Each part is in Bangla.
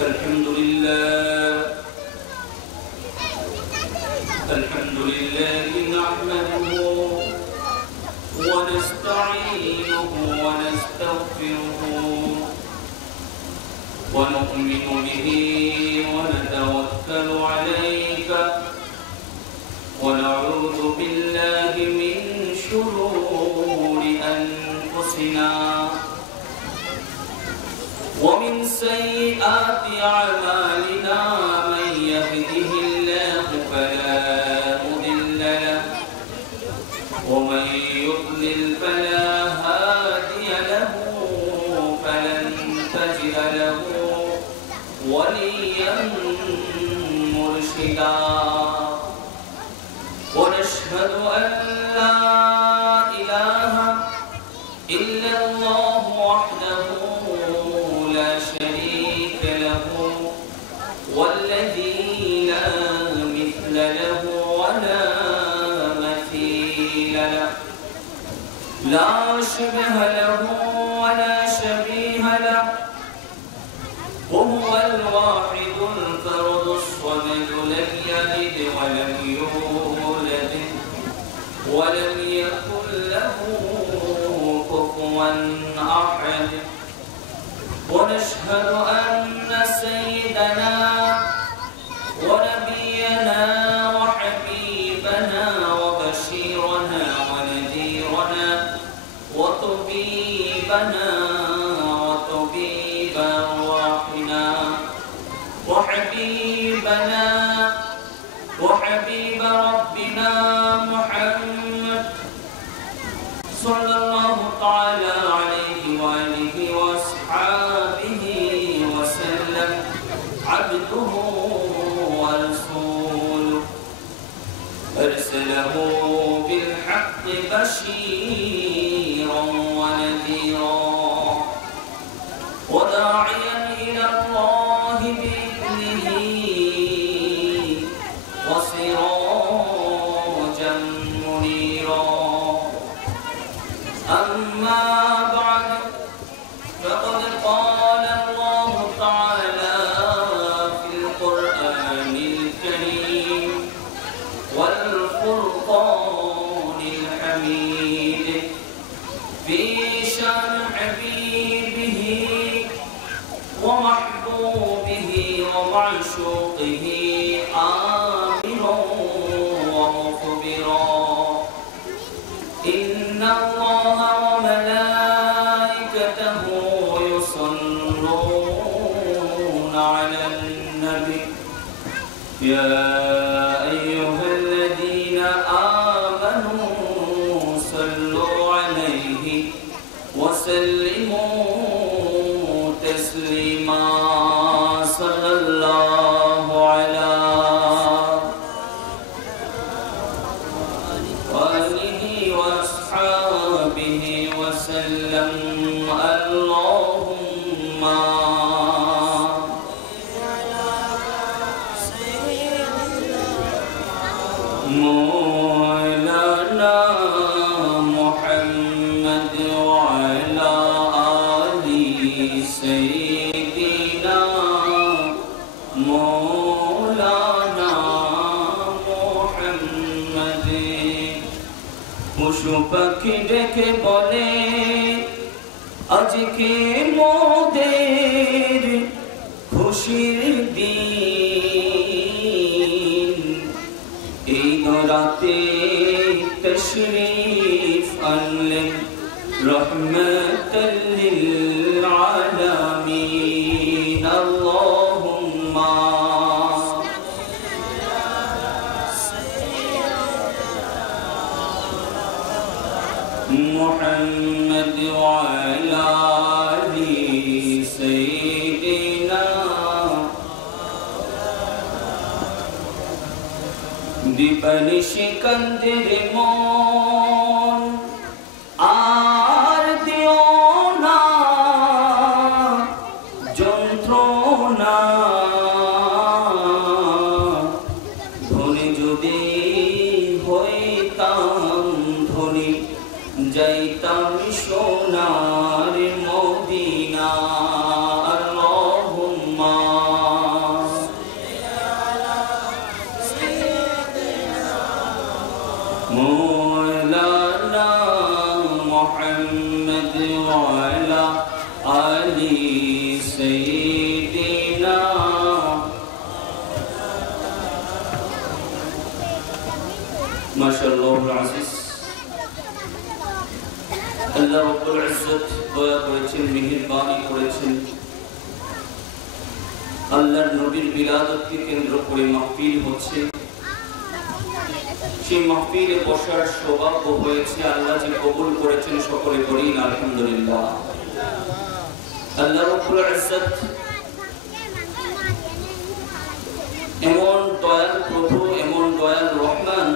الحمد لله نحمده ونستعينه ونستغفره ونؤمن به ونتوكل عليك ونعوذ بالله من شرور أنفسنا ومن سيئات أعمالنا من يهده الله فلا مضل له ومن يضلل فلا هادي له فلن تجد له وليا مرشدا ونشهد أن لا إله إلا الله وحده لا شريك له والذي لا مثل له ولا مثيل له لا شبه له ولا شبيه له وهو الواحد الفرد الصمد لم يلد ولم يولد ولم يكن له كفوا أحد ونشهد أن سيدنا ونبينا وحبيبنا وبشيرنا ونذيرنا وطبيبنا وطبيب أرواحنا وحبيبنا وحبيب ربنا محمد صلى الله تعالى عليه وآله وأصحابه وسلم عبده ورسوله أرسله بالحق بشيرا ونذيرا وداعيا إلى الله بإذنه وسراجا منيرا أما بعد فقد قال الله تعالى في القرآن الكريم والفرقان الحميد في شأن حبيبه ومحبوبه ومعشوقه آمرا ومخبرا إن الله وملائكته يصلون على النبي يا أيها الذين آمنوا صلوا عليه وسلموا تسليما صلى الله على آله وأصحابه وسلم اللهم مولانا محمد وعلى آل سيدنا مولانا محمد পশু পাখি ডেকে বলে আজকে মোদের খুশির দিন এই রাতে তশরিফ আনলেন রহমাতাল লিল আলামিন আল্লাহুম্মা محمد وعلى آل سيدنا দীপানিশি কান্দের মন আর দিও না যন্ত্রণা ধনী যদি হইতাম ধনী যাইতাম সোনার মদিনা আল্লাহুম্মা سيدنا ما شاء الله العزيز আল্লাহ রাব্বুল ইজ্জত দয়া করেছেন, মেহেরবানি করেছেন। আল্লাহর নবীর বিলাদতকে কেন্দ্র করে মাহফিল হচ্ছে। সেই মাহফিলে বসার সৌভাগ্য হয়েছে, আল্লাহ যে কবুল করেছেন সকলে বলি আলহামদুলিল্লাহ। আল্লাহ রাব্বুল ইজ্জত এমন দয়াল প্রভু, এমন দয়াল রহমান,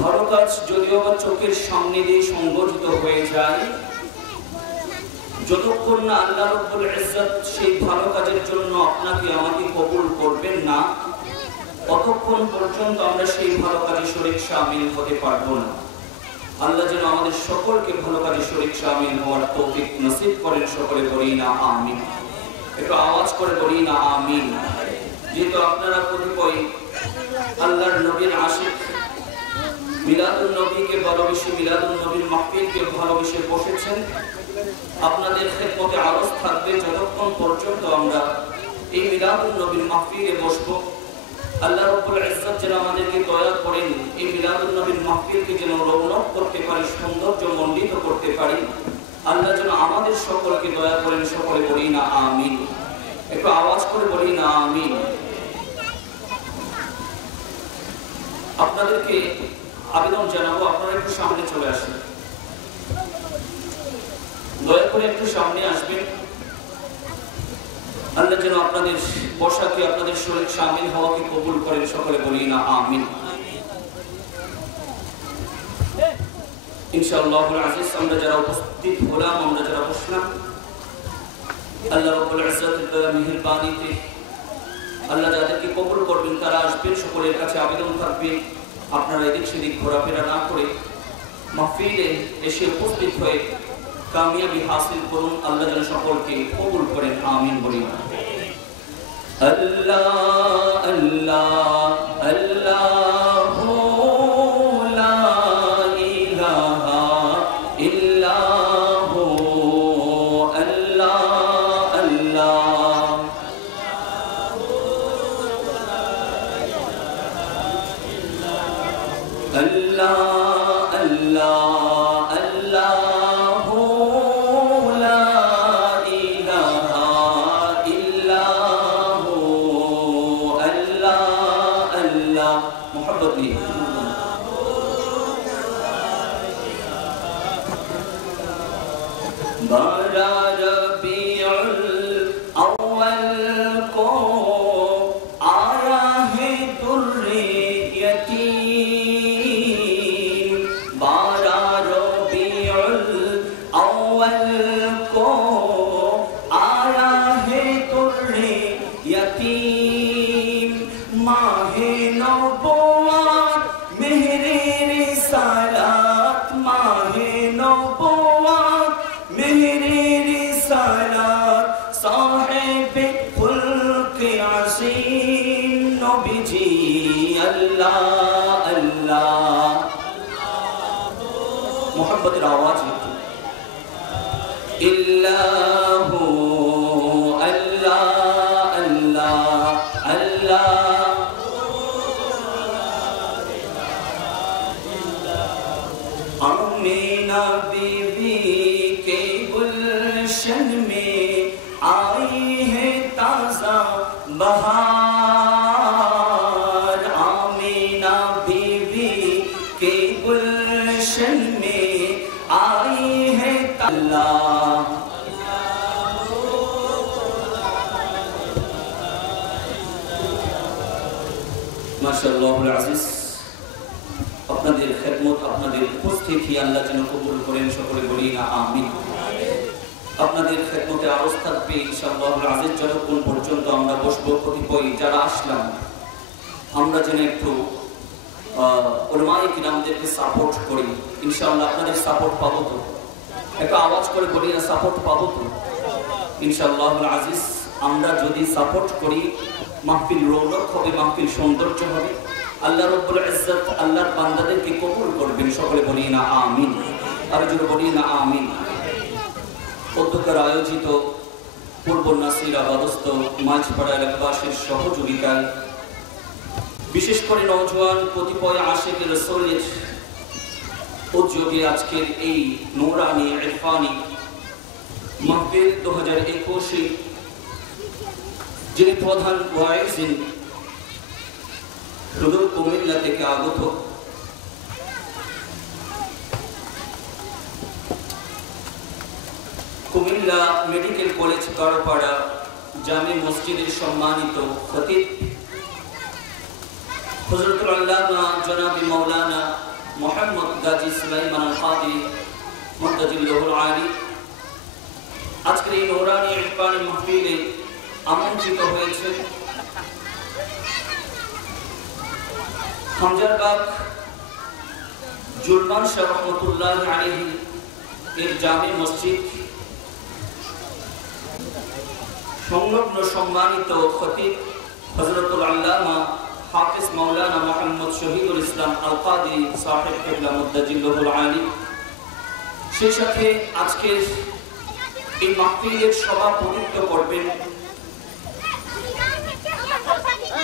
ভালো কাজ যদিও বা চোখের সামনে দিয়ে সংগঠিত হয়ে যায়, যতক্ষণ না আল্লাহ রাব্বুল ইজ্জত সেই ভালো কাজের জন্য আপনাকে আমাকে কবুল করবেন না, ততক্ষণ পর্যন্ত আমরা সেই ভালো কাজে শরীক শামিল হতে পারবো না। আল্লাহ যেন আমাদের সকলকে ভালো কাজে শরীক শামিল হওয়ার তৌফিক নসিব করেন, সকলে বলি না আমিন। একটু আওয়াজ করে বলি না আমিন। যেহেতু আপনারা কতিপয় আল্লাহর নবীর আশিক, মিলাদুন নবীকে ভালোবেসে, মিলাদুন নবীর মাহফিলকে ভালোবেসে বসেছেন, আপনাদের খেদমতে আরজ থাকবে যতক্ষণ পর্যন্ত আমরা এই মিলাদুন নবীর মাহফিলে বসবো। আল্লাহ রাব্বুল ইজ্জত যেন আমাদেরকে দয়া করেন, এই মিলাদুন নবীর মাহফিলকে যেন রৌনক করতে পারি, সৌন্দর্য মণ্ডিত করতে পারি। আল্লাহ যেন আমাদের সকলকে দয়া করেন, সকলে বলি না আমিন। একটু আওয়াজ করে বলি না আমিন। আপনাদেরকে আবেদন জানাবো, আপনারা একটু সামনে চলে আসেন, দয়া করে একটু সামনে আসবেন। আল্লাহ যেন আপনাদের বসাকে, আপনাদের শরীর শামিল হওয়াকে কবুল করেন, সকলে বলি না আমিন। ইনশাআল্লাহুল আজিজ আমরা যারা উপস্থিত হলাম, আমরা যারা বসলাম, আল্লাহ রাব্বুল ইজ্জতের মেহেরবানিতে আল্লাহ যাদেরকে কবুল করবেন তারা আসবেন। সকলের কাছে আবেদন থাকবে আপনারা এদিক সেদিক ঘোরাফেরা না করে মাহফিলে এসে উপস্থিত হয়ে কামিয়াবি হাসিল করুন। আল্লাহ যেন সকলকে কবুল করেন, আমিন বলি। আল্লাহ আল্লাহ আল্লাহু লা ইলাহা ইল্লাহু আল্লাহ আল্লাহ আল্লাহ আল্লাহ আল্লাহু লা ইলাহা ইল্লাহু আল্লাহ আল্লাহ মুহাব্বত নিয়ে বারা রবিউল আউয়াল কো আয়া হে দুর্রে यतीम, बारा रबीउल अव्वल को आया है दुर्रे यतीम, माहे नबुव्वत मेहरे रिसालत, माहे नबुव्वत मेहरे रिसालत, साहिबे खुल्क़े अज़ीम नबीजी अल्लाह अल्लाह। मोहब्बत आवाज इल्लाहु अल्लाह अल्लाह अल्लाह। आमीना बीवी के गुलशन में आई है ताज़ा बहार, आमीना बीवी के गुलशन में आई है अल्लाह। মাশাআল্লাহুল আজিজ, আপনাদের খেদমত, আপনাদের উপস্থিতি আল্লাহ যেন কবুল করেন, সকলে বলি না আমিন। আপনাদের খেদমতে আরজ থাকবে ইনশাআল্লাহুল আজিজ যতক্ষণ পর্যন্ত আমরা বসবো। কতিপয় যারা আসলাম আমরা যেন একটু উলামায়ে কিরামদেরকে সাপোর্ট করি। ইনশাআল্লাহ আপনাদের সাপোর্ট পাবো তো? একটা আওয়াজ করে বলি না, সাপোর্ট পাবো তো ইনশাআল্লাহুল আজিজ? আমরা যদি সাপোর্ট করি মাহফিল রৌনক হবে, মাহফিল সৌন্দর্য হবে। আল্লাহ রাব্বুল ইজ্জত আল্লাহর বান্দাদেরকে কবুল করবেন, সকলে বলি না আমিন। আর জোরে বলি না আমিন। অধ্যক্ষের আয়োজিত পূর্ব নাসিরা অবস্থ মাঝপাড়া এলাকাবাসীর সহযোগিতায় বিশেষ করে নওজোয়ান কতিপয় আশিক রাসূলের উদ্যোগে আজকের এই নূরানি ইরফানি মাহফিল 2021 যিনি প্রধান ওয়াইজিন সুদূর কুমিল্লা থেকে আগত কুমিল্লা মেডিকেল কলেজ কারপাড়া জামে মসজিদের সম্মানিত খতিব হযরতুল আল্লামা জনাব মাওলানা মুহাম্মদ গাজী সুলাইমান আল কাদরি মুনতাজিল্লাহুল আলী আজকের এই নূরানি ইরফানি মাহফিলে আমন্ত্রিত হয়েছে হামজারবাগ জুলমান শাহ রহমাতুল্লাহি আলাইহি এর জামে মসজিদ সংলগ্ন সম্মানিত খতিব হযরতুল আল্লামা হাফেজ মাওলানা মুহাম্মদ শহীদুল ইসলাম আল কাদরি সাহেব কিবলা মুনতাজিল্লাহুল আলী, সেই সাথে আজকের এই মাহফিলের সভাপতিত্ব করবেন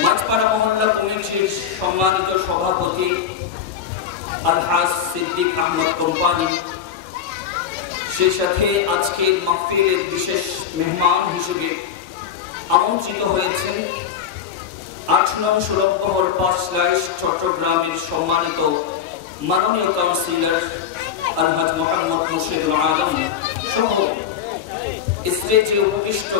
মাঝপাড়া মহল্লা কমিটির সম্মানিত সভাপতি আলহাজ সিদ্দিক আহমদ কোম্পানি। সেই সাথে আজকের মাহফিলের বিশেষ মেহমান হিসেবে আমন্ত্রিত হয়েছেন 8 নং সুলভবহর 5 লাইশ চট্টগ্রামের সম্মানিত মাননীয় কাউন্সিলর আলহাজ মোহাম্মদ মুর্শিদুল আলম সহ স্টেজে উপবিষ্ট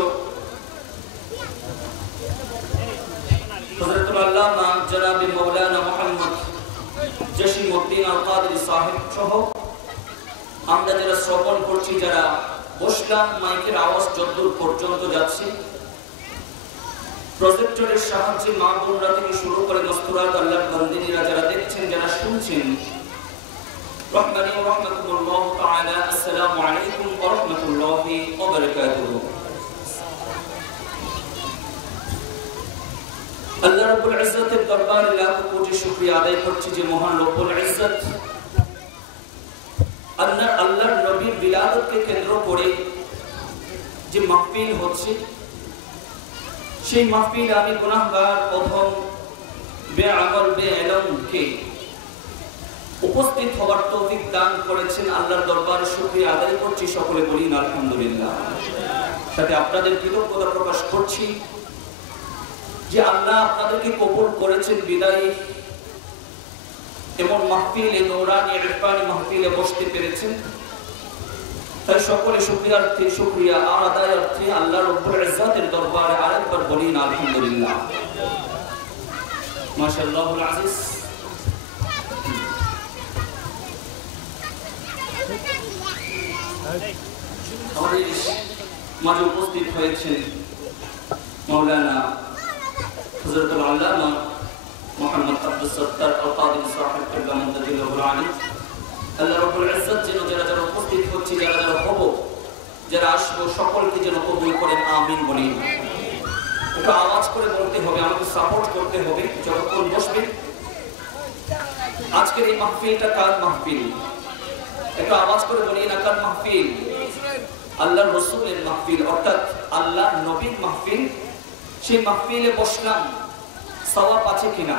হযরতুল আল্লামা জনাব মাওলানা মুহাম্মদ জসিমউদ্দিন আল কাদরি সাহেব সহ আমরা যারা শ্রবণ করছি, যারা বসলাম, মাইকের আওয়াজ যতদূর পর্যন্ত যাচ্ছে, প্রজেক্টরের সাহায্যে মা বোনরা থেকে শুরু করে দস্তরাত আল্লাহর বান্দিনীরা যারা দেখছেন, যারা শুনছেন, রহমানি ওয়া রাহমাতুল্লাহ তাআলা, আসসালামু আলাইকুম ওয়া রাহমাতুল্লাহি ওয়া বারাকাতুহু। আল্লাহ রাব্বুল ইজ্জতের দরবারে লাখ কোটি শুকরিয়া আদায় করছি যে মহান রব্বুল ইজ্জত আল্লাহর নবীর বিলাদতকে কেন্দ্র করে যে মাহফিল হচ্ছে, সেই মাহফিল আমি গুনাহগার প্রথম বেআমল বেইলমকে উপস্থিত হওয়ার তৌফিক দান করেছেন। আল্লাহর দরবারে শুকরিয়া আদায় করছি, সকলে বলি আলহামদুলিল্লাহ। সাথে আপনাদের কৃতজ্ঞতা প্রকাশ করছি যে আল্লাহ আপনাদেরকে কবুল করেছেন বিদায়ী এমন মাহফিলে, নূরানি ইরফানি মাহফিলে বসতে পেরেছেন। তাই সকলে শুকরিয়া আদায়ার্থে আল্লাহ রাব্বুল ইজ্জতের দরবারে আরেকবার বলি আলহামদুলিল্লাহ। মাশাআল্লাহুল আজিজ। আমাদের মাঝে উপস্থিত হয়েছেন মাওলানা হযরতুল আল্লামা মুহাম্মদ আব্দুস সত্তার আল কাদরি সাহেব কিবলা মুনতাজিল্লাহুল আলী। আল্লাহ রাব্বুল ইজ্জত যেন যারা যারা উপস্থিত হচ্ছে, যারা যারা হব, যারা আসবো, সকলকে যেন কবুল করেন আমিন বলি। একটু আওয়াজ করে বলতে হবে, আমাকে সাপোর্ট করতে হবে যতক্ষণ বসবেন। আজকের এই মাহফিলটা কার মাহফিল? একটু আওয়াজ করে বলি না, কার মাহফিল? আল্লাহর রাসূলের মাহফিল, অর্থাৎ আল্লাহর নবীর মাহফিল। সেই মাহফিলে বসলাম, সওয়াব আছে কিনা?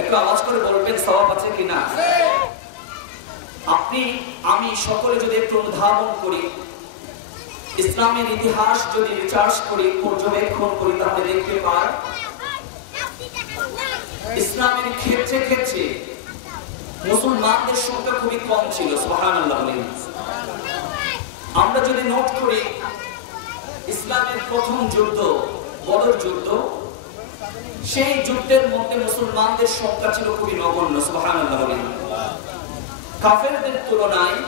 একটু আওয়াজ করে বলবেন, সওয়াব আছে কিনা? আপনি আমি সকলে যদি একটু অনুধাবন করি, ইসলামের ইতিহাস যদি রিসার্চ করি, পর্যবেক্ষণ করি, তাহলে দেখতে পাই ইসলামের ক্ষেত্রে ক্ষেত্রে মুসলমানদের সংখ্যা খুবই কম ছিল। সুবহানাল্লাহ। আমরা যদি নোট করি, ইসলামের প্রথম যুদ্ধ বদর যুদ্ধ, সেই যুদ্ধের মধ্যে মুসলমানদের সংখ্যা ছিল খুবই নগণ্য। সুবহানাল্লাহ। কাফেরদের তুলনায়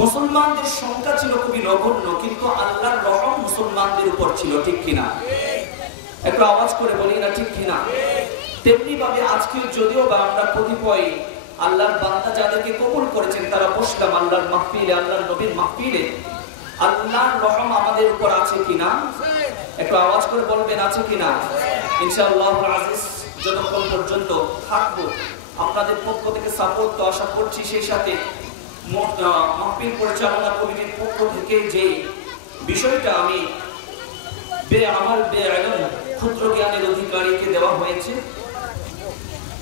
মুসলমানদের সংখ্যা ছিল খুবই নগণ্য, কিন্তু আল্লাহর রহম মুসলমানদের উপর ছিল, ঠিক কিনা? একটু আওয়াজ করে বলি না, ঠিক কিনা? তেমনি ভাবে আজকে যদিও বা আমরা কতিপয় আল্লাহর বান্দা যাদেরকে কবুল করেছেন, তারা বসলাম আল্লাহর মাহফিলে, আল্লাহর নবীর মাহফিলে, আল্লাহর রহম আমাদের উপর আছে কিনা? একটু আওয়াজ করে বলবেন, আছে কিনা? ইনশাআল্লাহ আজিজ। যতক্ষণ পর্যন্ত থাকবো আপনাদের পক্ষ থেকে সাপোর্ট তো আশা করছি, সেই সাথে মাহফিল পরিচালনা কমিটির পক্ষ থেকে যে বিষয়টা আমি আমার ক্ষুদ্র জ্ঞানের অধিকারীকে দেওয়া হয়েছে,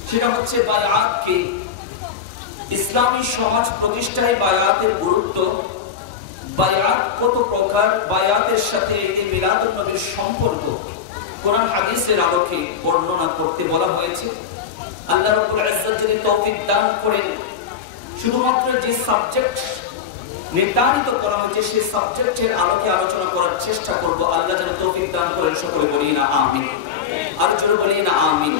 সেটা হচ্ছে বায়াতকে ইসলামী সমাজ প্রতিষ্ঠায় বায়াতের গুরুত্ব, বায়াত কত প্রকার, বায়াতের সাথে ঈদে মিলাদুন নবীর সম্পর্ক কোরআন হাদিসের আলোকে বর্ণনা করতে বলা হয়েছে। আল্লাহ রাব্বুল ইজ্জত যদি তৌফিক দান করেন, শুধুমাত্র যে সাবজেক্ট নির্ধারিত করা হয়েছে সেই সাবজেক্টের আলোকে আলোচনা করার চেষ্টা করব। আল্লাহ যেন তৌফিক দান করেন, সকলে বলি না আমিন, আর জোরে বলি না আমিন।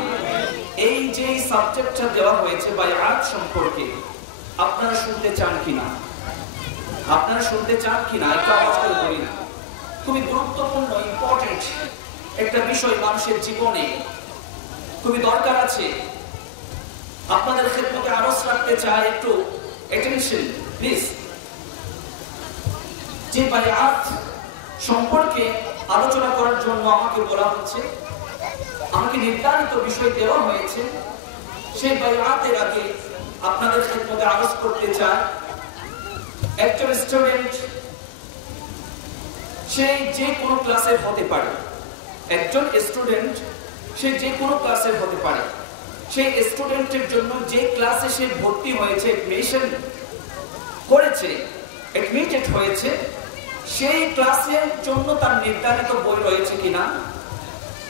এই যে সাবজেক্টটা দেওয়া হয়েছে বায়াত সম্পর্কে, আপনারা শুনতে চান কিনা? আপনারা শুনতে চান কিনা? একটু আওয়াজ করে বলি না। খুবই গুরুত্বপূর্ণ, ইম্পর্টেন্ট একটা বিষয়, মানুষের জীবনে খুবই দরকার আছে। আপনাদের খেদমতে আরজ রাখতে চাই, একটু অ্যাটেনশন প্লিজ। যে বায়াত সম্পর্কে আলোচনা করার জন্য আমাকে বলা হচ্ছে, আমাকে নির্ধারিত বিষয় দেওয়া হয়েছে, সেই বায়াতের আগে আপনাদের খেদমতে আরজ করতে চাই, একজন স্টুডেন্ট সে যে কোনো ক্লাসের হতে পারে, একজন স্টুডেন্ট সে যে কোনো ক্লাসের হতে পারে। সেই স্টুডেন্টের জন্য যে ক্লাসে সে ভর্তি হয়েছে, এডমিশন করেছে, এডমিটেড হয়েছে, সেই ক্লাসের জন্য তার নির্ধারিত বই রয়েছে কিনা,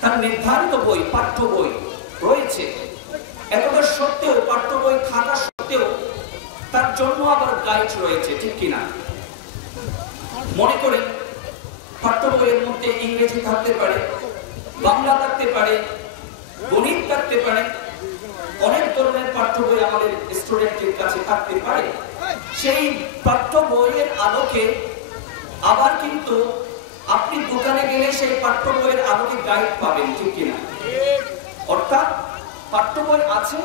তার নির্ধারিত বই, পাঠ্য বই রয়েছে। এতটা সত্ত্বেও, পাঠ্য বই থাকা সত্ত্বেও তার জন্য আবার গাইড রয়েছে, ঠিক কিনা? মনে করেন পাঠ্য বইয়ের মধ্যে ইংরেজি থাকতে পারে, বাংলা থাকতে পারে, গণিত থাকতে পারে, অনেক ধরনের পাঠ্য বই আমাদের স্টুডেন্টের কাছে থাকতে পারে। সেই পাঠ্য বইয়ের আলোকে আবার কিন্তু আপনি দোকানে গেলে সেই পাঠ্য বইয়ের আলোকে গাইড পাবেন, ঠিক কিনা? অর্থাৎ পাঠ্য বই আছে,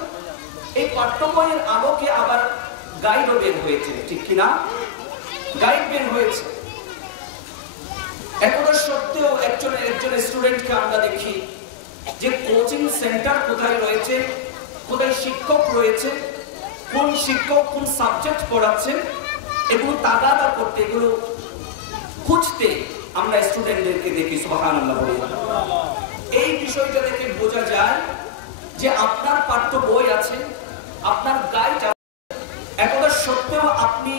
এই পাঠ্য বইয়ের আলোকে আবার গাইডও বের হয়েছে, ঠিক কিনা? গাইড বের হয়েছে। একদা সত্ত্বেও একজন স্টুডেন্টকে আমরা দেখি যে কোচিং সেন্টার কোথায় রয়েছে, কোথায় শিক্ষক রয়েছে, কোন শিক্ষক কোন সাবজেক্ট পড়াচ্ছেন, এগুলো তাগাদা করতে, এগুলো খুঁজতে আমরা স্টুডেন্টদেরকে দেখি। সুবহানাল্লাহ। এই বিষয়টা দেখে বোঝা যায় যে আপনার পাঠ্য বই আছে, আপনার গাইড আছে, একদা সত্ত্বেও আপনি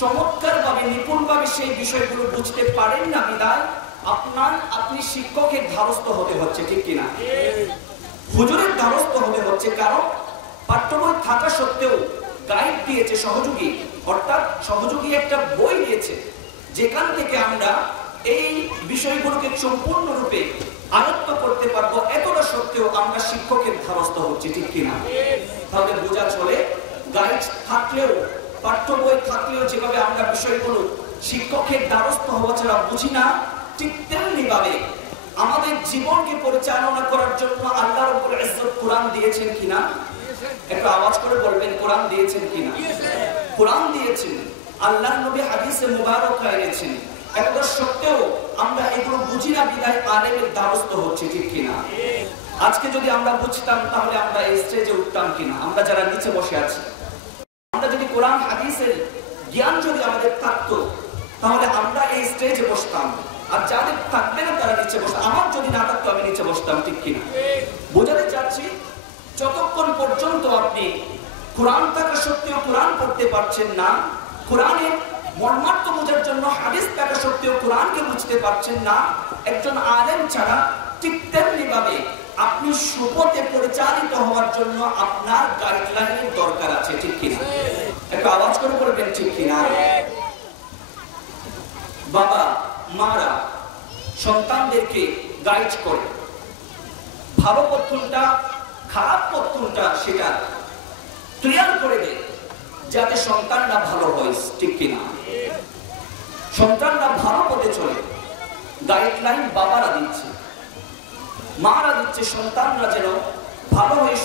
চমৎকারভাবে, নিপুণভাবে সেই বিষয়গুলো বুঝতে পারেন না বিধায় আপনি শিক্ষকের ধারস্থ হতে হচ্ছে, ঠিক কিনা? হুজুরের ধারস্থ হতে হচ্ছে, কারণ পাঠ্য বই থাকা সত্ত্বেও গাইড দিয়েছে সহযোগী, অর্থাৎ সহযোগী একটা বই দিয়েছে, যেখান থেকে আমরা এই বিষয়গুলোকে সম্পূর্ণরূপে আয়ত্ত করতে পারবো। এতটা সত্ত্বেও আমরা শিক্ষকের ধারস্থ হচ্ছি, ঠিক কিনা? তাহলে বোঝা চলে, গাইড থাকলেও, পাঠ্য বই থাকলেও যেভাবে আমরা বিষয়গুলো শিক্ষকের দ্বারস্থ হওয়া ছাড়া বুঝি না, ঠিক তেমনি ভাবে আমাদের জীবনকে পরিচালনা করার জন্য আল্লাহ রাব্বুল ইজ্জত কোরআন দিয়েছেন কিনা? একটু আওয়াজ করে বলবেন, কোরআন দিয়েছেন কিনা? কোরআন দিয়েছেন, আল্লাহর নবী হাদিসে মুবারক এনেছেন। একদা সত্ত্বেও আমরা এগুলো বুঝি না বিধায় আলেমের দ্বারস্থ হচ্ছে, ঠিক কিনা? আজকে যদি আমরা বুঝতাম তাহলে আমরা এই স্টেজে উঠতাম কিনা? আমরা যারা নিচে বসে আছি, আমরা যদি কোরআন হাদিসের জ্ঞান যদি আমাদের থাকতো তাহলে আমরা এই স্টেজে বসতাম, আর যাদের থাকবে না তারা নিচে বসতাম। আমার যদি না থাকতো আমি নিচে বসতাম, ঠিক কিনা? বোঝাতে চাচ্ছি, যতক্ষণ পর্যন্ত আপনি কোরআন থাকা সত্ত্বেও কোরআন পড়তে পারছেন না, কোরআনের মর্মার্থ বোঝার জন্য হাদিস থাকা সত্ত্বেও কোরআনকে বুঝতে পারছেন না, একজন আলেম ছাড়া ঠিক তেমনি ভাবে আপনি সুপথে পরিচালিত হওয়ার জন্য আপনার গাইডলাইনের দরকার আছে, ঠিক কিনা? একটু আওয়াজ করে বলবেন, ঠিক কিনা? বাবা মারা সন্তানদেরকে গাইড করে, ভালো পথ কোনটা, খারাপ পথ কোনটা সেটা ক্লিয়ার করে দেয়, যাতে সন্তানরা ভালো হয়, ঠিক কিনা? সন্তানরা ভালো পথে চলে, গাইডলাইন বাবারা দিচ্ছে, মারা দিচ্ছে, সন্তানরা যেন ভালো হয়ে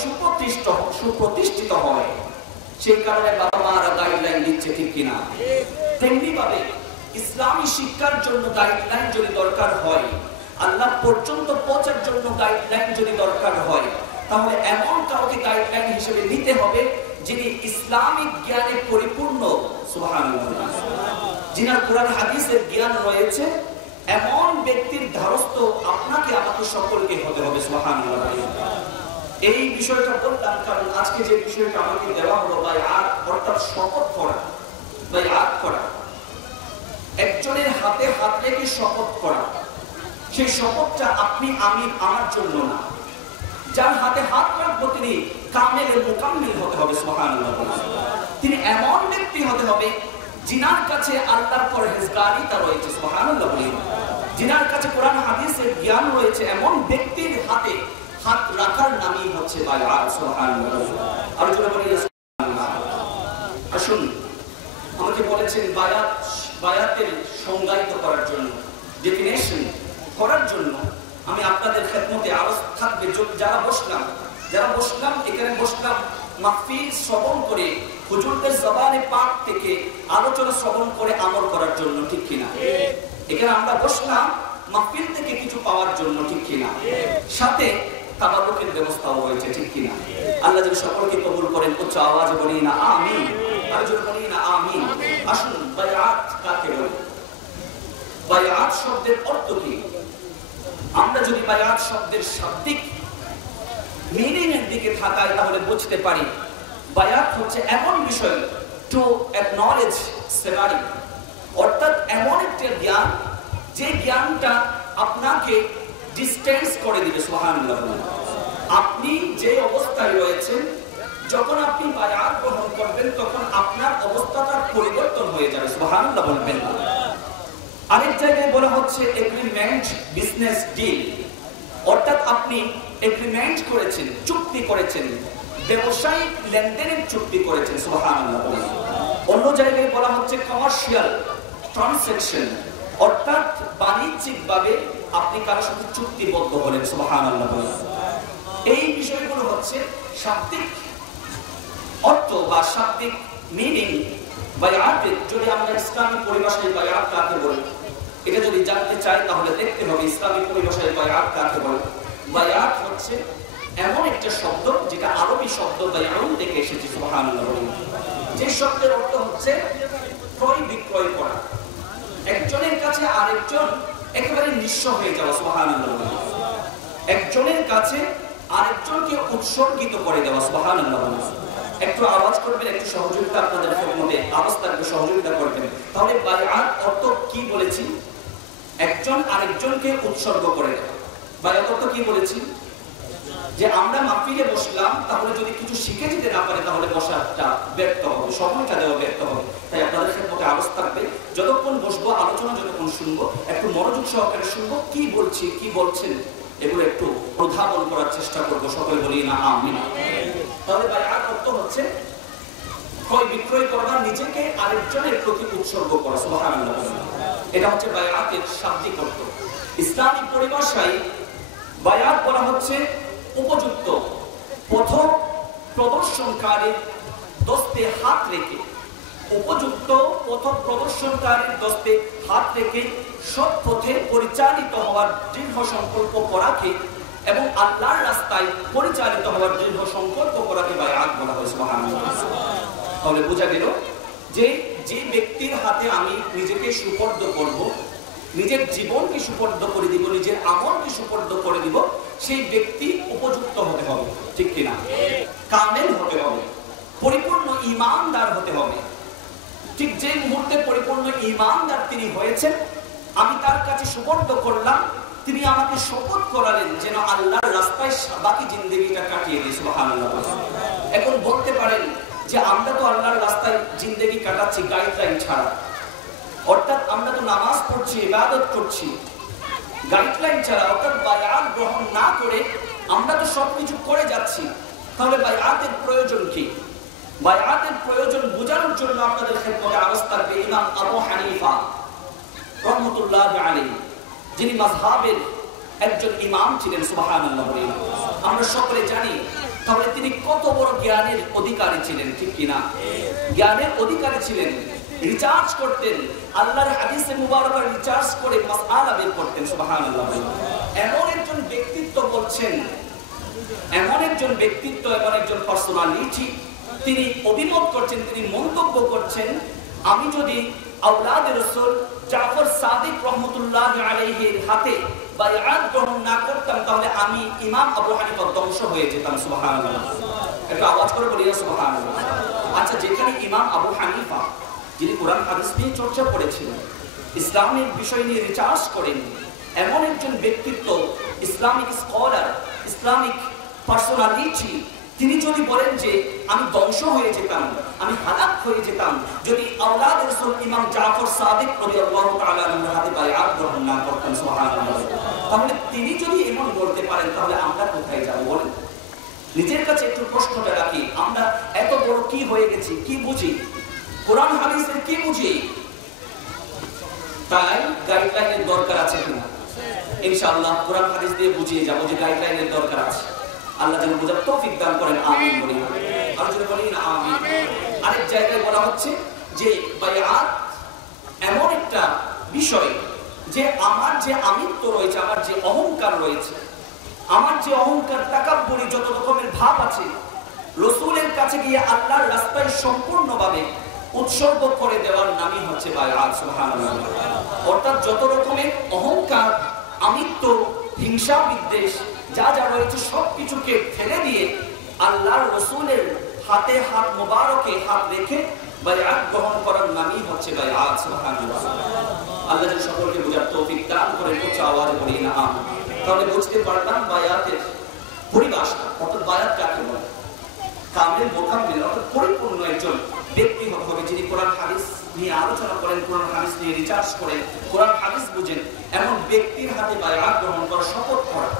সুপ্রতিষ্ঠিত হয়, সেই কারণে বাবা মারা গাইডলাইন দিচ্ছে, ঠিক কিনা? তেমনি ভাবে ইসলামী শিক্ষার জন্য গাইডলাইন যদি দরকার হয়, আল্লাহ পর্যন্ত পৌঁছার জন্য গাইডলাইন যদি দরকার হয়, তাহলে এমন কাউকে গাইডলাইন হিসেবে নিতে হবে যিনি ইসলামিক জ্ঞানে পরিপূর্ণ, সুবহানাল্লাহ, যিনার কোরআন হাদিসের জ্ঞান রয়েছে, এমন ব্যক্তির ধারস্থ আপনাকে আমাকে সকলকে হতে হবে, সুবহানাল্লাহ। এই বিষয়টা বললাম কারণ আজকে যে বিষয়টা আমাকে দেওয়া হলো বায়আত অর্থাৎ শপথ করা, বায়আত করা, একজনের হাতে হাত রেখে শপথ করা। সেই শপথটা আপনি আমি আমার জন্য না, যার হাতে হাত রাখবো তিনি কামেল মুকাম্মিল হতে হবে, সুবহানাল্লাহ। তিনি এমন ব্যক্তি হতে হবে যিনার কাছে আল্লাহর পরহেজগারিতা রয়েছে, সুবহানাল্লাহ। যিনার কাছে কোরআন হাদিসের জ্ঞান রয়েছে, এমন ব্যক্তির হাতে হাত রাখার নামই হচ্ছে বায়আত, সুবহানাল্লাহ। আর জোরে বলি সুবহানাল্লাহ। আসুন, আমাকে বলেছেন বায়াতের সংজ্ঞায়িত করার জন্য, ডেফিনেশন করার জন্য আমি আপনাদের খেদমতে আরো থাকবে যারা বসলাম এখানে বসলাম মাহফিল শ্রবণ করে, হুজুরদের জবানে পাক থেকে আলোচনা শ্রবণ করে আমল করার জন্য, ঠিক কিনা? এখানে আমরা বসলাম মাহফিল থেকে কিছু পাওয়ার জন্য, ঠিক কিনা? সাথে তাবারুকের ব্যবস্থাও রয়েছে, ঠিক কিনা? আল্লাহ যেন সকলকে কবুল করেন। উচ্চ আওয়াজে বলি না আমিন, আর জোরে বলি না আমিন। আসুন, বায়আত কাকে বলে? বায়আত শব্দের অর্থ কি? আমরা যদি বায়আত শব্দের শাব্দিক মিনিং এর দিকে তাকাই তাহলে বুঝতে পারি বায়আত হচ্ছে এমন বিষয়, টু অ্যাকনলেজ সেভারি, অর্থাৎ এমন একটা জ্ঞান যে জ্ঞানটা আপনাকে ডিস্টেন্স করে দিবে, সুবহানাল্লাহ। আপনি যে অবস্থায় রয়েছেন, যখন আপনি বায়আত গ্রহণ করবেন তখন আপনার অবস্থাটা পরিবর্তন হয়ে যাবে, সুবহানাল্লাহ বলবেন। আরেক জায়গায় বলা হচ্ছে এগ্রিমেন্ট, বিজনেস ডিল, অর্থাৎ আপনি এগ্রিমেন্ট করেছেন, চুক্তি করেছেন, ব্যবসায়িক লেনদেনের চুক্তি করেছেন, সুবহানাল্লাহ। অন্য জায়গায় বলা হচ্ছে কমার্শিয়াল ট্রানজাকশন, অর্থাৎ বাণিজ্যিকভাবে আপনি কারোর সাথে চুক্তিবদ্ধ হলেন, সুবহানাল্লাহ। এই বিষয়গুলো হচ্ছে শাব্দিক অর্থ বা শাব্দিক মিনিং বায়আতের। যদি আমরা ইসলামী পরিভাষায় বায়আত কাকে বলি এটা যদি জানতে চাই তাহলে দেখতে হবে ইসলামী পরিভাষায় বায়আত কাকে বলে। বায়আত হচ্ছে এমন একটা শব্দ যেটা আরবি শব্দ বায়আউন থেকে এসেছে, সুবহানাল্লাহ। যে শব্দের অর্থ হচ্ছে ক্রয় বিক্রয় করা, একজনের কাছে আরেকজন একেবারে নিঃস্ব হয়ে যাওয়া, সুবহানাল্লাহ। একজনের কাছে আরেকজনকে উৎসর্গিত করে দেওয়া, সুবহানাল্লাহ। একটু আওয়াজ করবেন, একটু সহযোগিতা আপনাদের মধ্যে আওয়াজটা একটু সহযোগিতা করবেন। তাহলে বায়আত অর্থ কি বলেছি? একজন আরেকজনকে উৎসর্গ করে দেওয়া। বায়আত অর্থ কি বলেছি? যে আমরা মাহফিলে বসলাম, তাহলে যদি কিছু শিখে যেতে না পারে তাহলে বসাটা ব্যর্থ হবে, সময়টা দেওয়া ব্যর্থ হবে। তাই আপনাদের ক্ষেত্রে আওয়াজ থাকবে, যতক্ষণ বসবো, আলোচনা যতক্ষণ শুনবো, একটু মনোযোগ সহকারে শুনবো, কি বলছি, কি বলছেন, এগুলো একটু অনুধাবন করার চেষ্টা করবো। সকলে বলি না আমিন। তাহলে বায়আত অর্থ হচ্ছে ক্রয় বিক্রয় করা, নিজেকে আরেকজনের প্রতি উৎসর্গ করা, সুবহানাল্লাহ। এটা হচ্ছে বায়আতের শাব্দিক অর্থ। ইসলামিক পরিভাষায় বায়আত বলা হচ্ছে উপযুক্ত পথ প্রদর্শনকারীর দস্তে হাত রেখে, উপযুক্ত পথ প্রদর্শনকারীর দস্তে হাত রেখে সৎ পথে পরিচালিত হওয়ার দৃঢ় সংকল্প করাকে এবং আল্লাহর রাস্তায় পরিচালিত হওয়ার দৃঢ় সংকল্প করাকে বায়আত বলা হয়, সুবহানাল্লাহ। তাহলে বোঝা গেল যে যে ব্যক্তির হাতে আমি নিজেকে সুপর্দ করব, নিজের জীবনকে সুপর্দ করে দিব, নিজের আমলকে সুপর্দ করে দিব, সেই ব্যক্তি উপযুক্ত হতে হবে, ঠিক কিনা? কামেল হতে হবে, পরিপূর্ণ ঈমানদার হতে হবে। ঠিক যে মুহূর্তে পরিপূর্ণ ঈমানদার তিনি হয়েছেন, আমি তার কাছে সুপর্দ করলাম, তিনি আমাকে শপথ করালেন যেন আল্লাহর রাস্তায় বাকি জিন্দেগিটা কাটিয়ে দিই, সুবহানাল্লাহ। এখন বলতে পারেন যে আমরা তো আল্লাহর রাস্তায় জিন্দেগি কাটাচ্ছি গাইডলাইন ছাড়া, অর্থাৎ আমরা তো নামাজ পড়ছি, ইবাদত করছি গাইডলাইন ছাড়া, অর্থাৎ বায়আত গ্রহণ না করে আমরা তো সবকিছু করে যাচ্ছি। তাহলে বায়আতের প্রয়োজন কি? বায়আতের প্রয়োজন বোঝানোর জন্য আপনাদের খেদমতে আরজ থাকবে ইমাম আবু হানিফা রাহমাতুল্লাহি আলাইহি, যিনি মাযহাবের একজন ইমাম ছিলেন, সুবহানাল্লাহ। আমরা সকলে জানি তাহলে তিনি কত বড় জ্ঞানের অধিকারী ছিলেন, ঠিক কিনা? জ্ঞানের অধিকারী ছিলেন, রিচার্জ করতেন, আল্লাহর হাদিসে মুবারকা রিচার্জ করে মাসআলা বের করতেন, সুবহানাল্লাহ। এমন একজন ব্যক্তিত্ব বলছেন এমন একজন ব্যক্তিত্ব, এমন একজন পার্সোনালিটি, তিনি অভিমত করছেন, তিনি মন্তব্য করছেন, আমি যদি আওলাদে রাসূল জাফর সাদিক রাহমাতুল্লাহ আলাইহির হাতে বায়াত গ্রহণ না করতাম তাহলে আমি ইমাম আবু হানিফা ধ্বংস হয়ে যেতাম। সুবহানাল্লাহ, একটু আওয়াজ করে বলি সুবহানাল্লাহ। আচ্ছা, যেখানে ইমাম আবু হানিফা, যিনি কোরআন হাদিস নিয়ে চর্চা করেছিলেন, ইসলামিক বিষয় নিয়ে রিসার্চ করেন, এমন একজন ব্যক্তিত্ব, ইসলামিক স্কলার, ইসলামিক পার্সোনালিটি, তিনি যদি বলেন যে আমি ধ্বংস হয়ে যেতাম, আমি হালাক হয়ে যেতাম যদি আওলাদে রাসূল ইমাম জাফর সাদিক রাদিয়াল্লাহু তাআলা আনহুর হাতে বায়াত গ্রহণ না করতেন, সুবহানাল্লাহ, তাহলে তিনি যদি এমন বলতে পারেন তাহলে আমরা কোথায় যাব বলেন? নিজের কাছে একটু প্রশ্নটা রাখি, আমরা এত বড় কি হয়ে গেছি, কি বুঝি, কোরআন হাদিসের কি বুঝি? তাই গাইডলাইনের দরকার আছে কিনা? ইনশাআল্লাহ কোরআন হাদিস দিয়ে বুঝিয়ে যাব যে গাইডলাইনের দরকার আছে। আল্লাহ যেন বুঝার তৌফিক দান করেন, আমিন বলি। আর যদি বলি না আমিন। আরেক জায়গায় বলা হচ্ছে যে বায়াত এমন একটা বিষয় যে আমার যে আমিত্ব রয়েছে, আমার যে অহংকার রয়েছে, আমার যে অহংকার, তাকাব্বুরি, যত রকমের ভাব আছে, রাসূলের কাছে গিয়ে আল্লাহর রাস্তায় সম্পূর্ণভাবে উৎসর্গ করে দেওয়ার নামই হচ্ছে বায়াত। সুবহানাল্লাহ। অর্থাৎ যত রকমের অহংকার, আমিত্ব, হিংসা, বিদ্বেষ যা যা রয়েছে সবকিছুকে ফেলে দিয়ে আল্লাহর রাসূলের হাতে হাত মোবারকে হাত রেখে বায়াত গ্রহণ করার নামই হচ্ছে বায়াত। সুবহানাল্লাহ। আল্লাহ যেন সকলকে বোঝার তৌফিক দান করেন, উচ্চ আওয়াজে বলি না আমিন। তাহলে বুঝতে পারলাম বায়াতের পরিভাষা, অর্থাৎ বায়াত কাকে বলে। কামিল মোকাম্মিল, অর্থাৎ পরিপূর্ণ একজন ব্যক্তি হবে যিনি কোরআন হাদিস নিয়ে আলোচনা করেন, কোরআন হাদিস নিয়ে রিসার্চ করেন, কোরআন হাদিস বুঝেন, এমন ব্যক্তির হাতে বায়াত গ্রহণ করা, শপথ করা,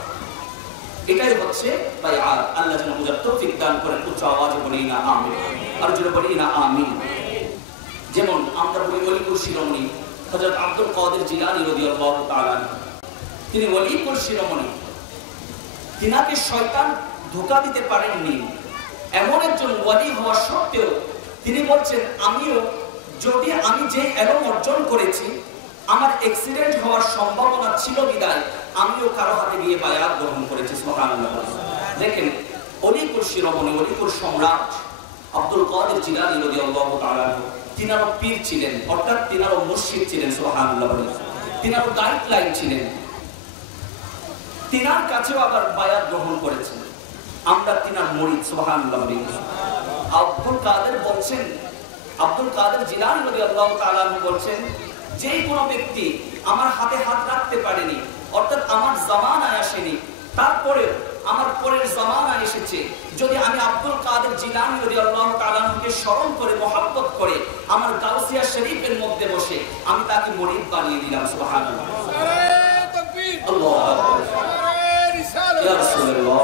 এটাই হচ্ছে বায়াত। আল্লাহ যেন বুঝার তৌফিক দান করেন, উচ্চ আওয়াজে বলি না আমিন। আর জোরে বলি না আমিন। যেমন আমরা বলি ওলিকুল শিরোমণি হযরত আব্দুল কাদের জিলানী রাদিয়াল্লাহু তাআলা, তিনি ওলিকুল শিরোমণি, তিনাকে শয়তান ধোঁকা দিতে পারেননি। এমন একজন ওয়ালি হওয়া সত্ত্বেও তিনি বলছেন, আমিও যদি আমি যে এলম অর্জন করেছি, আমার অ্যাক্সিডেন্ট হওয়ার সম্ভাবনা ছিল বিদায় আমিও কারো হাতে গিয়ে বায়াত গ্রহণ করেছি। সুবহানাল্লাহ। দেখেন, ওলিকুল শিরোমণি, ওলিকুল সম্রাট আব্দুল কাদের জিলানী রাদিয়াল্লাহু তাআলা, তিনারও পীর ছিলেন, অর্থাৎ তিনারও মুর্শিদ ছিলেন। সুবহানাল্লাহ। তিনারও গাইডলাইন ছিলেন, তিনার কাছেও আবার বায়াত গ্রহণ করেছেন, আমরা তিনার মুরিদ। সুবহানাল্লাহ। আব্দুল কাদের বলছেন, আব্দুল কাদের জিলানী রাদিয়াল্লাহু তাআলা বলছেন, যে কোনো ব্যক্তি আমার হাতে হাত রাখতে পারেনি, অর্থাৎ আমার জামানায় আসেনি, তারপরে আমার পরের জামানায় এসেছে, যদি আমি আব্দুল কাদের জিলানী রাদিয়াল্লাহু তাআলা কে স্মরণ করে, মহব্বত করে, আমার গাউসিয়া শরীফের মধ্যে বসে আমি তাকে মুরিদ বানিয়ে দিলাম। সুবহানাল্লাহ। তাকবীর, আল্লাহু আকবার, ইয়া রাসূলুল্লাহ,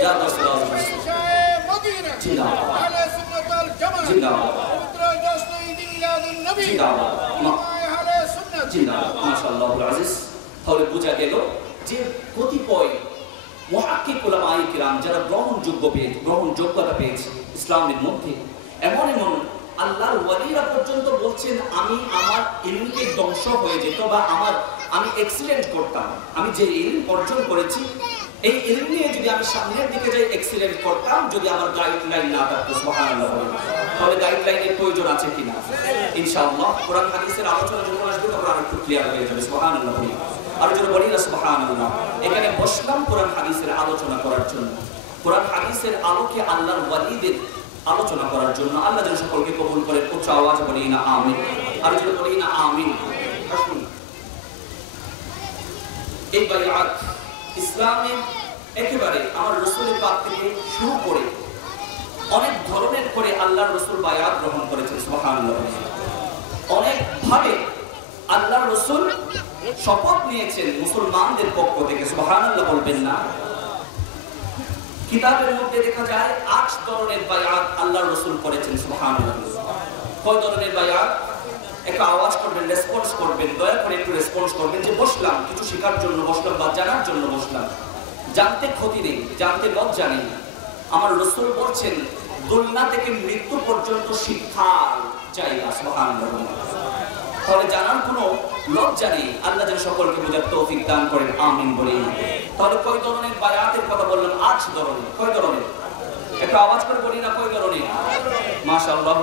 ইয়া রাসূলুল্লাহ, মদিনা জিন্দাবাদ, আহলে সুন্নাত ওয়াল জামাত জিন্দাবাদ, পুত্র জসঈদ মিলাদুন নবী জিন্দাবাদ, আহলে সুন্নাত জিন্দাবাদ। মাশাআল্লাহুল আজিজ। তাহলে বোঝা গেল যে কতিপয় মুহাক্কিক উলামায়ে কিরাম যারা গ্রহণযোগ্যতা পেয়েছে ইসলামের মধ্যে, এমন এমন আল্লাহর ওয়ালিরা পর্যন্ত বলছেন, আমি আমার ইলমকে ধ্বংস হয়ে যেত বা আমি অ্যাক্সিডেন্ট করতাম, আমি যে ইলম অর্জন করেছি এই ইলম নিয়ে যদি আমি সামনের দিকে যাই অ্যাক্সিডেন্ট করতাম যদি আমার গাইডলাইন না থাকতো। সুবহানাল্লাহ। তাহলে গাইডলাইনের প্রয়োজন আছে কিনা? ইনশাআল্লাহ কোরআন হাদিসের আলোচনা যখন আসবে তখন আরো একটু ক্লিয়ার হয়ে যাবে। সুবহানাল্লাহ। আর যদি বলি না সুবহানাল্লাহ, এখানে বসলাম কোরআন হাদিসের আলোচনা করার জন্য, কোরআন হাদিসের আলোকে আল্লাহর ওয়ালিদের আলোচনা করার জন্য। আল্লাহ যেন সকলকে কবুল করেন, উচ্চ আওয়াজে বলি না আমিন। আর যদি বলি না আমিন। আসুন, এই বায়াত ইসলামে একেবারে আমার রাসূলের পাক থেকে শুরু করে অনেক ধরনের করে আল্লাহর রাসূল বায়াত গ্রহণ করেছেন। সুবহানাল্লাহ। অনেক ভাবে আল্লাহর রাসূল শপথ নিয়েছেন মুসলমানদের পক্ষ থেকে। সুবহানাল্লাহ বলবেন না? কিতাবের মধ্যে দেখা যায় 8 ধরনের বায়াত আল্লাহর রাসূল করেছেন। সুবহানাল্লাহ। কয় ধরনের বায়াত? একটা আওয়াজ করবেন, রেসপন্স করবেন, দয়া করে একটু রেসপন্স করবেন যে বসলাম কিছু শেখার জন্য বসলাম বা জানার জন্য বসলাম। জানতে ক্ষতি নেই, জানতে লজ্জা নেই। আমার রাসূল বলছেন দুনিয়া থেকে মৃত্যু পর্যন্ত শিক্ষার জায়গা। সুবহানাল্লাহ। তাহলে জানার কোনো লজ্জা নেই। আল্লাহ যেন সকলকে বোঝার তৌফিক দান করেন, আমিন বলি। তাহলে কয় ধরনের বায়াতের কথা বললাম? 8 ধরনের। কয় ধরনের? একটু আওয়াজ করে বলি না, কয় ধরনের? মাশাআল্লাহ,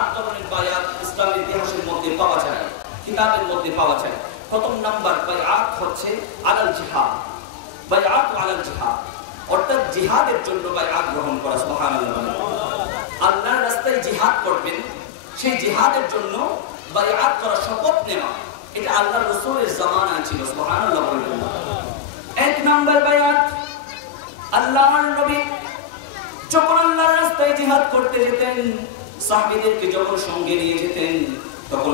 8 ধরনের বায়াত ইসলামের ইতিহাসের মধ্যে পাওয়া যায়, কিতাবের মধ্যে পাওয়া যায়। প্রথম নাম্বার বায়াত হচ্ছে আলাল জিহাদ, বায়াত আলাল জিহাদ, অর্থাৎ জিহাদের জন্য বায়াত গ্রহণ করা। সুবহানাল্লাহ, আল্লাহর রাস্তায় জিহাদ করবেন, সেই জিহাদের জন্য বায়াত করা, শপথ নেওয়া, এটা আল্লাহর রাসূলের জামানায় ছিল। সুবহানাল্লাহ বলবেন। এক নাম্বার বায়াত, আল্লাহর নবী যখন আল্লাহর রাস্তায় জিহাদ করতে যেতেন, সাহাবীদেরকে যখন সঙ্গে নিয়ে যেতেন, তখন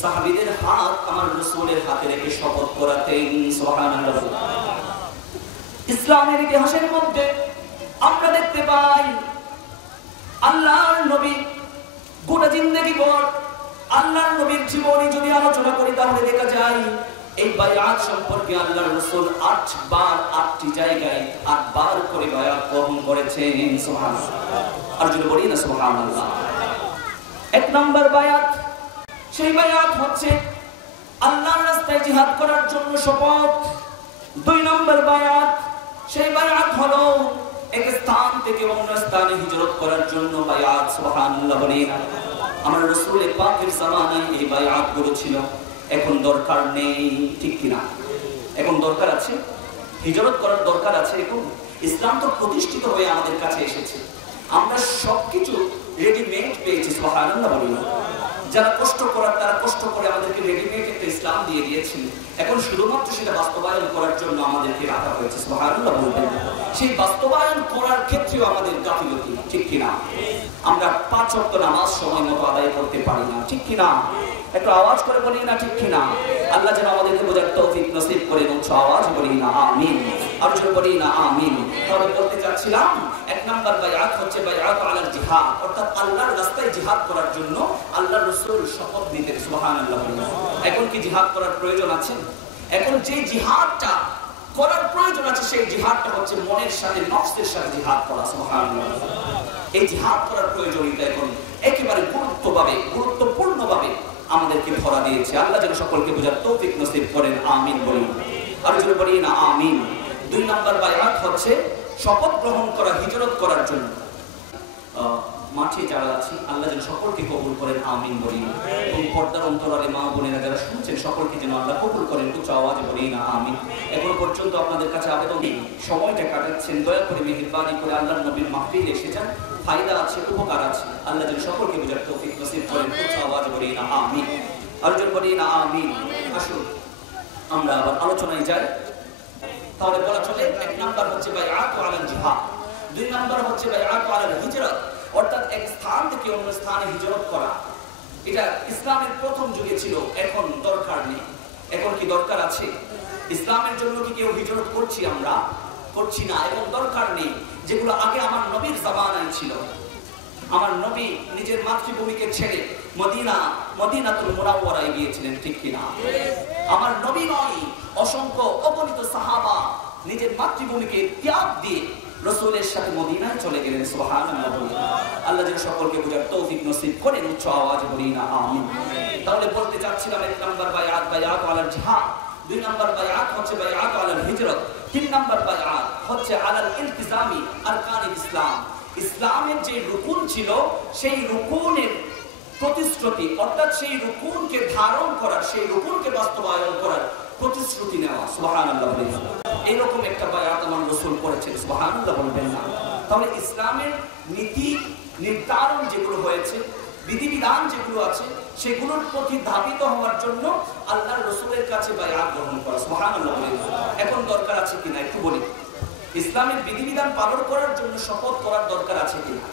সাহাবীদের হাত আমার রাসূলের হাতে রেখে শপথ করাতেন। সুবহানাল্লাহ। ইসলামের ইতিহাসের মধ্যে আমরা দেখতে পাই আল্লাহর নবী গোটা জিন্দেগি ভর, আল্লাহর নবীর জীবনী যদি আলোচনা করি তাহলে দেখা যায় এই বায়াত সম্পর্কে আল্লাহর রাসূল 8 বার 8টি জায়গায় 8 বার করে বায়াত গ্রহণ করেছেন। সুবহানাল্লাহ, আর যদি বলি না সুবহানাল্লাহ। এক নাম্বার বায়াত, সেই বায়াত হচ্ছে আল্লাহর রাস্তায় জিহাদ করার জন্য শপথ। 2 নাম্বার বায়াত, সেই বায়াত হলো এক স্থান থেকে অন্য স্থানে হিজরত করার জন্য বায়াত। সুবহানাল্লাহ বলেন। আমার রাসূলের পাকের জামানায় এই বায়াত গুলো ছিল, এখন দরকার নেই, ঠিক কিনা? এখন দরকার আছে, হিজরত করার দরকার আছে। এখন ইসলাম তো প্রতিষ্ঠিত হয়ে আমাদের কাছে এসেছে, আমরা সবকিছু রেডিমেড পেয়েছি। সুবহানাল্লাহ বলেন। যারা কষ্ট করার তারা কষ্ট করে আমাদেরকে রেডিমেড একটা ইসলাম দিয়ে দিয়েছেন, এখন শুধুমাত্র সেটা বাস্তবায়ন করার জন্য আমাদেরকে রাখা হয়েছে। সুবহানাল্লাহ বলবেন। সেই বাস্তবায়ন করার ক্ষেত্রেও আমাদের গাফিলতি, ঠিক কিনা? আমরা 5 ওয়াক্ত নামাজ সময় মতো আদায় করতে পারি না, ঠিক কিনা? একটু আওয়াজ করে বলি না, ঠিক কিনা? আল্লাহ যেন আমাদেরকে বোঝার তৌফিক নসিব করেন। উচ্চ আওয়াজ বলি না আমিন, আর জোরে বলি না আমিন। তাহলে বলতে চাচ্ছিলাম, এক নাম্বার বায়াত হচ্ছে বায়াত আলাল জিহাদ, অর্থাৎ আল্লাহর রাস্তায় জিহাদ করার জন্য আল্লাহর রাসূল শপথ নিতেন। সুবহানাল্লাহ। এখন কি জিহাদ করার প্রয়োজন আছে? এখন যে জিহাদটা করার প্রয়োজন আছে সেই জিহাদটা হচ্ছে মনের সাথে, নফসের সাথে জিহাদ করা। সুবহানাল্লাহ। এই জিহাদ করার প্রয়োজনীয়তা এখন একেবারে গুরুত্বপূর্ণভাবে আমাদেরকে ধরা দিয়েছে। আল্লাহ যেন সকলকে বোঝার তৌফিক নসিব করেন, আমিন বলি। আর জোরে বলি না আমিন। 2 নাম্বার বায়াত হচ্ছে শপথ গ্রহণ করা হিজরত করার জন্য। মাঠে যারা আছি আল্লাহ যেন সকলকে কবুল করেন, আমিন বলি। এবং পর্দার অন্তরালে মা বোনেরা যারা শুনছেন সকলকে যেন আল্লাহ কবুল করেন, উচ্চ আওয়াজে বলি না আমিন। এখন পর্যন্ত আপনাদের কাছে আবেদন, সময়টা কাটাচ্ছেন, দয়া করে মেহেরবানি করে আল্লাহর নবীর মাহফিলে এসে যান, ফায়দা আছে, উপকার আছে। আল্লাহ যেন সকলকে বোঝার তৌফিক নসিব করেন, উচ্চ আওয়াজে বলি না আমিন, আর জোরে বলি না আমিন। আসুন আমরা আবার আলোচনায় যাই। তাহলে বলা চলে, 1 নাম্বার হচ্ছে বায়াত আলাল জিহাদ, 2 নাম্বার হচ্ছে বায়াত আলাল হিজরত, অর্থাৎ এক স্থান থেকে অন্য স্থানে হিজরত করা। এটা ইসলামের প্রথম যুগে ছিল, এখন দরকার নেই। এখন কি দরকার আছে? ইসলামের জন্য কি কেউ হিজরত করছি? আমরা করছি না, এবং দরকার নেই। যেগুলো আগে আমার নবীর জামানায় ছিল, আমার নবী নিজের মাতৃভূমিকে ছেড়ে মদিনাতুল মুনাওয়ারায় গিয়েছিলেন, ঠিক কিনা? আমার নবী নয়, অসংখ্য অগণিত সাহাবা নিজের মাতৃভূমিকে ত্যাগ দিয়ে রাসূলের সাথে মদিনায় চলে গেলেন। সুবহানাল্লাহ। আল্লাহ যেন সকলকে বোঝার তৌফিক নসিব করেন, উচ্চ আওয়াজে বলি না আমিন। তাহলে বলতে চাচ্ছিলাম, 1 নাম্বার বায়াত আলাল জিহাদ, 2 নাম্বার বায়াত হচ্ছে বায়াত আলাল হিজরত, 3 নাম্বার বায়াত হচ্ছে আলাল ইলতিজামি আরকানিল ইসলাম। ইসলামের যে রুকুন ছিল সেই রুকুনের প্রতিশ্রুতি, অর্থাৎ সেই রুকুনকে ধারণ করার, সেই রুকুনকে বাস্তবায়ন করার প্রতিশ্রুতি নেওয়া। সুবহানাল্লাহ। এইরকম একটা বায়াত আমার রাসূল করেছেন। সুবহানাল্লাহ বলবেন না? তাহলে ইসলামের নীতি নির্ধারণ যেগুলো হয়েছে, বিধিবিধান যেগুলো আছে, সেগুলোর প্রতি ধাবিত হওয়ার জন্য আল্লাহর রাসূলের কাছে বায়াত গ্রহণ করা। সুবহানাল্লাহ। এখন দরকার আছে কিনা একটু বলি। ইসলামের বিধিবিধান পালন করার জন্য শপথ করার দরকার আছে কিনা?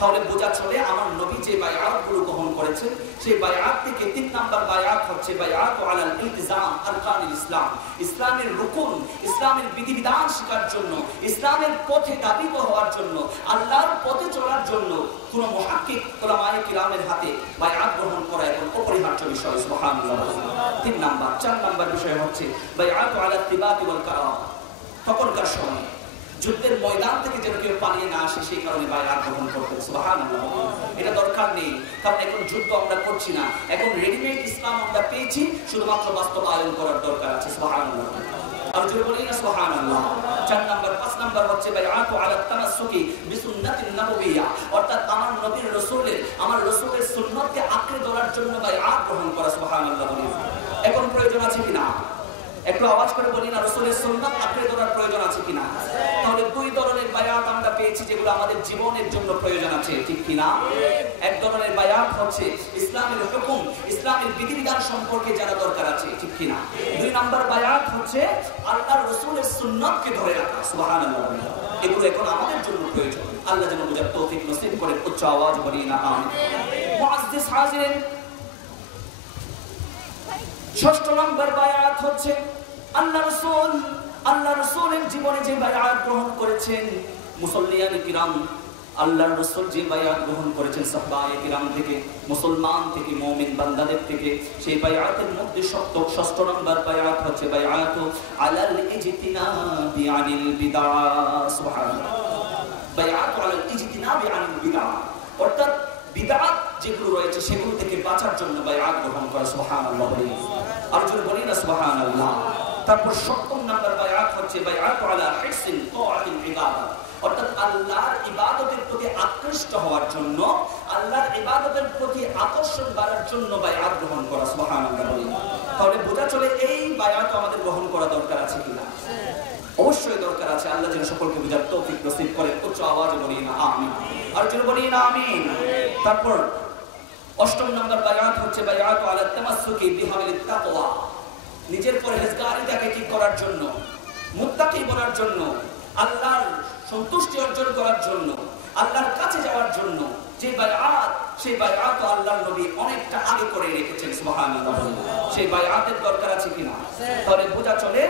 তাহলে বোঝা চলে আমার নবী যে বায়াতগুলো গ্রহণ করেছেন সেই বায়াত থেকে 3 নাম্বার বায়াত হচ্ছে বায়াত আলাল ইলতিজাম আরকানিল ইসলাম। ইসলামের রুকুন, ইসলামের বিধিবিধান শেখার জন্য, ইসলামের পথে দাবিত হওয়ার জন্য, আল্লাহর পথে চলার জন্য কোন মুহাক্কিক উলামায়ে কিরামের হাতে বায়াত গ্রহণ করা এখন অপরিহার্য বিষয়। সুবহানাল্লাহ। 3 নাম্বার। 4 নাম্বার বিষয় হচ্ছে বায়াত আলা ইত্তিবাতি ওয়াল কারাম। তখনকার সময় যুদ্ধের ময়দান থেকে যেন কেউ পালিয়ে না আসে, সেই কারণে বায়াত গ্রহণ করতেন। সুবহানাল্লাহ। এটা দরকার নেই, কারণ এখন যুদ্ধ আমরা করছি না, এখন রেডিমেড ইসলাম আমরা পেয়েছি, শুধুমাত্র বাস্তবায়ন করার দরকার আছে। সুবহানাল্লাহ। আর যদি বলি না সুবহানাল্লাহ। 5 নাম্বার হচ্ছে বায়াতু আলা তামাসসুকি বিসুন্নাতিন নববিয়্যা, অর্থাৎ আমার নবীর রাসূলের, আমার রাসূলের সুন্নাতকে আঁকড়ে ধরার জন্য বায়াত গ্রহণ করা। সুবহানাল্লাহ। এখন প্রয়োজন আছে কিনা? একটু আওয়াজ করে বলি না, রাসূলের সুন্নাত আঁকড়ে ধরার প্রয়োজন আছে কিনা? তাহলে দুই ধরনের বায়াত আমরা পেয়েছি যেগুলো আমাদের জীবনের জন্য প্রয়োজন আছে, ঠিক কিনা? এক ধরনের বায়াত হচ্ছে ইসলামের হুকুম, ইসলামের বিধিবিধান সম্পর্কে জানা দরকার আছে, ঠিক কিনা? 2 নাম্বার বায়াত হচ্ছে আল্লাহর রাসূলের সুন্নাতকে ধরে রাখা। সুবহানাল্লাহ। এগুলো এখন আমাদের জন্য প্রয়োজন। আল্লাহ যেন বুঝার তৌফিক নসিব করেন। উচ্চ আওয়াজ বলি না আমিন। মুআজ্জিজ হাজিরিন, 6 নম্বর বায়াত হচ্ছে আল্লাহ রাসূলের জীবনে যে বায়াত গ্রহণ করেছেন মুসল্লিয়ানে কিরাম, আল্লাহর রাসূল যে বায়াত গ্রহণ করেছেন সাহাবায়ে কিরাম থেকে, মুসলমান থেকে, মুমিন বান্দাদের থেকে, সেই বায়াতের মধ্যে 6 নম্বর বায়াত হচ্ছে বায়াতু আলাল ইজতিনাবি আনিল বিদআ। সুবহানাল্লাহ। বায়াতু আলাল ইজতিনাবি আনিল বিদআ, অর্থাৎ বিদআত যেগুলো রয়েছে সেগুলো থেকে বাঁচার জন্য বায়াত গ্রহণ করা। সুবহানাল্লাহ। আর যদি বলি না সুবহানাল্লাহ। তারপর 7 নম্বর বায়াত হচ্ছে বায়াতু আলা হিসিন তাআতিল ইবাদত, অর্থাৎ আল্লাহর ইবাদতের প্রতি আকৃষ্ট হওয়ার জন্য, আল্লাহর ইবাদতের প্রতি আকর্ষণ বাড়ার জন্য বায়াত গ্রহণ করা। সুবহানাল্লাহ। তাহলে বোঝা চলে এই বায়াত আমাদের গ্রহণ করা দরকার আছে কিনা? অবশ্যই দরকার আছে। আল্লাহ যেন সকলকে বুঝার তৌফিক নসিব করেন। উচ্চ আওয়াজে বলি না আমিন। আর যেন বলি না আমিন। তারপর 8 নম্বর বায়াত হচ্ছে বায়াতু আলা তামাসসুকি বিহাবিলিত তাকওয়া, নিজের পরহেজগারিতাকে ঠিক করার জন্য, মুত্তাকি বনার জন্য, আল্লাহর সন্তুষ্টি অর্জন করার জন্য, আল্লাহর কাছে যাওয়ার জন্য যে বায়াত, সেই বায়াত আল্লাহর নবী অনেকটা আগে করে রেখেছেন। সুবহানাল্লাহ। সেই বায়াতের দরকার আছে কিনা? তাহলে বোঝা চলে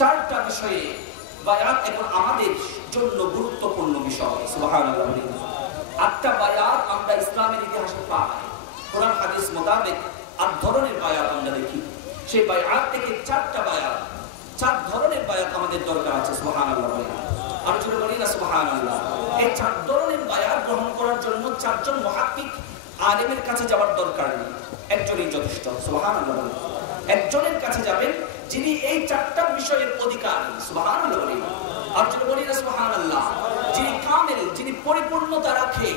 4টা বিষয়ে বায়াত এখন আমাদের জন্য গুরুত্বপূর্ণ বিষয়। সুবহানাল্লাহ। 8টা বায়াত আমরা ইসলামের ইতিহাসে পাই। কোরআন হাদিস মোতাবেক 8 ধরনের বায়াত আমরা দেখি। সেই বায়াত থেকে 4টা বায়াত, 4 ধরনের বায়াত আমাদের দরকার আছে। সুবহানাল্লাহ। আর যদি বলি না সুবহানাল্লাহ। এই 4 ধরনের বায়াত গ্রহণ করার জন্য 4 জন মুহাক্কিক আলেমের কাছে যাওয়ার দরকার নেই, একজনই যথেষ্ট। সুবহানাল্লাহ। একজনের কাছে যাবেন যিনি এই 4টা বিষয়ের অধিকারী। সুবহানাল্লাহ। আর যদি বলি না সুবহানাল্লাহ, যিনি কামেল, যিনি পরিপূর্ণতা রাখে,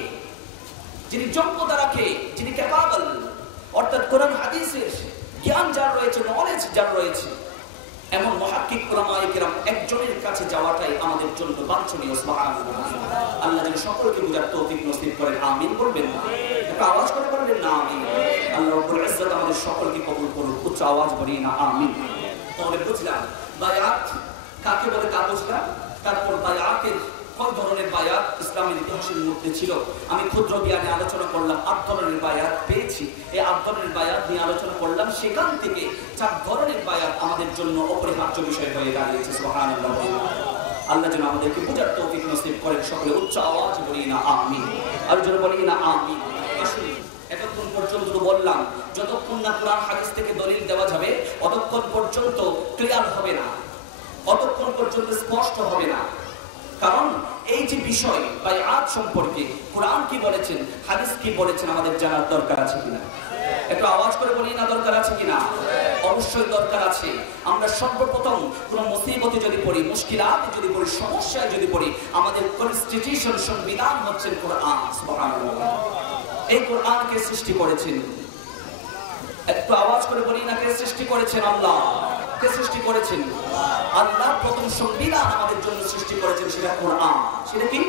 যিনি যোগ্যতা রাখে, যিনি ক্যাপাবল, অর্থাৎ কোরআন হাদিসের জ্ঞান যার রয়েছে, নলেজ যার রয়েছে, এমন মুহাক্কিক উলামায়ে কিরাম একজনের কাছে যাওয়াটাই আমাদের জন্য বাঞ্ছনীয়। সুবহানাল্লাহ। আল্লাহ যেন সকলকে বুঝার তৌফিক নসিব করেন। আমিন বলবেন না? একটা আওয়াজ করে বলবেন না আমিন? আল্লাহ রাব্বুল ইজ্জত আমাদের সকলকে কবুল করুন। উচ্চ আওয়াজ বলি না আমিন। তাহলে বুঝলাম বায়াত কাকে বলে, তা বুঝলাম। তারপর বায়াতের কয় ধরনের বায়াত ইসলামের ইতিহাসের মধ্যে ছিল আমি ক্ষুদ্র জ্ঞানে আলোচনা করলাম। 8 ধরনের বায়াত পেয়েছি। এই 8 ধরনের বায়াত নিয়ে আলোচনা করলাম। সেখান থেকে 4 ধরনের বায়াত আমাদের জন্য অপরিহার্য বিষয় হয়ে দাঁড়িয়েছে। সুবহানাল্লাহ। আল্লাহ যেন আমাদেরকে বুঝার তৌফিক নসিব করেন। সকলে উচ্চ আওয়াজ বলি না আমিন। আর যেন বলি না আমিন। আসলে এতক্ষণ পর্যন্ত তো বললাম, যতক্ষণ না কোরআন হাদিস থেকে দলিল দেওয়া যাবে ততক্ষণ পর্যন্ত ক্লিয়ার হবে না, ততক্ষণ পর্যন্ত স্পষ্ট হবে না। কারণ এই যে বিষয় বায়াত সম্পর্কে কোরআন কি বলেছেন, হাদিস কি বলেছেন, আমাদের জানার দরকার আছে কিনা? একটু আওয়াজ করে বলি না, দরকার আছে কিনা? অবশ্যই দরকার আছে। আমরা সর্বপ্রথম কোনো মুসিবতে যদি পড়ি, মুশকিলাতে যদি পড়ি, সমস্যায় যদি পড়ি, আমাদের কনস্টিটিউশন, সংবিধান হচ্ছে কোরআন। সুবহানাল্লাহ। এই কোরআনকে সৃষ্টি করেছেন, একটু আওয়াজ করে বলি না, কে সৃষ্টি করেছেন? আল্লাহ। কে সৃষ্টি করেছেন? আল্লাহ প্রথম সংবিধান আমাদের জন্য সৃষ্টি করেছেন, সেটা কোরআন। সেটা কি?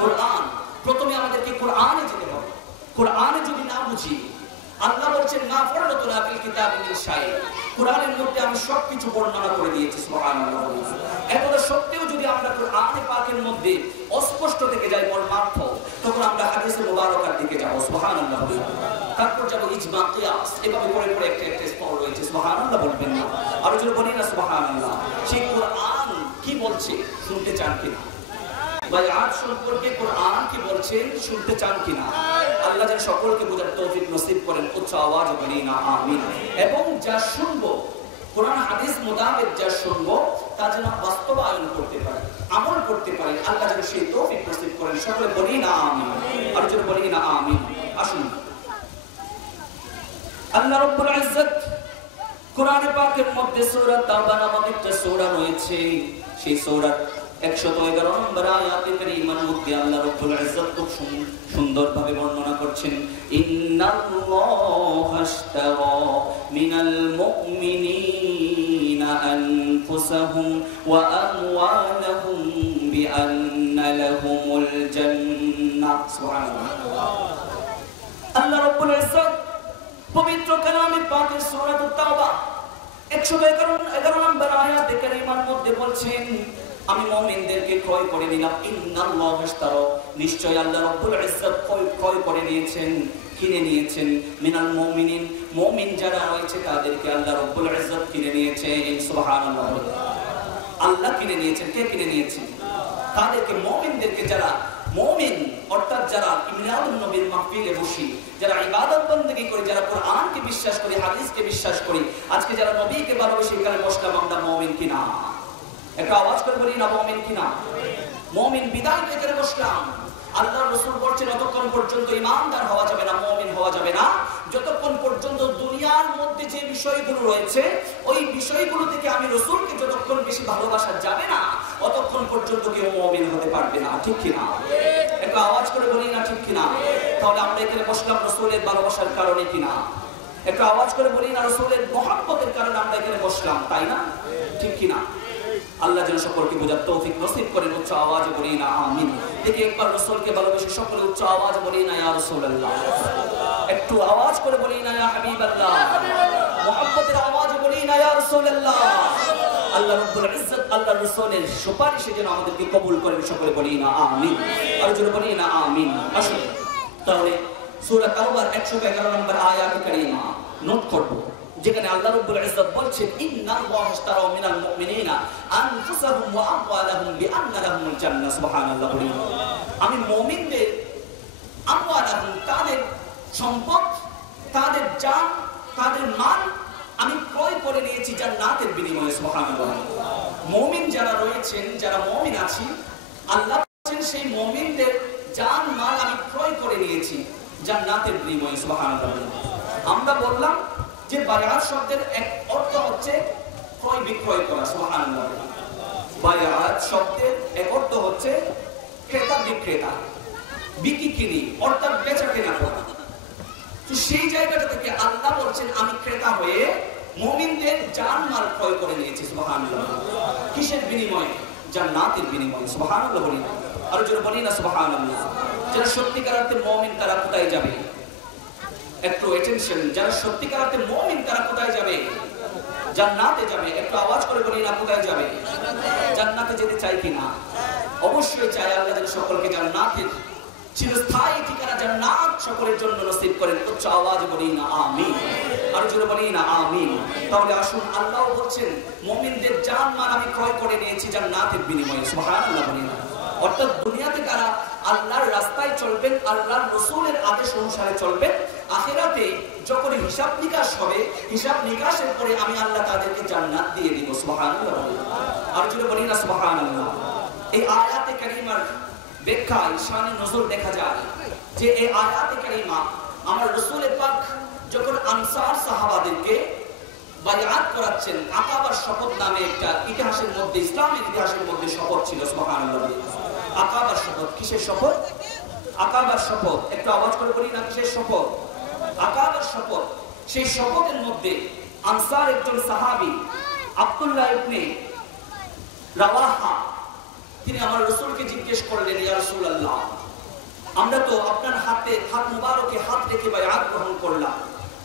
কোরআন। প্রথমে আমাদেরকে কোরআনে যেতে হবে। কোরআনে যদি না বুঝি, আল্লাহ বলছেন মা ফারাদতুনা ফিল কিতাবি মিন শাই, কোরআনের মধ্যে আমি সবকিছু বর্ণনা করে দিয়েছি। সুবহানাল্লাহ। এতটা সত্ত্বেও যদি আমরা কোরআনে পাকের মধ্যে অস্পষ্ট থেকে যাই মর্মার্থ, তখন আমরা হাদিসে মুবারাকার দিকে যাব। সুবহানাল্লাহ। তারপর যাব ইজমা, কিয়াস, এভাবে পরে পরে একটা একটা স্তর রয়েছে। সুবহানাল্লাহ বলবেন না? আর যদি বলি না সুবহানাল্লাহ। সেই কোরআন কি বলছে শুনতে চান কিনা? বায়াত সম্পর্কে কোরআন কি বলছেন শুনতে চান কিনা? আল্লাহ যেন সকলকে বোঝার তৌফিক নসিব করেন। উচ্চ আওয়াজ বলি না আমিন। এবং যা শুনবো, কোরআন হাদিস মোতাবেক যা শুনবো, তা যেন বাস্তবায়ন করতে পারে, আমল করতে পারে। আল্লাহ যেন সেই তৌফিক নসিব করেন। সকলে বলি না আমিন, আর যেন বলি না আমিন। আসুন, আল্লাহ রাব্বুল ইজ্জত কোরআনে পাকের মধ্যে সূরা তাওবা নামক একটা সূরা রয়েছে। সেই সূরার 111 নম্বর আয়াতে কারীমার মধ্যে আল্লাহ রাব্বুল ইজ্জত খুব সুন্দরভাবে বর্ণনা করছেন, ইন্নাল্লাহা আশতারা মিনাল মুমিনিনা আনফুসাহুম ওয়া আমওয়ালাহুম বিআন্না লাহুমুল জান্নাহ। সুবহানাল্লাহ। আল্লাহ রাব্বুল ইজ্জত পবিত্র কালামে পাকের সূরা তাওবা 111 নম্বর আয়াতে কারীমার মধ্যে বলছেন, আমি মুমিনদেরকে ক্রয় করে নিলাম। ইন্নাল্লাহা আশতারা, নিশ্চয় আল্লাহ রাব্বুল ইজ্জত ক্রয় করে নিয়েছেন, কিনে নিয়েছেন। মিনাল মুমিনিন, মুমিন যারা রয়েছে তাদেরকে আল্লাহ রাব্বুল ইজ্জত কিনে নিয়েছেন। সুবহানাল্লাহ। আল্লাহ কিনে নিয়েছেন। কে কিনে নিয়েছেন? তাদেরকে, মুমিনদেরকে। যারা মুমিন অর্থাৎ যারা মিলাদুন নবীর মাহফিলে বসি, যারা ইবাদত বندگی করে, যারা কোরআনকে বিশ্বাস করে, হাদিসকে বিশ্বাস করে, আজকে যারা নবীকে ভালোবাসে, এখানে বসলাম, আমরা মুমিন কিনা? একটা আওয়াজ করে বলি না, মুমিন কিনা? মুমিন বিদায় এখানে বসলাম। আল্লাহর রাসূল বলেছেন, যতক্ষণ পর্যন্ত ঈমানদার হওয়া যাবে না, মুমিন হওয়া যাবে না, যতক্ষণ পর্যন্ত দুনিয়ার মধ্যে যে বিষয়গুলো রয়েছে ওই বিষয়গুলো থেকে আমি রাসূলকে যতক্ষণ বেশি ভালোবাসা যাবে না, ততক্ষণ পর্যন্ত কেউ মুমিন হতে পারবে না। ঠিক কিনা? একটা আওয়াজ করে বলি না, ঠিক কিনা? তাহলে আমরা এখানে বসলাম রাসূলের ভালোবাসার কারণে কিনা? একটা আওয়াজ করে বলি না, রাসূলের মহব্বতের কারণে আমরা এখানে বসলাম, তাই না? ঠিক কিনা? আল্লাহ যেন সকলকে বোঝার তৌফিক নসিব করেন। উচ্চ আওয়াজে বলি না আমিন। দেখি একবার রাসূলকে ভালোবেসে সকলে উচ্চ আওয়াজে বলি না ইয়া রাসূলুল্লাহ। একটু আওয়াজ করে বলি না ইয়া হাবিবাল্লাহ। মুহাব্বতের আওয়াজে বলি না ইয়া রাসূলুল্লাহ। আল্লাহ রাব্বুল ইজ্জত আল্লাহর রাসূলের সুপারিশে যেন আমাদেরকে কবুল করেন। সকলে বলি না আমিন, আর যেন বলি না আমিন। আসুন তাহলে সূরা তাওবার 111 নম্বর আয়াতে কারীমা নোট করব, যেখানে আল্লাহ রাব্বুল ইজ্জত বলছেন, ইন্নাল্লাহা আশতারা মিনাল মুমিনিনা আনফুসাহুম ওয়া আমওয়ালাহুম বিআন্না লাহুমুল জান্নাহ। সুবহানাল্লাহ। আমি মুমিনদের আমওয়ালাহুম, তাদের সম্পদ, তাদের জান, তাদের মাল আমি ক্রয় করে নিয়েছি জান্নাতের বিনিময়ে। সুবহানাল্লাহ। মুমিন যারা রয়েছেন, যারা মুমিন আছি, আল্লাহ বলেন সেই মুমিনদের জান মাল আমি ক্রয় করে নিয়েছি জান্নাতের বিনিময়ে। সুবহানাল্লাহ। আমরা বললাম যে বায়আত শব্দের এক অর্থ হচ্ছে ক্রয় বিক্রয় করা। সুবহানাল্লাহ। বায়আত শব্দের এক অর্থ হচ্ছে ক্রেতা বিক্রেতা, বিক্রি কিনি অর্থাৎ বেচা কেনা করা। তো সেই জায়গাটা থেকে আল্লাহ বলছেন, আমি ক্রেতা হয়ে মুমিনদের জান মাল ক্রয় করে নিয়েছি। সুবহানাল্লাহ। কিসের বিনিময়ে? জান্নাতের বিনিময়ে। সুবহানাল্লাহ বলি না, আর যারা বলি না সুবহানাল্লাহ। যারা সত্যিকার অর্থে মুমিন তারা কোথায় যাবে? একটু অ্যাটেনশন। যারা সত্যিকার অর্থে মুমিন তারা কোথায় যাবে? জান্নাতে যাবে। একটু আওয়াজ করে বলি না, কোথায় যাবে? জান্নাতে যেতে চাই কিনা? অবশ্যই চাই। আল্লাহ যেন সকলকে জান্নাতের চিরস্থায়ী ঠিকানা জান্নাত সকলের জন্য নসিব করেন। উচ্চ আওয়াজে বলি না আমিন, আর জোরে বলি না আমিন। তাহলে আসুন, আল্লাহ বলছেন মুমিনদের জান মাল আমি ক্রয় করে নিয়েছি জান্নাতের বিনিময়ে। সুবহানাল্লাহ বলি না। অর্থাৎ দুনিয়াতে তারা আল্লাহর রাস্তায় চলবেন, আল্লাহর রাসূলের আদেশ অনুসারে চলবেন। আখিরাতে যখন হিসাব নিকাশ হবে, হিসাব নিকাশের পরে আমি আল্লাহ তাদেরকে জান্নাত দিয়ে দিব। সুবহানাল্লাহ। আর জোরে বলি না সুবহানাল্লাহ। এই আয়াতে কারীমার ব্যাখ্যায় শানে নজর দেখা যায় যে এই আয়াতে কারীমা আমার রাসূল পাক যখন আনসার সাহাবাদেরকে বায়আত করাচ্ছেন, আকাবার শপথ নামে একটা ইতিহাসের মধ্যে, ইসলামের ইতিহাসের মধ্যে শপথ ছিল। সুবহানাল্লাহ। আকাবার শপথ। কিসের শপথ? আকাবার শপথ। একটু আওয়াজ করে বলি না, কিসের শপথ? আকাবার শপথ। সেই শপথের মধ্যে আনসার একজন সাহাবী আব্দুল্লাহ ইবনে রাওয়াহা, তিনি আমার রাসূলকে জিজ্ঞেস করলেন, ইয়া রাসূলুল্লাহ, আমরা তো আপনার হাত মুবারকে হাত রেখে বায়আত গ্রহণ করলাম,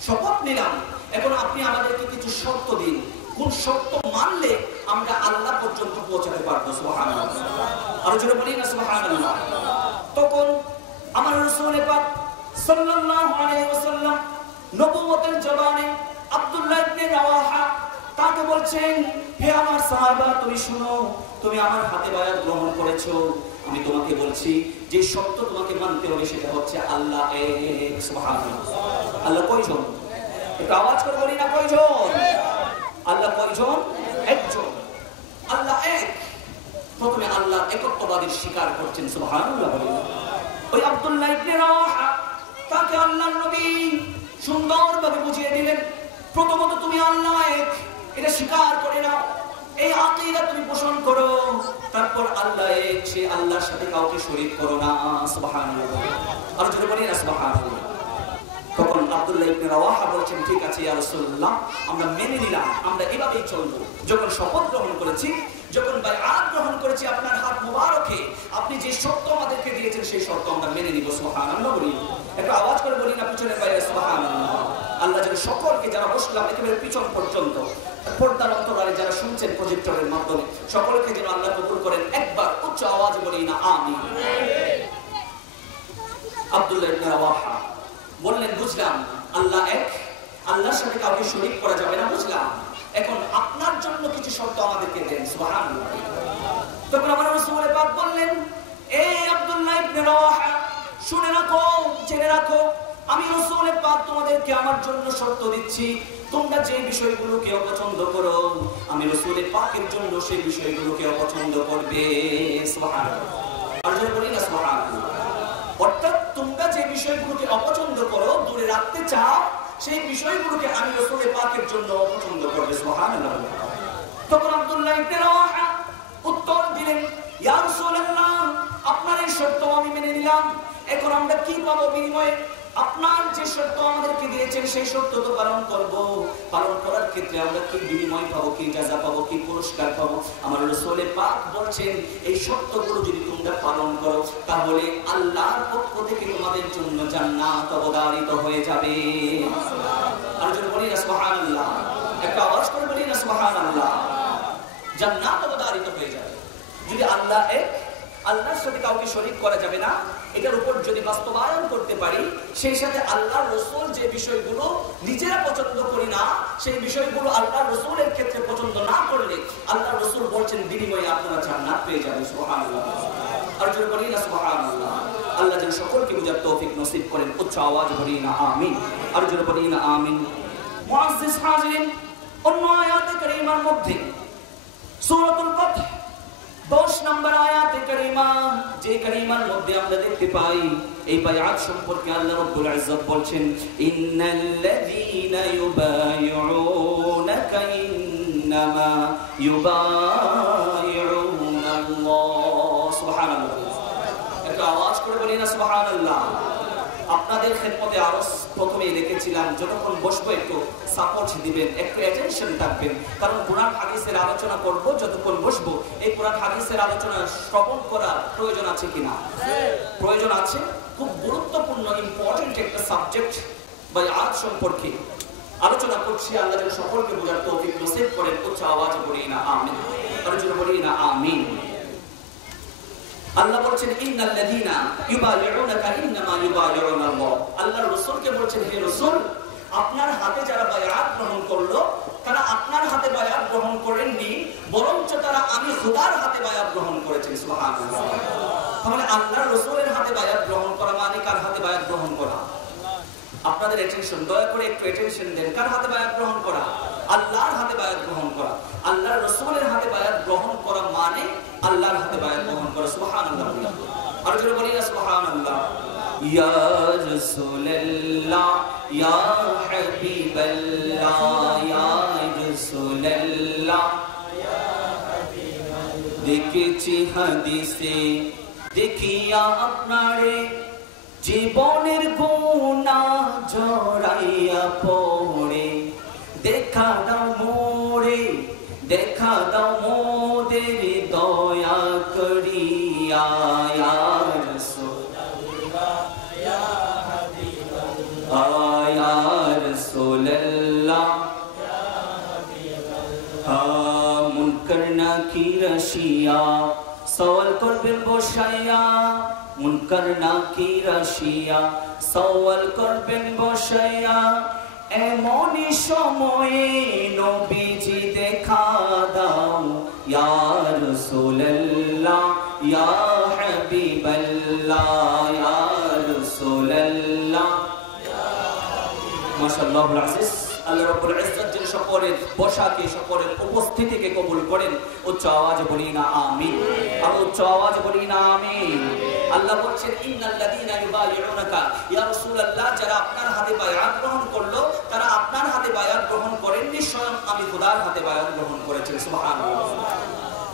শপথ নিলাম, এখন আপনি আমাদেরকে কিছু শর্ত দিন, কোন শর্ত মানলে আমরা আল্লাহ পর্যন্ত পৌঁছাতে পারবো? সুবহানাল্লাহ। আর জোরে বলি না সুবহানাল্লাহ। তখন আমার রাসূল পাক সাল্লাল্লাহু আলাইহি ওয়াসাল্লাম নবুয়তের জবানে আব্দুল্লাহ ইবনে রাওয়াহা তাকে বলছেন, হে আমার সাহাবা, তুমি শুনো, তুমি আমার হাতে বায়াত গ্রহণ করেছো, আমি তোমাকে বলছি যে শর্ত তোমাকে মানতে হবে সেটা হচ্ছে আল্লাহ এক। সুবহানাল্লাহ। আল্লাহ কয়জন? একটু আওয়াজ করে বলি না, কয়জন? আল্লাহ কয়জন? একজন। আল্লাহ এক। প্রথমে আল্লাহ একত্ববাদের স্বীকার করছেন, সুবহানাল্লাহ। ওই আব্দুল্লাহ ইবনে রাওয়াহা তাকে আল্লাহর নবী সুন্দরভাবে বুঝিয়ে দিলেন, প্রথমত তুমি আল্লাহ এক এটা স্বীকার করে নাও, এই আকীদা তুমি পোষণ করো, তারপর আল্লাহ এক, সে আল্লাহর সাথে কাউকে শরীক করো না, সুবহানাল্লাহ। আর যদি বলি না সুবহানাল্লাহ, তখন আব্দুল্লাহ ইবনে রাওয়াহা বলছেন, ঠিক আছে ইয়া রাসূলুল্লাহ, আমরা মেনে নিলাম, আমরা এভাবেই চলবো। যখন শপথ গ্রহণ করেছি, যখন বাইআত গ্রহণ করেছি আপনার হাত মুবারকে, আপনি যে শর্ত আমাদেরকে দিয়েছেন সেই শর্ত আমরা মেনে নিব, সুবহানাল্লাহ বলি। একটু আওয়াজ করে বলি না পিছনের বাইরে, সুবহানাল্লাহ। আল্লাহ যেন সকলকে, যারা বসলাম একেবারে পিছন পর্যন্ত, পর্দার অন্তরালে যারা শুনছেন প্রজেক্টরের মাধ্যমে, সকলকে যেন আল্লাহ কবুল করেন। একবার উচ্চ আওয়াজ বলি না আমিন। আব্দুল্লাহ ইবনে রাওয়াহা বললেন, বুঝলাম আল্লাহ এক, আল্লাহর সাথে কাউকে শরীক করা যাবে না, বুঝলাম। এখন আপনার জন্য কিছু শর্ত আমাদেরকে দেন, সুবহানাল্লাহ। তখন আমার রাসূল পাক বললেন, এই আব্দুল্লাহ ইবনে রাওয়াহা, শুনে রাখো, জেনে রাখো, আমি রাসূল পাক তোমাদেরকে আমার জন্য শর্ত দিচ্ছি। তোমরা যে বিষয়গুলোকে অপছন্দ করো, আমি রাসূল পাকের জন্য সেই বিষয়গুলোকে অপছন্দ করবে, সুবহানাল্লাহ। আর যদি বলি না সুবহানাল্লাহ, অর্থাৎ তোমরা যে বিষয়গুলোকে অপছন্দ করো, দূরে রাখতে চাও, সেই বিষয়গুলোকে আমি রাসূল পাকের জন্য অপছন্দ করবে, সুবহানাল্লাহ। তখন আব্দুল্লাহ ইবনে রাওয়াহা উত্তর দিলেন, ইয়া রাসূলুল্লাহ, আপনার এই শর্ত আমি মেনে নিলাম, এখন আমরা কি পাবো বিনিময়ে? আপনার যে শর্ত আমাদেরকে দিয়েছেন সেই শর্ত তো পালন করব, পালন করার ক্ষেত্রে আমরা কি বিনিময় পাবো, কি জাযা পাবো, কি পুরস্কার পাবো? আমার রাসূল পাক বলছেন, এই শর্তগুলো যদি তোমরা পালন করো, তাহলে আল্লাহর পক্ষ থেকে তোমাদের জন্য জান্নাত অবধারিত হয়ে যাবে। আর যদি বলি না সুবহানাল্লাহ, একটা আওয়াজ করে বলি না সুবহানাল্লাহ, জান্নাত অবধারিত হয়ে যাবে। যদি আল্লাহ এক, আল্লাহর সাথে কাউকে শরীক করা যাবে না, এটার উপর যদি বাস্তবায়ন করতে পারি, সেই সাথে আল্লাহর রাসূল যে বিষয়গুলো নিজেরা পছন্দ করি না, সেই বিষয়গুলো আল্লাহর রাসূলের ক্ষেত্রে পছন্দ না করলে আল্লাহর রাসূল বলছেন বিনিময়ে আপনারা জান্নাত পেয়ে যাবেন, সুবহানাল্লাহ। আর যদি বলি না সুবহানাল্লাহ, আল্লাহ যেন সকলকে বুঝার তৌফিক নসিব করেন। উচ্চ আওয়াজ বলি না আমিন। আর যদি বলি না আমিন। মুআজ্জিজ হাজিরিন, অন্য আয়াতে কারিমার মধ্যে সূরাতুল ফাতহ 10 নম্বর আয়াতে কারিমা, যে কারিমার মধ্যে আমরা দেখতে পাই এই বায়াত সম্পর্কে আল্লাহ রাব্বুল ইজ্জত বলছেন, ইন্নাল্লাযীনা ইউবাইউনাকা ইন্নামা ইউবাইউনাল্লাহ, সুবহানাল্লাহ। একটা আওয়াজ করে বলি না সুবহানাল্লাহ। আপনাদের খেদমতে আরো প্রথমেই রেখেছিলাম, যতক্ষণ বসবো একটু সাপোর্ট দিবেন, একটু অ্যাটেনশন থাকবেন, কারণ কোরআন হাদিসের আলোচনা করব, যতক্ষণ বসবো এই কোরআন হাদিসের আলোচনা শ্রবণ করার প্রয়োজন আছে কিনা? প্রয়োজন আছে। খুব গুরুত্বপূর্ণ ইম্পর্টেন্ট একটা সাবজেক্ট বায়াত সম্পর্কে আলোচনা করছি। আল্লাহ যেন সকলকে বোঝার তৌফিক নসিব করেন। উচ্চ আওয়াজে বলি না আমিন। আর যদি বলি না আমিন। আল্লাহ বলছেন, ইন্নাল্লাযীনা ইউবাইউনাকা ইন্নামা ইউবাইউনাল্লাহ। আল্লাহর রাসূলকে বলছেন, হে রাসূল, আপনার হাতে যারা বায়াত গ্রহণ করলো, তারা আপনার হাতে বায়াত গ্রহণ করেননি, বরঞ্চ তারা আমি খোদার হাতে বায়াত গ্রহণ করেছেন, সুবহানাল্লাহ। তাহলে আল্লাহর রাসূলের হাতে বায়াত গ্রহণ করা মানে কার হাতে বায়াত গ্রহণ করা? আপনাদের অ্যাটেনশন, দয়া করে একটু অ্যাটেনশন দেন। কার হাতে বায়াত গ্রহণ করা? আল্লাহর হাতে বায়াত গ্রহণ করা। আল্লাহর রাসূলের হাতে বায়াত গ্রহণ করা মানে আল্লাহর হাতে বায়াত গ্রহণ করা, সুবহানাল্লাহ। আর জোরে বলি না সুবহানাল্লাহ। ইয়া রাসূলুল্লাহ, ইয়া হাবিবাল্লাহ, ইয়া রাসূলুল্লাহ, ইয়া হাবিবাল্লাহ। দেখেছি হাদিসে দেখিয়া আপনারে, জীবনের গুনাহ জড়াইয়া পড়ে, দেখা দাও মোরে, দেখা দাও মোদের দয়া করিয়া, ইয়া রাসূলুল্লাহ, ইয়া হাবিবাল্লাহ, ইয়া রাসূলুল্লাহ, ইয়া হাবিবাল্লাহ। মুনকার নাকির আসিয়া সওয়াল করবেন বসাইয়া, মুনকার নাকির আসিয়া সওয়াল করবেন বসাইয়া, এমনই সময়ে নবীজি দেখা দাও, ইয়া রাসূলুল্লাহ, ইয়া হাবিবাল্লাহ, ইয়া রাসূলুল্লাহ, ইয়া হাবিবাল্লাহ। মাশাআল্লাহুল আজিজ। আল্লাহ রাব্বুল ইজ্জত যেন সকলের বসাকে সকলের উপস্থিতিকে কবুল করেন। উচ্চ আওয়াজে বলি না আমিন, আর উচ্চ আওয়াজে বলি না আমিন। আল্লাহ বলছেন ইন্নাল্লাযীনা ইউবাইউনাকা ইয়া রাসূলুল্লাহ, যারা আপনার হাতে বায়াত গ্রহণ করলো তারা আপনার হাতে বায়াত গ্রহণ করেননি, স্বয়ং আমি খোদার হাতে বায়াত গ্রহণ করেছি। সুবহানাল্লাহ।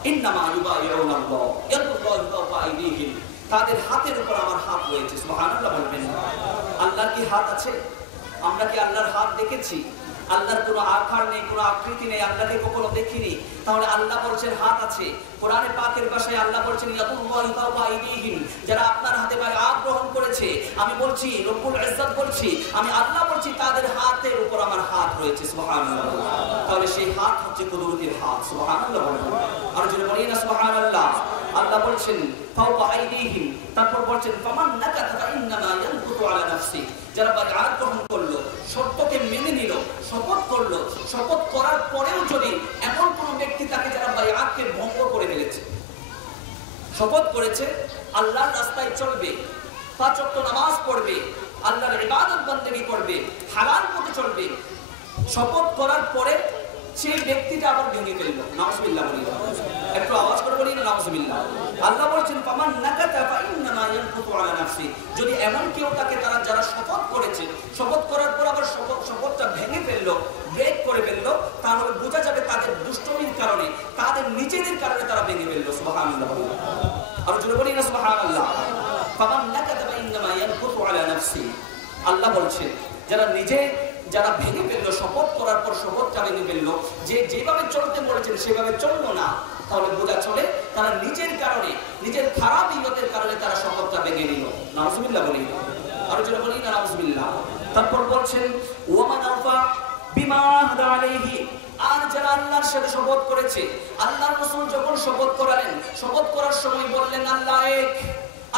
ইন্নামা ইউবাইউনাল্লাহ ইয়াদুল্লাহি ফাওকা আইদিহিম, তাদের হাতের উপর আমার হাত রয়েছে। সুবহানাল্লাহ বলবেন। আল্লাহর কি হাত আছে? আমরা কি আল্লাহর হাত দেখেছি? আল্লাহর কোনো আকার নেই, কোনো আকৃতি নেই, আল্লাহকে কখনো দেখিনি। তাহলে আল্লাহ বলছেন হাত আছে। কোরআনে পাকের ভাষায় আল্লাহ বলছেন ইয়াদুল্লাহি ফাওকা আইদিহিম, যারা আপনার হাতে বায়াত গ্রহণ করেছে, আমি বলছি রব্বুল ইজ্জত বলছি, আমি আল্লাহ বলছি তাদের হাতের উপর আমার হাত রয়েছে। সুবহানাল্লাহ। তাহলে সেই হাত হচ্ছে কুদরতের হাত। সুবহানাল্লাহ। আর যদি বলি না সুবহানাল্লাহ। আল্লাহ বলছেন ফাওকা আইদিহিম, তারপর বলছেন ফামান নাকাতা ফাইন্নামা ইয়ানকুতু আলা নাফসি, যারা বায়াত গ্রহণ করলো, শর্তকে মেনে নিল, শপথ করলো, শপথ করার পরেও যদি এমন কোন ব্যক্তি তাকে যারা বায়াতকে ভঙ্গ করে ফেলেছে, শপথ করেছে আল্লাহর রাস্তায় চলবে, ৫ ওয়াক্ত নামাজ পড়বে, আল্লাহর ইবাদত বন্দেগী করবে, হালাল পথে চলবে, শপথ করার পরে সেই ব্যক্তিটা আবার ভেঙে ফেললো, নাউযুবিল্লাহ বলি। একটু আওয়াজ করে বলি না নাউযুবিল্লাহ। আল্লাহ বলছেন ফামান নাকাতা ফাইন্নামা ইয়ানকুতু আলা নাফসি, যদি এমন কেউ তাকে তারা যারা শপথ করেছে, শপথ করার পর আবার শপথটা ভেঙে ফেললো, ব্রেক করে ফেললো, তাহলে বোঝা যাবে তাদের দুষ্টমির কারণে, তাদের নিজেদের কারণে তারা ভেঙে ফেললো। সুবহানাল্লাহ। আর যদি বলি না সুবহানাল্লাহ। ফামান নাকাতা ফাইন্নামা ইয়ানকুতু আলা নাফসি, আল্লাহ বলছেন যারা ভেঙে ফেললো, শপথ করার পর শপথটা ভেঙে ফেললো, যে যেভাবে চলতে বলেছেন সেভাবে চললো না, তাহলে বোঝা চলে তারা নিজের কারণে, নিজের খারাপ নিয়তের কারণে তারা শপথটা ভেঙে নিল। নাউযুবিল্লাহ বলি। আর যদি বলি না নাউযুবিল্লাহ। তারপর বলছেন ওয়ামান আফা বিমা আহদা আলাইহি, আর যারা আল্লাহর সাথে শপথ করেছে, আল্লাহর রাসূল যখন শপথ করালেন, শপথ করার সময় বললেন আল্লাহ এক,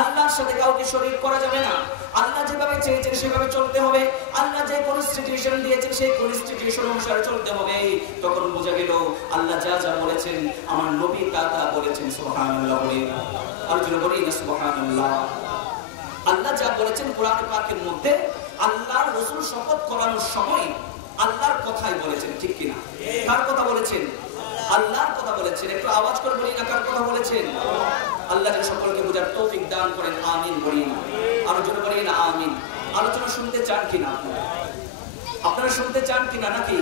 আল্লাহর সাথে কাউকে শরীক করা যাবে না, আল্লাহ যেভাবে চেয়েছেন সেভাবে চলতে হবে, আল্লাহ যে কনস্টিটিউশন দিয়েছেন সেই কনস্টিটিউশন অনুসারে চলতে হবে। তখন বোঝা গেল আল্লাহ যা যা বলেছেন আমার নবী তা তা বলেছেন। সুবহানাল্লাহ বলি। আর যদি বলি না সুবহানাল্লাহ। আল্লাহ যা বলেছেন কোরআন পাকের মধ্যে, আল্লাহর রাসূল শপথ করানোর সময় আল্লাহর কথাই বলেছেন, ঠিক কিনা? কার কথা বলেছেন? আল্লাহর কথা বলেছেন। একটু আওয়াজ করে বলি না কার কথা বলেছেন? আল্লাহ যেন সকলকে বোঝার তৌফিক দান করেন। আমিন বলি না। আরো জোরে বলি না আমিন। আলোচনা শুনতে চান কিনা? আপনারা শুনতে চান কিনা নাকি?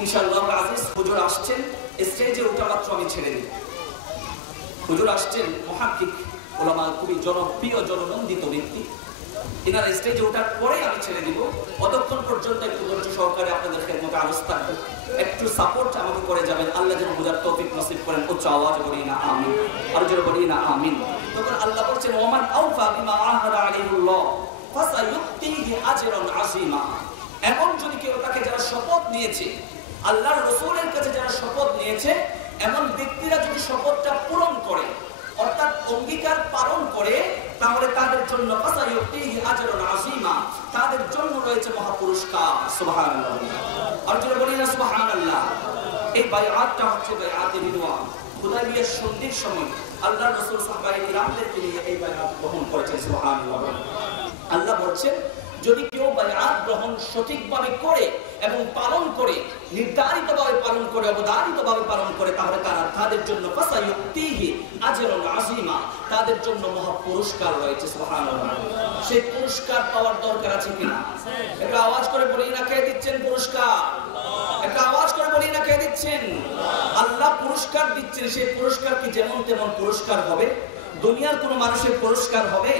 ইনশাআল্লাহ আজিজ হুজুর আসছেন, স্টেজে ওঠা মাত্র আমি ছেড়ে দেব। হুজুর আসছেন মুহাক্কিক উলামা, খুবই জনপ্রিয় জননন্দিত ব্যক্তি। ইনার স্টেজে ওঠার পরে আমি ছেড়ে দিব। অতক্ষণ পর্যন্ত একটু ধৈর্য সহকারে আপনাদের খেদমতে আলোচ থাকবে, একটু সাপোর্ট আমাকে করে যাবেন। আল্লাহ যেন বোঝার তৌফিক নসিব করেন। উচ্চ আওয়াজে বলি না আমিন। আর জোরে বলি না আমিন। তখন আল্লাহ বলছেন ওমান আওফা বিমা আহাদা আলাইহিল্লাহ ফাসায়ুতিহি আজরান আযীমা, এমন যদি কেউ তাকে যারা শপথ নিয়েছে, আল্লাহর রাসূলের কাছে যারা শপথ নিয়েছে, এমন ব্যক্তিরা যদি শপথটা পূরণ করে, অর্থাৎ অঙ্গীকার পালন করে, তাহলে তাদের জন্য ফাসায়ুতিহি আজরান আযীমা, তাদের জন্য রয়েছে মহা পুরস্কার। সুবহানাল্লাহ। আর যদি বলি না সুবহানাল্লাহ। এই বায়াতটা হচ্ছে বায়াতে রিদওয়ান। হুদায়বিয়ার সন্ধির সময় আল্লাহর রাসূল সাহাবায়ে কিরামদেরকে নিয়ে এই বায়াত গ্রহণ করেছেন। সুবহানাল্লাহ। আল্লাহ বলছেন যদি কেউ বায়াত গ্রহণ সঠিকভাবে করে এবং পালন করে, নির্ধারিতভাবে পালন করে, অবধারিতভাবে পালন করে, তাহলে তাদের জন্য ফাসায়ুতিহি আজরান আযীমা, তাদের জন্য মহা পুরস্কার রয়েছে। সুবহানাল্লাহ। সেই পুরস্কার পাওয়ার দরকার আছে কিনা? একটা আওয়াজ করে বলি না কে দিচ্ছেন পুরস্কার? একটা আওয়াজ করে বলি না কে দিচ্ছেন? আল্লাহ পুরস্কার দিচ্ছেন। সেই পুরস্কার কি যেমন তেমন পুরস্কার হবে? দুনিয়ার কোন মানুষের পুরস্কার হবে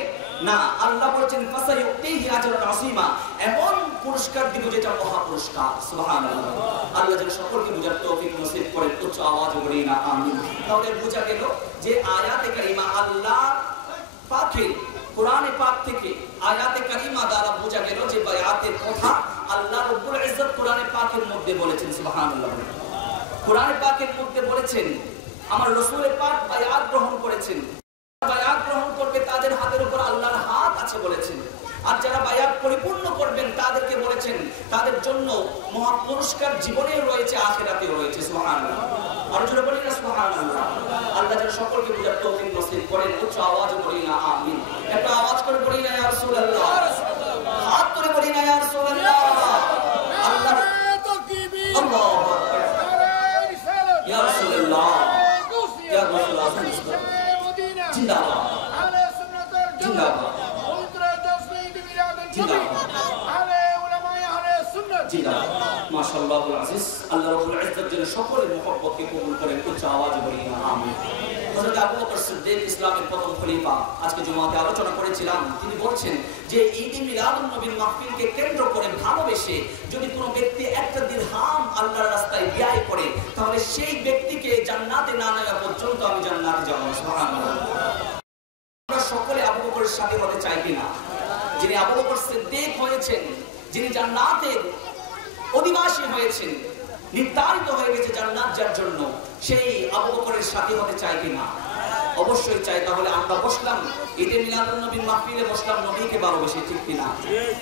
না। আল্লাহ বলেছেন ফাসায়ুতিহি আজরান আযীমা, এমন পুরস্কার দিব যেটা মহা পুরস্কার। সুবহানাল্লাহ। আল্লাহ যেন সকলকে বুঝার তৌফিক নসিব করেন। উচ্চ আওয়াজে বলি না আমিন। তাহলে বোঝা গেল যে আয়াতে কারিমা আল্লাহ পাকের কোরআনে পাক থেকে, আয়াতে কারিমা দ্বারা বোঝা গেল যে বায়াতের কথা আল্লাহ রব্বুল ইজ্জত কোরআনে পাকের মধ্যে বলেছেন। সুবহানাল্লাহ। কোরআনে পাকের মধ্যে বলেছেন আমার রাসূলের পাক বায়াত গ্রহণ করেছেন, বায়াত গ্রহণ করবে তাদের হাতের উপর আল্লাহর হাত আছে বলেছেন। আর যারা বায়াত পরিপূর্ণ করবেন তাদেরকে বলেছেন তাদের জন্য মহা পুরস্কার জীবনেও রয়েছে, আখিরাতেও রয়েছে। সুবহানাল্লাহ। আর জোরে বলি না সুবহানাল্লাহ। আল্লাহ যেন সকলকে বুঝার তৌফিক নসিব করেন। উচ্চ আওয়াজে বলি না আমিন। একটা আওয়াজ করে বলি না ইয়া রাসূলুল্লাহ। হাত করে বলি না ইয়া রাসূলুল্লাহ। জিন্দাবাদ। মাশাআল্লাহুল আজিজ, আল্লাহ রাব্বুল ইজ্জত যেন সকলের মুহাব্বতকে কবুল করেন, উচ্চ আওয়াজে বলি আমিন। হযরত আবু বকর সিদ্দিক ইসলামের প্রথম খলিফা, আজকে জুমাতে আলোচনা করেছিলাম, তিনি বলছেন যে ঈদে মিলাদুন নবীর মাহফিলকে কেন্দ্র করে ভালোবেসে যদি কোনো ব্যক্তি একটা দিরহাম আল্লাহর রাস্তায় ব্যয় করে, তাহলে সেই ব্যক্তিকে জান্নাতে না নেওয়া পর্যন্ত আমি জান্নাতে যাব না। সুবহানাল্লাহ। আমরা সকলে আবু বকরের সাথে হতে চাই কিনা? যিনি আবু বকর সিদ্দিক হয়েছেন, যিনি জান্নাতের অধিবাসী হয়েছেন, নির্ধারিত হয়ে গেছে জান্নাত যার জন্য, সেই আবু বকরের সাথে হতে চাই কিনা? অবশ্যই চাই। তাহলে আমরা বসলাম ঈদে মিলাদুন নবীর মাহফিলে, বসলাম নবীকে ভালোবেসে, ঠিক কিনা?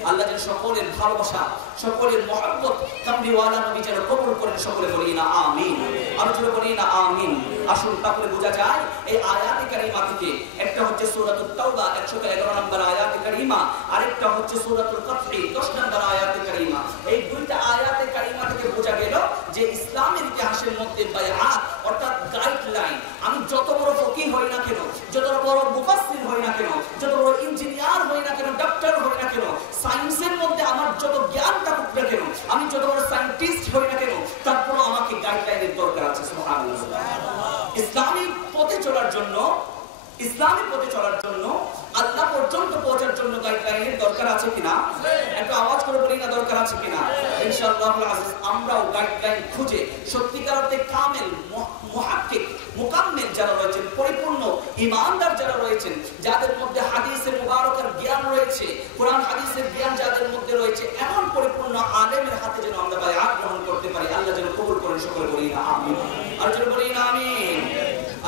আল্লাহ যেন সকলের ভালোবাসা, সকলের মহব্বত কামলিওয়ালা নবী যেন কবুল করেন, সকলে বলি না আমিন। আরো জোরে বলি না আমিন। আসুন তাহলে বোঝা যায় এই আয়াতে কারিমা থেকে, একটা হচ্ছে সূরাতুত তাওবা 111 নম্বর আয়াতে কারিমা, আরেকটা হচ্ছে সূরাতুল ফাতহ 10 নম্বর আয়াতে কারিমা। এই দুইটা আয়াতে কারিমা থেকে বোঝা গেল যে ইসলামের ইতিহাসের মধ্যে বায়াত অর্থাৎ গাইডলাইন, আমি যত বড় ফকিহ হই না কেন, যত বড় মুফাসসির হই না কেন, যত বড় ইঞ্জিনিয়ার হই না কেন, ডক্টর হই না কেন, সায়েন্সের মধ্যে আমার যত জ্ঞান থাকুক না কেন, আমি যত বড় সায়েন্টিস্ট হই না কেন, তারপর আমাকে গাইডলাইনের দরকার আছে। সুবহানাল্লাহ। ইসলামিক পথে চলার জন্য, ইসলামিক পথে চলার জন্য, আল্লাহ পর্যন্ত পৌঁছার জন্য গাইডলাইনের দরকার আছে কিনা? একটা আওয়াজ করে বলি না, দরকার আছে কিনা? ইনশাআল্লাহুল আজিজ আমরাও গাইডলাইন খুঁজে সত্যিকার অর্থে কামেল, মুহাক্কিক, মুকাম্মিল যারা রয়েছেন, পরিপূর্ণ ঈমানদার যারা রয়েছেন, যাদের মধ্যে হাদিসের মুবারকের জ্ঞান রয়েছে, কোরআন হাদিসের জ্ঞান যাদের মধ্যে রয়েছে, এমন পরিপূর্ণ আলেমের হাতে যেন আমরা বায়াত গ্রহণ করতে পারি। আল্লাহ যেন কবুল করেন, সকলে বলি না আমিন। আর যেন বলি না আমিন।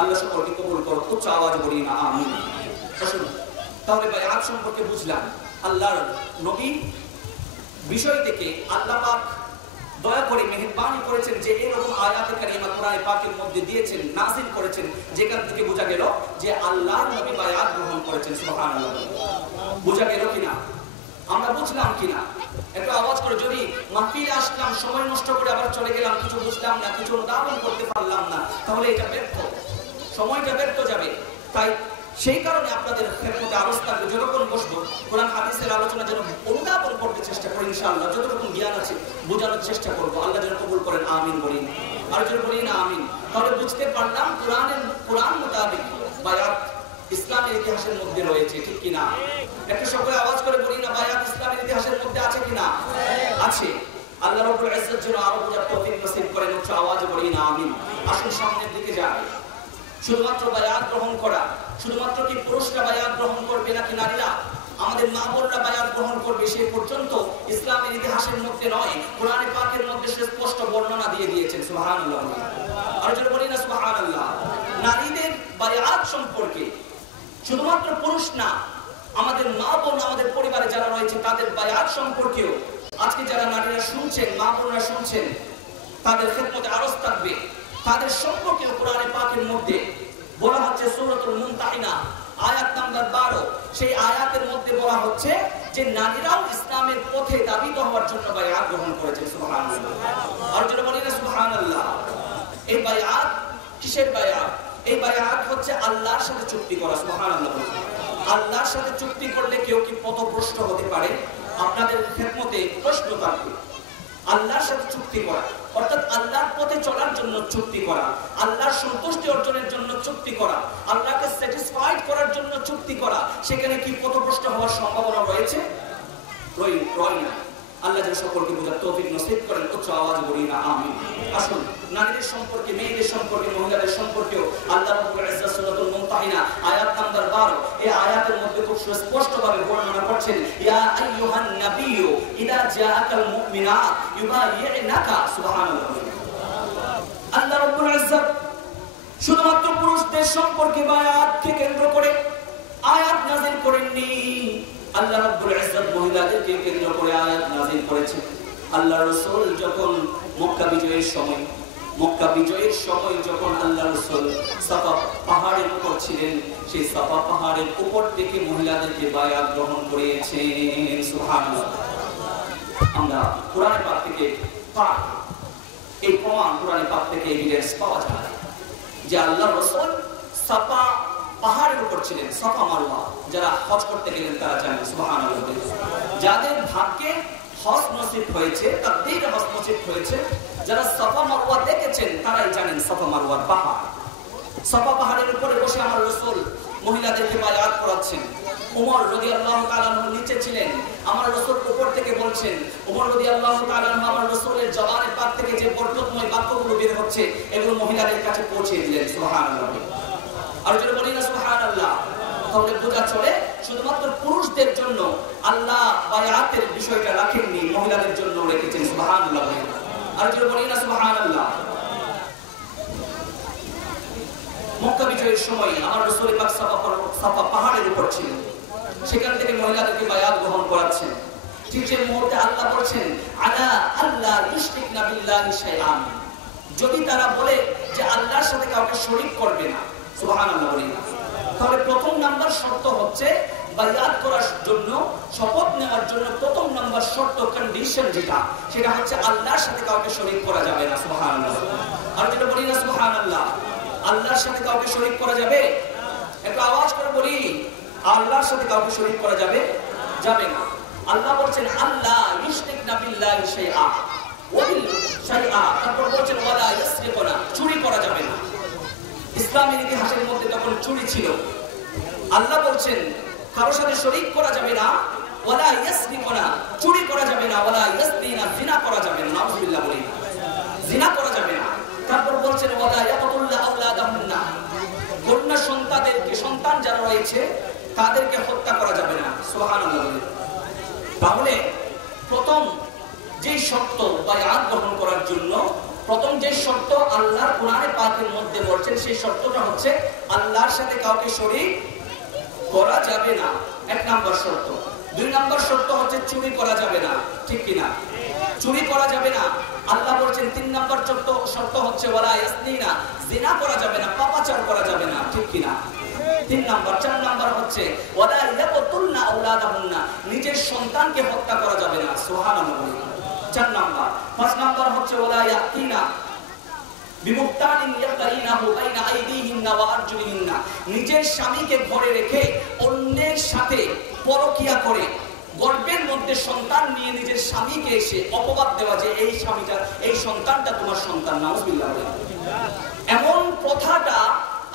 আল্লাহ সকলকে কবুল করুন, উচ্চ আওয়াজে বলি না আমিন। আসুন তাহলে বায়াত সম্পর্কে বুঝলাম। আল্লাহর নবী বিষয় থেকে আল্লাহ পাক দয়া করে মেহেরবানি করেছেন যে এরকম আয়াতে কারিমা কোরআনে পাকের মধ্যে দিয়েছেন, নাযিল করেছেন, যেখান থেকে বোঝা গেল যে আল্লাহর নবী বায়াত গ্রহণ করেছেন। সুবহানাল্লাহ। বোঝা গেল কিনা? আমরা বুঝলাম কিনা? একটু আওয়াজ করে। যদি মাহফিলে আসলাম, সময় নষ্ট করে আবার চলে গেলাম, কিছু বুঝলাম না, কিছু অনুধাবন করতে পারলাম না, তাহলে এটা ব্যর্থ, সময়টা ব্যর্থ যাবে। তাই সেই কারণে আপনাদের খেদমতে আরজ থাকবে, যতক্ষণ বসবো কোরআন হাদিসের আলোচনা যেন অনুধাবন করতে চেষ্টা করি, ইনশাআল্লাহ যতটুকু জ্ঞান আছে বোঝানোর চেষ্টা করবো। আল্লাহ যেন কবুল করেন, আমিন বলি। আর যেন বলি না আমিন। তাহলে বুঝতে পারলাম কোরআন মোতাবেক বায়াত ইসলামের ইতিহাসের মধ্যে রয়েছে, ঠিক কিনা? একটা সকলে আওয়াজ করে বলি না, বায়াত ইসলামের ইতিহাসের মধ্যে আছে কিনা? আছে। আল্লাহ রাব্বুল ইজ্জত যেন আরো বোঝার তৌফিক নসিব করেন, উচ্চ আওয়াজে বলি না আমিন। আসুন সামনের দিকে যাই। শুধুমাত্র বায়াত গ্রহণ করা, শুধুমাত্র কি পুরুষরা বায়াত গ্রহণ করবে নাকি নারীরা? আমাদের মা বোনরা বায়াত গ্রহণ করবে, সে পর্যন্ত ইসলামের ইতিহাসের মধ্যে নয়, কোরআনে পাকের মধ্যে সে স্পষ্ট বর্ণনা দিয়ে দিয়েছেন। সুবহানাল্লাহ। আর যদি বলি না সুবহানাল্লাহ। নারীদের বায়াত সম্পর্কে শুধুমাত্র পুরুষ না, আমাদের মা বোন, আমাদের পরিবারে যারা রয়েছে তাদের বায়াত সম্পর্কেও আজকে যারা নারীরা শুনছেন, মা বোনরা শুনছেন, তাদের খেদমতে আরজ থাকবে। তাদের সম্পর্কেও কোরআনে পাকের মধ্যে বলা হচ্ছে সূরাতুল মুমতাহিনা আয়াত নাম্বার 12, সেই আয়াতের মধ্যে বলা হচ্ছে যে নারীরাও ইসলামের পথে দাবিত হওয়ার জন্য বায়াত গ্রহণ করেছে। সুবহানাল্লাহ। আর যেটা বলি না সুবহানাল্লাহ। এই বায়াত কিসের বায়াত? এই বায়াত হচ্ছে আল্লাহর সাথে চুক্তি করা। সুবহানাল্লাহ। আল্লাহর সাথে চুক্তি করলে কেউ কি পথভ্রষ্ট হতে পারে? আপনাদের খেদমতে প্রশ্ন থাকবে। আল্লাহর সাথে চুক্তি করা অর্থাৎ আল্লাহর পথে চলার জন্য চুক্তি করা, আল্লাহর সন্তুষ্টি অর্জনের জন্য চুক্তি করা, আল্লাহকে স্যাটিসফাইড করার জন্য চুক্তি করা, সেখানে কি পথভ্রষ্ট হওয়ার সম্ভাবনা রয়েছে? রয় না। আল্লাহ যেন সকলকে বোঝার তৌফিক নসিব করেন, উচ্চ আওয়াজ বলি না আমিন। আসুন নারীদের সম্পর্কে, মেয়েদের সম্পর্কে, মহিলাদের সম্পর্কেও আল্লাহ রাব্বুল ইজ্জত সূরাতুল মুমতাহিনা আয়াত নাম্বার 12, এই আয়াতের মধ্যে খুব স্পষ্টভাবে বর্ণনা করছেন, ইয়া আইয়ুহান নাবিয়্যু ইযা জাআকাল মুমিনাত ইউবাইয়িনাকা। সুবহানাল্লাহ। আল্লাহ রাব্বুল ইজ্জত শুধুমাত্র পুরুষদের সম্পর্কে বায়াতকে কেন্দ্র করে আয়াত নাযিল করেননি, আল্লাহ রাব্বুল ইজ্জত মহিলাদেরকে কেন্দ্র করে আয়াত নাযিল করেছেন। আল্লাহ রাসূল যখন মক্কা বিজয়ের সময় যখন আল্লাহ রাসূল সাফা পাহাড়ের উপর ছিলেন, সেই সাফা পাহাড়ের উপর থেকে মহিলাদেরকে বায়াত গ্রহণ করিয়েছেন। সুবহানাল্লাহ। আমরা কোরআন পাক থেকে এই প্রমাণ, কোরআন পাক থেকে এভিডেন্স পাওয়া যায় যে আল্লাহ রাসূল সাফা পাহাড়ের উপর ছিলেন। সাফা মারওয়া যারা হজ করতে গেলেন তারা জানেন। সুবহানাল্লাহ। যাদের ভাগ্যে হজ নসিব হয়েছে, তাকদীর হজ নসিব হয়েছে। যারা সাফা মারওয়া দেখেছেন তারাই জানেন সাফা মারওয়ার পাহাড়। সাফা পাহাড়ের উপরে বসে আমার রাসূল মহিলাদেরকে বায়াত করাচ্ছেন। ওমর রাদিয়াল্লাহু তাআলা নিচে ছিলেন, আমার রাসূল উপর থেকে বলছেন। ওমর রাদিয়াল্লাহু তাআলা আমার রাসূলের জবানের পাক থেকে যে বরকতময় বাক্যগুলো বের হচ্ছে এগুলো মহিলাদের কাছে পৌঁছে দিলেন। সুবহানাল্লাহ। আর যদি বলি না সুবহানাল্লাহ, তাহলে বোঝা চলে শুধুমাত্র পুরুষদের জন্য আল্লাহ বায়াতের বিষয়টা রাখেননি, মহিলাদের জন্য রেখেছেন। সুবহানাল্লাহ। আর যদি বলি না সুবহানাল্লাহ। মক্কা বিজয়ের সময় আমার রাসূল পাক সাফা পাহাড়ের উপর ছিলেন, সেখান থেকে মহিলাদেরকে বায়াত গ্রহণ করাচ্ছেন। ঠিক সেই মুহূর্তে আল্লাহ বলছেন আলা আল্লাহ ইশরিকনা বিল্লাহি শাইআন, যদি তারা বলে যে আল্লাহর সাথে কাউকে শরীক করবে না। সুবহানাল্লাহ বলি না। তাহলে প্রথম নাম্বার শর্ত হচ্ছে বায়াত করার জন্য, শপথ নেওয়ার জন্য প্রথম নাম্বার শর্ত কন্ডিশন যেটা, সেটা হচ্ছে আল্লাহর সাথে কাউকে শরীক করা যাবে না। সুবহানাল্লাহ। আর যেটা বলি না সুবহানাল্লাহ, আল্লাহর সাথে কাউকে শরীক করা যাবে? একটু আওয়াজ করে বলি, আল্লাহর সাথে কাউকে শরীক করা যাবে? যাবে না। আল্লাহ বলছেন আল্লাহ ইশরিকনা বিল্লাহি শাইআ ওয়াবিল শাইআ, তারপর বলছেন ওয়ালা ইয়াসরিকুনা, চুরি করা যাবে না। ইসলামের ইতিহাসের মধ্যে তখন চুরি ছিল। আল্লাহ বলছেন কারোর সাথে শরীক করা যাবে না, ওয়ালা ইয়াসরিকুনা, চুরি করা যাবে না, ওয়ালা ইয়াসদিনা, জিনা করা যাবে না। নাউযুবিল্লাহ বলি, জিনা করা যাবে না। তারপর বলছেন ওয়ালা ইয়াকতুল্লা আওলাদাহুন্না, কন্যা সন্তানদেরকে, সন্তান যারা রয়েছে তাদেরকে হত্যা করা যাবে না। সুবহানাল্লাহ। তাহলে প্রথম যে শর্ত বায়াত গ্রহণ করার জন্য, প্রথম যে শর্ত আল্লাহর কোরআনে পাকের মধ্যে বলছেন, সেই শর্তটা হচ্ছে আল্লাহর সাথে কাউকে শরীক করা যাবে না, এক নাম্বার শর্ত। দুই নাম্বার শর্ত হচ্ছে চুরি করা যাবে না। ঠিক কিনা? চুরি করা যাবে না। আল্লাহ বলছেন তিন নাম্বার শর্ত হচ্ছে ওয়ালা ইয়াসনিনা, জিনা করা যাবে না, পাপাচার করা যাবে না। ঠিক কিনা? তিন নাম্বার। চার নাম্বার হচ্ছে ওয়ালা ইয়াকতুলনা আওলাদাহুন্না, নিজের সন্তানকে হত্যা করা যাবে না। সুবহানাল্লাহ। চার নাম্বার। পাঁচ নাম্বার হচ্ছে ওয়ালা ইয়াকিনা বিমুক্তানিন ইয়াকরিনাহু বাইনা আইদিহিন্না ওয়া আরজুলিহিন্না, নিজের স্বামীকে ঘরে রেখে অন্যের সাথে পরকিয়া করে গর্ভের মধ্যে সন্তান নিয়ে নিজের স্বামীকে এসে অপবাদ দেওয়া যে এই স্বামীটা, এই সন্তানটা তোমার সন্তান। নাউযুবিল্লাহ। এমন প্রথাটা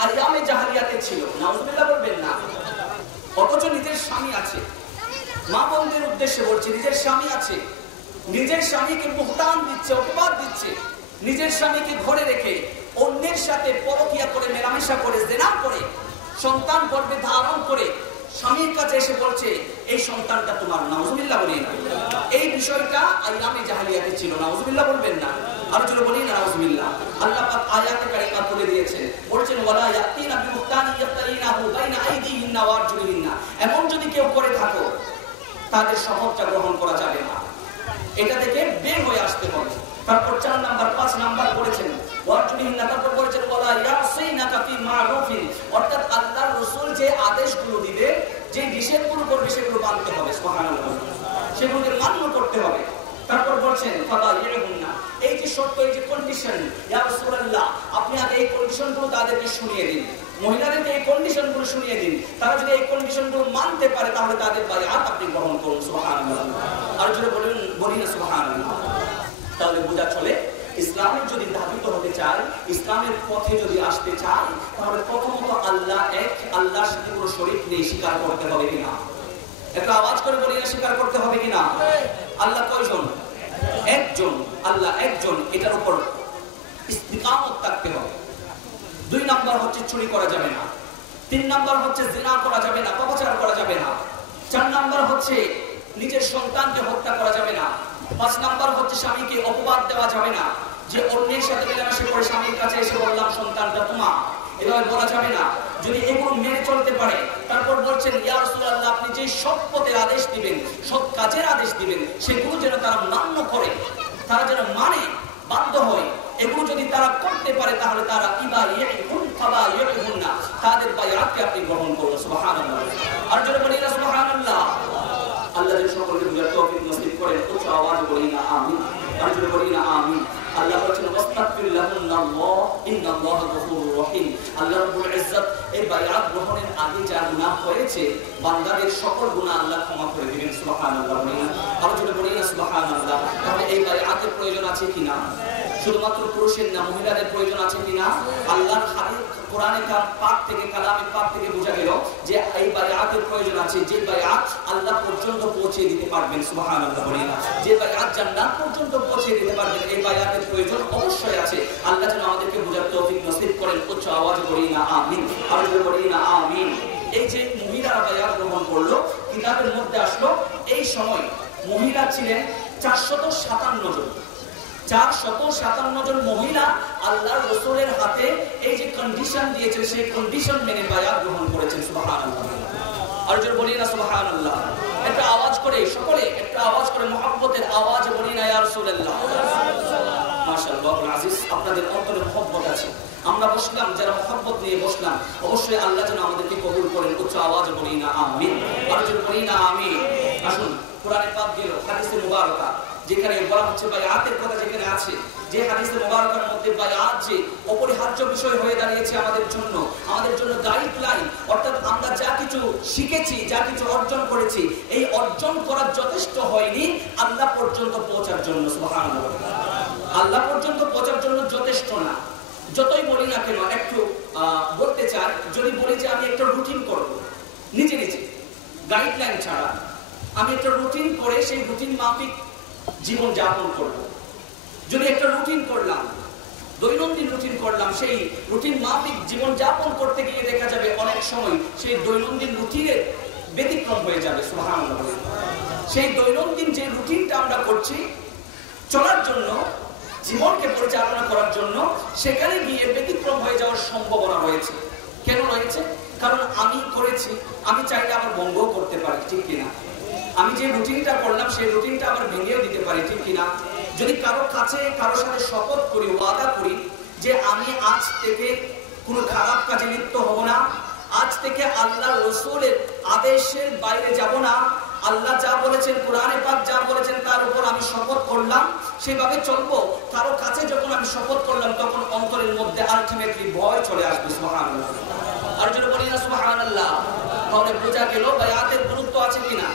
আইয়ামে জাহেলিয়াতে ছিল। নাউযুবিল্লাহ বলবেন না। অথচ নিজের স্বামী আছে, মা বোনদের উদ্দেশ্যে বলছি, নিজের স্বামী আছে, নিজের স্বামীকে মুহতান দিচ্ছে, অপবাদ দিচ্ছে, নিজের স্বামীকে ঘরে রেখে অন্যের সাথে পরকিয়া করে, মেলামেশা করে, জিনা করে, সন্তান গর্ভে ধারণ করে স্বামীর কাছে এসে বলছে এই সন্তানটা তোমার। নাউযুবিল্লাহ বলি না। এই বিষয়টা আইয়ামে জাহেলিয়াতে ছিল। নাউযুবিল্লাহ বলবেন না। আর যদি বলি না নাউযুবিল্লাহ, আল্লাহ পাক আয়াতে কারিমা বলে দিয়েছেন, বলছেন ওয়ালা ইয়াতিনা বিমুহতানি ইয়াফতারিনাহু বাইনা আইদিহিন্না ওয়া আরজুলিহিন্না, এমন যদি কেউ করে থাকো তাদের শপথটা গ্রহণ করা যাবে না, এটা থেকে বের হয়ে আসতে হবে। তারপর 4 নাম্বার 5 নাম্বার বলেছেন ওয়াজুলিহিন্না, তারপর বলেছেন ওয়ালা ইয়াসিনাকা ফি মারুফিন, অর্থাৎ আল্লাহর রাসূল যে আদেশগুলো দিবে, যে নিষেধগুলো করবে সেগুলো মানতে হবে। সুবহানাল্লাহ। সেগুলোকে মান্য করতে হবে। তারপর বলছেন ফাদাইলহুন্না, এই যে শর্ত, এই যে কন্ডিশন, ইয়া রাসূলুল্লাহ আপনি আগে এই কন্ডিশনগুলো তাদেরকে শুনিয়ে দিন, মহিলাদেরকে এই কন্ডিশনগুলো শুনিয়ে দিন। তারা যদি এই কন্ডিশনগুলো মানতে পারে তাহলে তাদের বায়াত আপনি গ্রহণ করুন। সুবহানাল্লাহ। আর যদি বলি না সুবহানাল্লাহ, তাহলে বোঝা চলে ইসলামের যদি ধাবিত হতে চায়, ইসলামের পথে যদি আসতে চায়, তাহলে প্রথমত আল্লাহ এক, আল্লাহর সাথে কোনো শরীক নেই, স্বীকার করতে হবে কিনা? একটা আওয়াজ করে বলি না, স্বীকার করতে হবে কিনা? আল্লাহ কয়জন? একজন। আল্লাহ একজন, এটার উপর ইস্তিকামত থাকতে হবে। 2 নাম্বার হচ্ছে চুরি করা যাবে না। 3 নাম্বার হচ্ছে জিনা করা যাবে না, পাপাচার করা যাবে না। 4 নাম্বার হচ্ছে নিজের সন্তানকে হত্যা করা যাবে না। 5 নাম্বার হচ্ছে স্বামীকে অপবাদ দেওয়া যাবে না, যে অন্যের সাথে মেলামেশা করে স্বামীর কাছে এসে বললাম সন্তানটা তোমার, এভাবে বলা যাবে না। যদি এগুলো মেনে চলতে পারে, তারপর বলছেন ইয়া রাসূলুল্লাহ আপনি যে সৎ পথের আদেশ দিবেন, সৎ কাজের আদেশ দিবেন, সেগুলো যেন তারা মান্য করে, তারা যেন মানে, বাধ্য হয়। এগুলো যদি তারা করতে পারে তাহলে তারা তাদের বায়াতকে আপনি গ্রহণ করুন। সুবহানাল্লাহ। আর যদি বলি না সুবহানাল্লাহ, আল্লাহ যেন সকলকে বুঝার তৌফিক নসিব করেন। উচ্চ আওয়াজে বলি না আমিন। আর যদি বলি না আমিন। আল্লাহ বলেছেন ওয়াস্তাগফির লাহুন্নাল্লাহ ইন্নাল্লাহা গফুরুর রহিম, আল্লাহ রাব্বুল ইজ্জত এই বায়াত গ্রহণের আগে যা গুনাহ হয়েছে বান্দাদের সকল গুনাহ আল্লাহ ক্ষমা করে দিবেন। সুবহানাল্লাহ। আর যদি বলি না সুবহানাল্লাহ, তাহলে এই বায়াতের প্রয়োজন আছে কিনা? শুধুমাত্র পুরুষের না, মহিলাদের প্রয়োজন আছে কিনা? আল্লাহর হাদিস কোরআনে পাক থেকে, কালামে পাক থেকে বোঝা গেল যে এই বায়াতের প্রয়োজন আছে, যে বায়াত আল্লাহ পর্যন্ত পৌঁছে দিতে পারবেন। সুবহানাল্লাহ। যে বায়াত জান্নাত পর্যন্ত পৌঁছে দিতে পারবেন, এই বায়াতের প্রয়োজন অবশ্যই আছে। আল্লাহ যেন আমাদেরকে বোঝার তৌফিক নসিব করেন। উচ্চ আওয়াজে বলি না আমিন, আর জোরে বলি না আমিন। এই যে মহিলারা বায়াত গ্রহণ করলো, কিতাবের মধ্যে আসলো এই সময় মহিলা ছিলেন 457 জন। 457 জন মহিলা আল্লাহর রাসূলের হাতে এই যে কন্ডিশন দিয়েছে, সেই কন্ডিশন মেনে বায়াত গ্রহণ করেছেন। সুবহানাল্লাহ। আর জোরে বলি না সুবহানাল্লাহ। একটা আওয়াজ করে, সকলে একটা আওয়াজ করে মুহাব্বতের আওয়াজ বলি না ইয়া রাসূলুল্লাহ। মাশাআল্লাহ আজিজ, আপনাদের অন্তরে মুহাব্বত আছে। আমরা বসলাম, যারা মুহাব্বত নিয়ে বসলাম, অবশ্যই আল্লাহ যেন আমাদেরকে কবুল করেন। উচ্চ আওয়াজে বলি না আমিন, আর জোরে বলি না আমিন। আসুন কোরআনে পাক গেল, হাদিসে মুবারাকা যেখানে বলা হচ্ছে বায়াতের কথা যেখানে আছে, যে হাদিসে মুবারাকার মধ্যে বায়াত যে অপরিহার্য বিষয় হয়ে দাঁড়িয়েছে আমাদের জন্য গাইডলাইন, অর্থাৎ আমরা যা কিছু শিখেছি, যা কিছু অর্জন করেছি, এই অর্জন করার যথেষ্ট হয়নি আল্লাহ পর্যন্ত পৌঁছার জন্য। সুবহানাল্লাহ। আল্লাহ পর্যন্ত পৌঁছার জন্য যথেষ্ট না। যতই বলি না কেন, একটু বলতে চাই, যদি বলি যে আমি একটা রুটিন করব নিজে নিজে, গাইডলাইন ছাড়া আমি একটা রুটিন করে সেই রুটিন মাফিক জীবন যাপন করব। যদি একটা রুটিন করলাম, দৈনন্দিন রুটিন করলাম, সেই রুটিন মাফিক জীবন যাপন করতে গিয়ে দেখা যাবে অনেক সময় সেই দৈনন্দিন রুটিনের ব্যতিক্রম হয়ে যাবে। সুবহানাল্লাহ। সেই দৈনন্দিন যে রুটিনটা আমরা করছি চলার জন্য, জীবনকে পরিচালনা করার জন্য, সেখানে গিয়ে ব্যতিক্রম হয়ে যাওয়ার সম্ভাবনা রয়েছে। কেন রয়েছে? কারণ আমি করেছি, আমি চাইলে আবার ভঙ্গও করতে পারি, ঠিক কিনা? আমি যে রুটিনটা করলাম সেই রুটিনটা আবার ভেঙেও দিতে পারি, ঠিক কিনা? যদি কারো সাথে শপথ করি, ওয়াদা করি যে আমি আজ থেকে কোনো খারাপ কাজে লিপ্ত হব না, আজ থেকে আল্লাহ রাসূলের আদেশের বাইরে যাব না, আল্লাহ যা বলেছেন, কোরআনে পাক যা বলেছেন তার উপর আমি শপথ করলাম, সেভাবে চলবো। কারো কাছে যখন আমি শপথ করলাম তখন অন্তরের মধ্যে আলটিমেটলি ভয় চলে আসবে। সুবহানাল্লাহ। আর যদি বলি না সুবহানাল্লাহ, তাহলে বোঝা গেল বায়াতের গুরুত্ব আছে কিনা।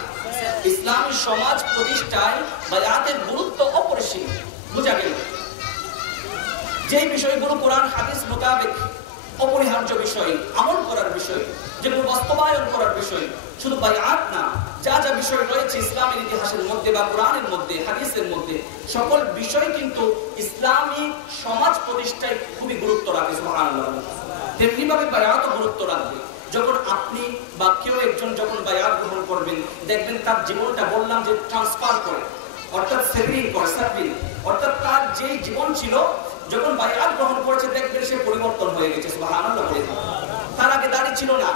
ইসলামী সমাজ প্রতিষ্ঠায় বায়াতের গুরুত্ব অপরিসীম। বোঝা গেল যে বিষয়গুলো কোরআন হাদিস মোতাবেক অপরিহার্য বিষয়, আমল করার বিষয়, যেগুলো বাস্তবায়ন করার বিষয়, শুধু বায়াত না, যা যা বিষয় রয়েছে ইসলামের ইতিহাসের মধ্যে বা কোরআনের মধ্যে, হাদিসের মধ্যে, সকল বিষয় কিন্তু ইসলামী সমাজ প্রতিষ্ঠায় খুবই গুরুত্ব রাখে। সুবহানাল্লাহ। তেমনি ভাবে বায়াতও গুরুত্ব রাখবে। যখন আপনি বা কেউ একজন যখন বায়াত গ্রহণ করবেন, দেখবেন তার জীবনটা, বললাম যে ট্রান্সফার করে, অর্থাৎ সেভিং করে, সার্ভিং, অর্থাৎ তার যে জীবন ছিল যখন বায়াত গ্রহণ করেছে দেখবেন সে পরিবর্তন হয়ে গেছে। সুবহানাল্লাহ। তার আগে দাড়ি ছিল না,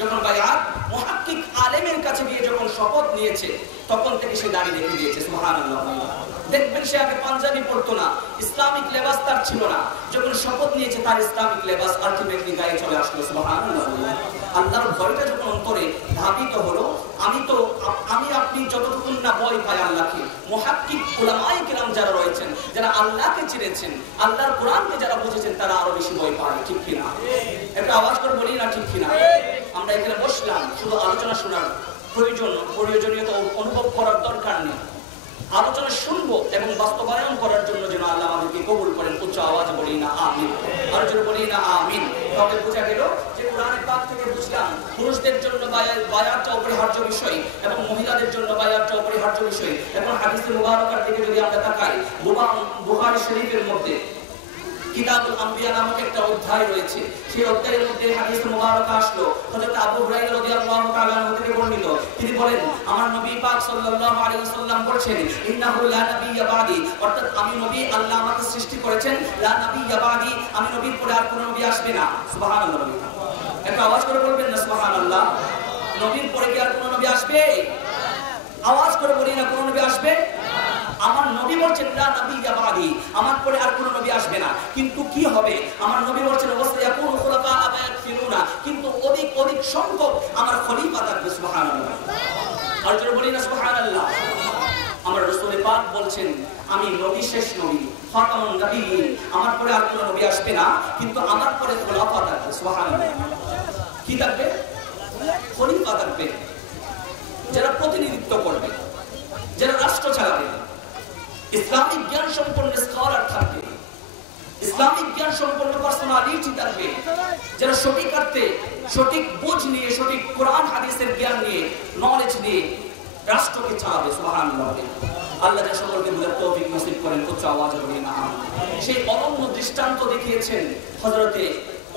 যখন বায়াত মুহাক্কিক আলেমের কাছে গিয়ে যখন শপথ নিয়েছে তখন থেকে সে দাড়ি রেখে দিয়েছে। সুবহানাল্লাহ। দেখবেন সে আগে পাঞ্জাবি পরতো না, ইসলামিক লেবাস তার ছিল না, যখন শপথ নিয়েছে তার ইসলামিক লেবাস আলটিমেটলি গায়ে চলে আসলো। সুবহানাল্লাহ। আল্লাহর ভয়টা যখন অন্তরে ধাবিত হলো, আমি আপনি যতটুকু না ভয় পাই আল্লাহকে, মুহাক্কিক উলামায়ে কেরাম যারা রয়েছেন, যারা আল্লাহকে চিনেছেন, আল্লাহর কোরআনকে যারা বুঝেছেন, তারা আরো বেশি ভয় পায়, ঠিক কিনা? একটা আওয়াজ করে বলি না, ঠিক কিনা? আমরা এখানে বসলাম শুধু আলোচনা শোনার প্রয়োজনীয়তা অনুভব করার দরকার নেই, আলোচনা শুনবো এবং বাস্তবায়ন করার জন্য যেন আল্লাহ আমাদেরকে কবুল করেন। উচ্চ আওয়াজ বলি না আমিন, আর জোরে বলি না আমিন। তবে বোঝা গেল যে কোরআনের পাক থেকে বুঝলাম পুরুষদের জন্য বায়াতটা অপরিহার্য বিষয় এবং মহিলাদের জন্য বায়াতটা অপরিহার্য বিষয়। এবং হাদিসে মুবারাকার দিকে যদি আমরা তাকাই, বুখারী শরীফের মধ্যে কিতাবুল আম্বিয়া নামক একটা অধ্যায় রয়েছে, সেই অধ্যায়ের মধ্যে হাদিস মুবারক আসলো। হযরত আবু হুরায়রা রাদিয়াল্লাহু তাআলা আনহু থেকে বর্ণিত, তিনি বলেন আমার নবী পাক সাল্লাল্লাহু আলাইহি ওয়াসাল্লাম বলেছেন, ইন্নাহু লা নাবিয়্যা বাদি, অর্থাৎ আমি নবী, আল্লাহ আমাকে সৃষ্টি করেছেন, লা নাবিয়্যা বাদি, আমি নবীর পরে আর কোনো নবী আসবে না। সুবহানাল্লাহ। একটু আওয়াজ করে বলবেন না সুবহানাল্লাহ। নবীর পরে কি আর কোনো নবী আসবে? আওয়াজ করে বলি না, কোনো নবী আসবে? আমার নবী বলছেন লা নাবিয়্যা বাদি, আমার পরে আর কোনো নবী আসবে না। কিন্তু কি হবে? আমার নবী বলছেন ওয়াসায়াকুনু খুলাফা আবায়াকফিরুনা, কিন্তু অধিক সংখ্যক আমার খলিফা থাকবে। সুবহানাল্লাহ। আর জোরে বলি না সুবহানাল্লাহ। আমার রাসূল পাক বলছেন আমি নবী শেষ নবী, খাতামুন নবিয়্যিন, আমার পরে আর কোনো নবী আসবে না, কিন্তু আমার পরে খলিফা থাকবে। সুবহানাল্লাহ। কি থাকবে? খলিফা থাকবে, যারা প্রতিনিধিত্ব করবে, যারা রাষ্ট্র চালাবে। ইসলামিক জ্ঞান সম্পন্ন স্কলার থাকবে, ইসলামিক জ্ঞান সম্পন্ন পার্সোনালিটি থাকবে, যারা সঠিক অর্থে সঠিক বুঝ নিয়ে, সঠিক কোরআন হাদিসের জ্ঞান নিয়ে, নলেজ নিয়ে রাষ্ট্রকে চালাবে। সুবহানাল্লাহ। আল্লাহ যা সকলকে বুঝার তৌফিক নসিব করেন। উচ্চ আওয়াজে বলি না। সেই অনন্য দৃষ্টান্ত দেখিয়েছেন হযরতে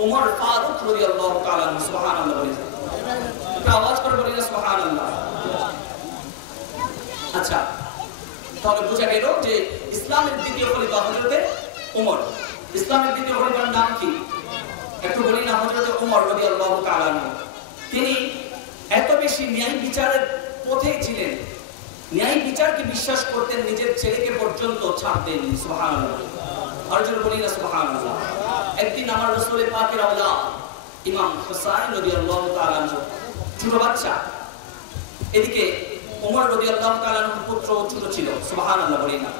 ওমর ফারুক রাদিয়াল্লাহু তাআলা আনহু। সুবহানাল্লাহ বলি। আওয়াজ করে বলি না সুবহানাল্লাহ। আচ্ছা, তাহলে বোঝা গেল যে ইসলামের দ্বিতীয় খলিফা হযরতে ওমর। ইসলামের দ্বিতীয় খলিফার নাম কি? একটু বলি না, হযরতে ওমর রাদিয়াল্লাহু তাআলা আনহু। তিনি এত বেশি ন্যায় বিচারের পথে ছিলেন, ন্যায় বিচারকে বিশ্বাস করতেন, নিজের ছেলেকে পর্যন্ত ছাড় দেননি। সুবহানাল্লাহ। আর যদি বলি না সুবহানাল্লাহ। একদিন আমার রাসূল পাকের আওলাদ ইমাম হুসাইন রাদিয়াল্লাহু তাআলা আনহু, ছোট বাচ্চা, এদিকে ওমর রাদিয়াল্লাহু তাআলা আনহুর পুত্র ছোট ছিল। সুবহানাল্লাহ বলি না।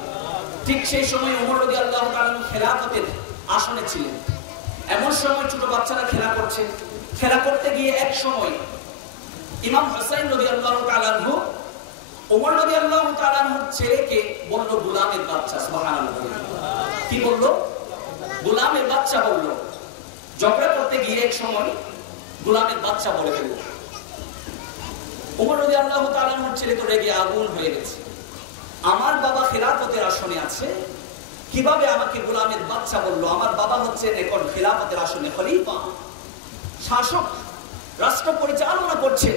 ঠিক সেই সময় ওমর রাদিয়াল্লাহু তাআলা আনহু খেলাফতের আসনে ছিলেন। এমন সময় ছোট বাচ্চারা খেলা করছে, খেলা করতে গিয়ে এক সময় ইমাম হুসাইন রাদিয়াল্লাহু তাআলা আনহু ওমর রাদিয়াল্লাহু তাআলা আনহুর ছেলেকে বলল গোলামের বাচ্চা। সুবহানাল্লাহ। কি বলল? গোলামের বাচ্চা বলল। ঝগড়া করতে গিয়ে এক সময় গোলামের বাচ্চা বলে ফেলল। ওমর রাদিয়াল্লাহু তাআলা আনহুর ছেলে তো রেগে আগুন হয়ে গেছে। আমার বাবা খেলাফতের আসনে আছে, কিভাবে আমাকে গোলামের বাচ্চা বলল? আমার বাবা হচ্ছেন এখন খেলাফতের আসনে খলিফা, শাসক, রাষ্ট্র পরিচালনা করছেন,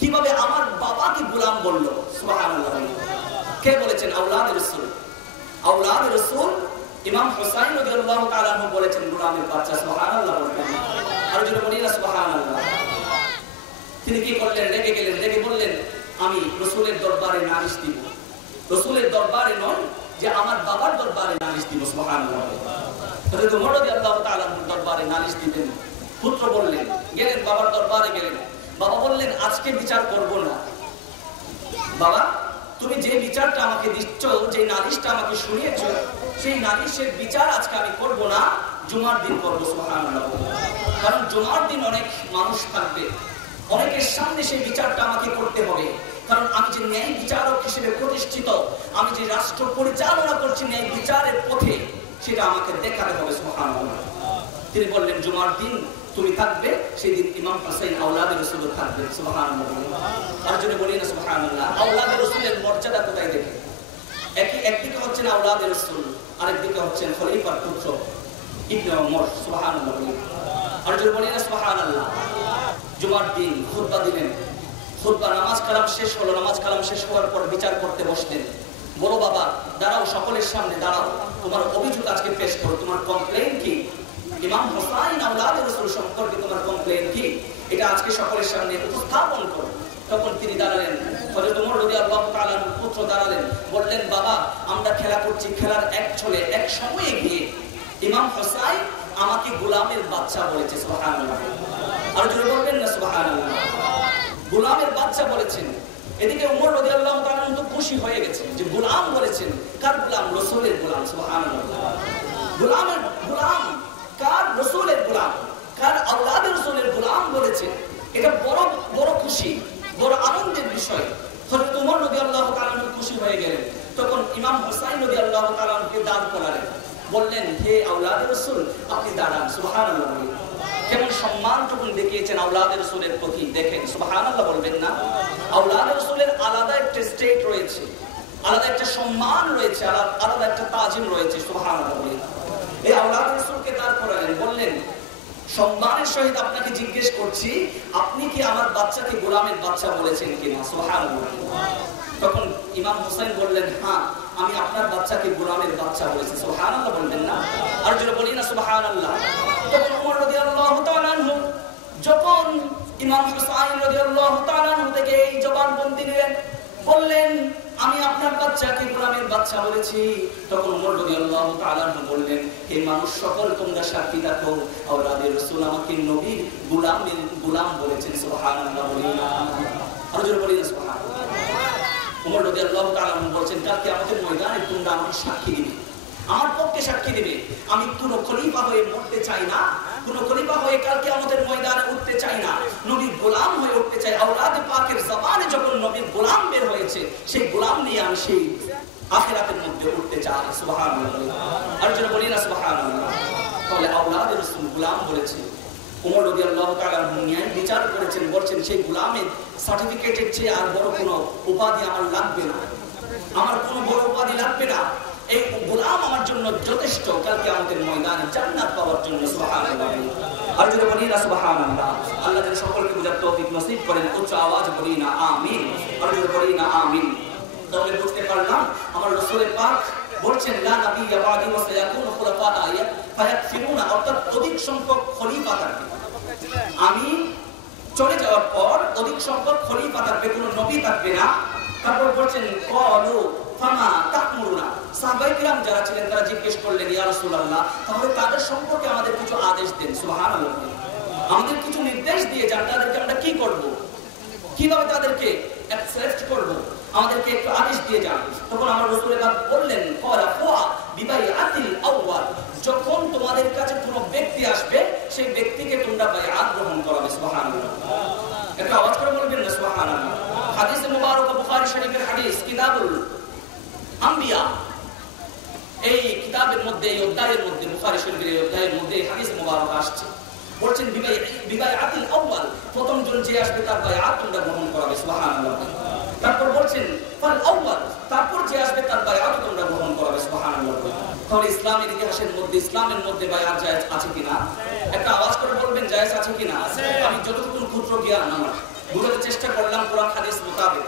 কিভাবে আমার বাবাকে গোলাম বলল? সুবহানাল্লাহ। কে বলেছেন? আওলাদ রাসূল। আওলাদ রাসূল ইমাম হুসাইন রাদিয়াল্লাহু তাআলা আনহু বলেছেন গোলামের বাচ্চা। সুবহানাল্লাহ। আর যদি বলি না সুবহানাল্লাহ। তিনি কি করলেন? রেগে গেলেন, রেগে বললেন আমি রাসূলের দরবারে নালিশ দিব। রাসূলের দরবারে নয়, যে আমার বাবার দরবারে নালিশ দিব। সুবহানাল্লাহ। হযরত ওমর রাদিয়াল্লাহু তাআলা আনহুর দরবারে নালিশ দিবেন। পুত্র বললেন, গেলেন বাবার দরবারে গেলেন। বাবা বললেন আজকে বিচার করব না। বাবা, তুমি যে বিচারটা আমাকে দিচ্ছ, যে নালিশটা আমাকে শুনিয়েছো, সেই নালিশের বিচার আজকে আমি করব না, জুমার দিন করব। সুবহানাল্লাহ। কারণ জুমার দিন অনেক মানুষ থাকবে, অনেকের সামনে সেই বিচারটা আমাকে করতে হবে। কারণ আমি যে ন্যায় বিচারক হিসেবে প্রতিষ্ঠিত, আমি যে রাষ্ট্র পরিচালনা করছি ন্যায় বিচারের পথে, সেটা আমাকে দেখাতে হবে। সুবহানাল্লাহ। তিনি বললেন জুমার দিন তুমি থাকবে, সেই দিন ইমাম হুসাইন আওলাদ রাসূল থাকবে। সুবহানাল্লাহ। আর যদি বলি না সুবহানাল্লাহ। আওলাদ রাসূলের মর্যাদা কোথায় দেখে? একদিকে হচ্ছেন আওলাদ রাসূল, আরেকদিকে হচ্ছেন খলিফার পুত্র ইবনে ওমর। সুবহানাল্লাহ। আর যদি বলি না সুবহানাল্লাহ। জুমার দিন খুতবা দিলেন। খুতবা, নামাজ কালাম শেষ হলো। নামাজ কালাম শেষ হওয়ার পর বিচার করতে বসলেন। বলো বাবা, দাঁড়াও, সকলের সামনে দাঁড়াও, তোমার অভিযোগ আজকে পেশ করো, তোমার কমপ্লেইন কি? ইমাম হুসাইন আওলাদ রাসূল সম্পর্কে তোমার কমপ্লেইন কি? এটা আজকে সকলের সামনে উপস্থাপন করো। তখন তিনি দাঁড়ালেন, হযরত ওমর রাদিয়াল্লাহু তাআলা আনহুর পুত্র দাঁড়ালেন, বললেন বাবা, আমরা খেলা করছি, খেলার এক ছলে এক সময়ে গিয়ে ইমাম হুসাইন আমাকে গোলামের বাচ্চা বলেছে। সুবহানাল্লাহ। আর জোরে বলবেন না সুবহানাল্লাহ। গোলামের বাচ্চা বলেছেন। এদিকে ওমর রাদিয়াল্লাহু তাআলা আনহু খুশি হয়ে গেছেন যে গোলাম বলেছেন। কার গোলাম? রাসূলের গোলাম। সুবহানাল্লাহ। গোলামের গোলাম কার? রাসূলের গোলাম, কার? আওলাদ রাসূলের গোলাম বলেছেন। এটা বড় বড় খুশি, বড় আনন্দের বিষয়। হযরত ওমর রাদিয়াল্লাহু তাআলা আনহু খুশি হয়ে গেলেন। তখন ইমাম হুসাইন রাদিয়াল্লাহু তাআলা আনহুকে দাঁড় করালেন, বললেন হে আওলাদ রাসূল, আপনি দাঁড়ান। সুবহানাল্লাহ। কেমন সম্মানটুকু দেখিয়েছেন আওলাদ রাসূলের প্রতি, দেখেন। সুবহানাল্লাহ বলবেন না? আওলাদ রাসূলের আলাদা একটা স্টেট রয়েছে, আলাদা একটা সম্মান রয়েছে, আলাদা একটা তাজিম রয়েছে। সুবহানাল্লাহ। এই আওলাদ রাসূলকে দাঁড় করালেন, বললেন সম্মানের সহিত আপনাকে জিজ্ঞেস করছি, আপনি কি আমার বাচ্চাকে গোলামের বাচ্চা বলেছেন কিনা? সুবহানাল্লাহ। তখন ইমাম হুসাইন বললেন হ্যাঁ, আমি আপনার বাচ্চাকে গোলামের বাচ্চা বলেছি। সুবহানাল্লাহ বলবেন না? আর যদি বলি না সুবহানাল্লাহ। তখন ওমর রাদিয়াল্লাহু তাআলা আনহু যখন ইমাম হুসাইন রাদিয়াল্লাহু তাআলা আনহু থেকে এই জবানবন্দি নিলেন, বললেন আমি আপনার বাচ্চাকে গোলামের বাচ্চা বলেছি। তখন ওমর রাদিয়াল্লাহু তাআলা আনহু বললেন, হে মানুষ সকল, তোমরা সাক্ষী থাকো, আওলাদ রাসূল আমাকে নবীর গোলাম বলেছেন। সুবহানাল্লাহ। বলি না? আর যদি বলি না সুবহানাল্লাহ। ওমর রাদিয়াল্লাহু তাআলা বলছেন, কাল কিয়ামতের ময়দানে তোমরা আমার সাক্ষী দিবে, আমার পক্ষে সাক্ষী দিবে। আমি কোন খলিফা হয়ে মরতে চাই না, কোন খলিফা হয়ে কাল কিয়ামতের ময়দানে উঠতে চাই না, নবীর গোলাম হয়ে উঠতে চাই। আওলাদে পাকের জবানে যখন নবীর গোলাম বের হয়েছে, সেই গোলাম নিয়ে আমি সেই আখিরাতের মধ্যে উঠতে চাই। সুবহানাল্লাহ, আর যারা বলি না সুবহানাল্লাহ। তাহলে আওলাদে রাসূল গোলাম বলেছে। ওমর রাদিয়াল্লাহু তাআলা ন্যায় বিচার করেছেন, বলছেন সেই গোলামের সার্টিফিকেটের চেয়ে আর বড় কোনো উপাধি আমার লাগবে না, আমার কোনো বড় উপাধি লাগবে না। এই গোলাম আমার জন্য যথেষ্ট কাল কিয়ামতের ময়দানে জান্নাত পাওয়ার জন্য। সুবহানাল্লাহ, আর যারা বলি না সুবহানাল্লাহ। আল্লাহ যেন সকলকে বুঝার তৌফিক নসিব করেন। উচ্চ আওয়াজ বলি না আমিন, আর যারা বলি না আমিন। তাহলে বুঝতে পারলাম আমার রাসূল পাক বলছেন, লা নাবিয়্যা বাদি ওয়া সায়াকুনু খুলাফা ফায়াকফিরুনা, অর্থাৎ অধিক সংখ্যক খলিফা থাকবে। আমি চলে যাওয়ার পর অধিক সংখ্যক খলিফা থাকবে, কোনো নবী থাকবে না। তারপর বলছেন, ক্বালু ফামা তা'মুরুনা, সাহাবায়ে কিরাম যারা ছিলেন তারা জিজ্ঞেস করলেন, ইয়া রাসূলুল্লাহ, তাহলে তাদের সম্পর্কে আমাদের কিছু আদেশ দেন। সুবহানাল্লাহ, আমাদের কিছু নির্দেশ দিয়ে যান, তাদেরকে আমরা কি করব, কিভাবে তাদেরকে অ্যাকসেপ্ট করব, আমাদেরকে একটু আদেশ দিয়ে যান। তখন আমার রাসূল পাক বললেন, ক্বালা ফুআ বিবাইআতিল আউয়াল, যখন তোমাদের কাছে কোনো ব্যক্তি আসবে সেই ব্যক্তিকে তোমরা বাইআত গ্রহণ করাবে। সুবহানাল্লাহ, একটা আওয়াজ করে বলবেন না সুবহানাল্লাহ। হাদিসে মুবারক বুখারী শরীফের হাদিস, কিতাবুল আম্বিয়া, এই কিতাবের মধ্যে, এই অধ্যায়ের মধ্যে, বুখারী শরীফের এই অধ্যায়ের মধ্যে হাদিস মুবারক আসছে। বলছেন বিবাইআতিল আউয়াল, প্রথম জন যে আসবে তার বাইআত তোমরা গ্রহণ করাবে। সুবহানাল্লাহ। তারপর বলছেন ফাল আউয়াল, তারপর যে আসবে তার বাইআত তোমরা গ্রহণ করাবে। সুবহানাল্লাহ। তাহলে ইসলামের ইতিহাসের মধ্যে, ইসলামের মধ্যে বাইআত জায়েজ আছে কিনা? একটা আওয়াজ করে বলবেন জায়েজ আছে কিনা? আমি যতটুকু ক্ষুদ্র জ্ঞান আমার বুঝাতে চেষ্টা করলাম কোরআন হাদিস মোতাবেক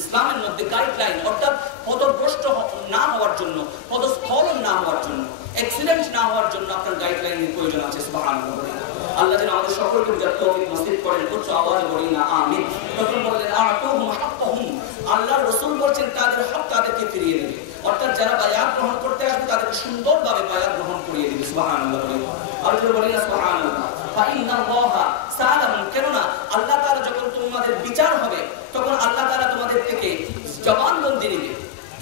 ইসলামের মধ্যে গাইডলাইন, অর্থাৎ পদভ্রষ্ট না হওয়ার জন্য, পদস্খলন না হওয়ার জন্য, অ্যাক্সিডেন্ট না হওয়ার জন্য আপনার গাইডলাইনের প্রয়োজন আছে। সুবহানাল্লাহ। আল্লাহ যেন আমাদের সকলকে বুঝার তৌফিক নসিব করেন। উচ্চ আওয়াজে বলি না আমিন। তখন বললেন, আতুহুম হাক্কাহুম, আল্লাহর রাসূল বলছেন তাদের হক তাদেরকে ফিরিয়ে দেবে, অর্থাৎ যারা বায়াত গ্রহণ করতে আসবে তাদেরকে সুন্দরভাবে বায়াত গ্রহণ করিয়ে দেবে। সুবহানাল্লাহ। আর যারা বলি না সুবহানাল্লাহ। ফাইন্নাল্লাহা সাআলাহুম, কেননা আল্লাহ তাআলা যখন তোমাদের বিচার হবে তখন আল্লাহ তাআলা তোমাদের থেকে জবানবন্দি নেবে,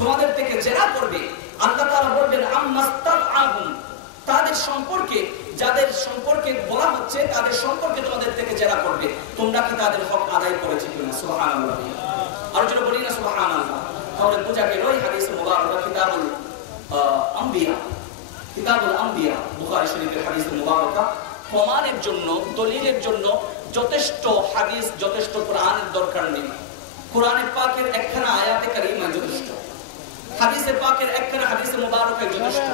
তোমাদের থেকে জেরা করবে। আল্লাহ তাআলা বলবেন, আম্মাস্তাবআহুম, তাদের সম্পর্কে, যাদের সম্পর্কে বলা হচ্ছে তাদের সম্পর্কে তোমাদের থেকে জেরা করবে, তোমরা কি তাদের হক আদায় করেছো কিনা। সুবহানাল্লাহ। আর যারা বলি না সুবহানাল্লাহ। তাহলে বোঝা গেল এই হাদিস মুবারক কিতাবুল আম্বিয়া, কিতাবুল আম্বিয়া বুখারী শরীফের হাদিস মুবারক প্রমাণের জন্য, দলিলের জন্য যথেষ্ট হাদিস, যথেষ্ট কোরআনের দরকার নেই। কোরআনে পাকের একখানা আয়াতে কারিমা যথেষ্ট, হাদিসে পাকের একখানা হাদিসে মুবারকে যথেষ্ট।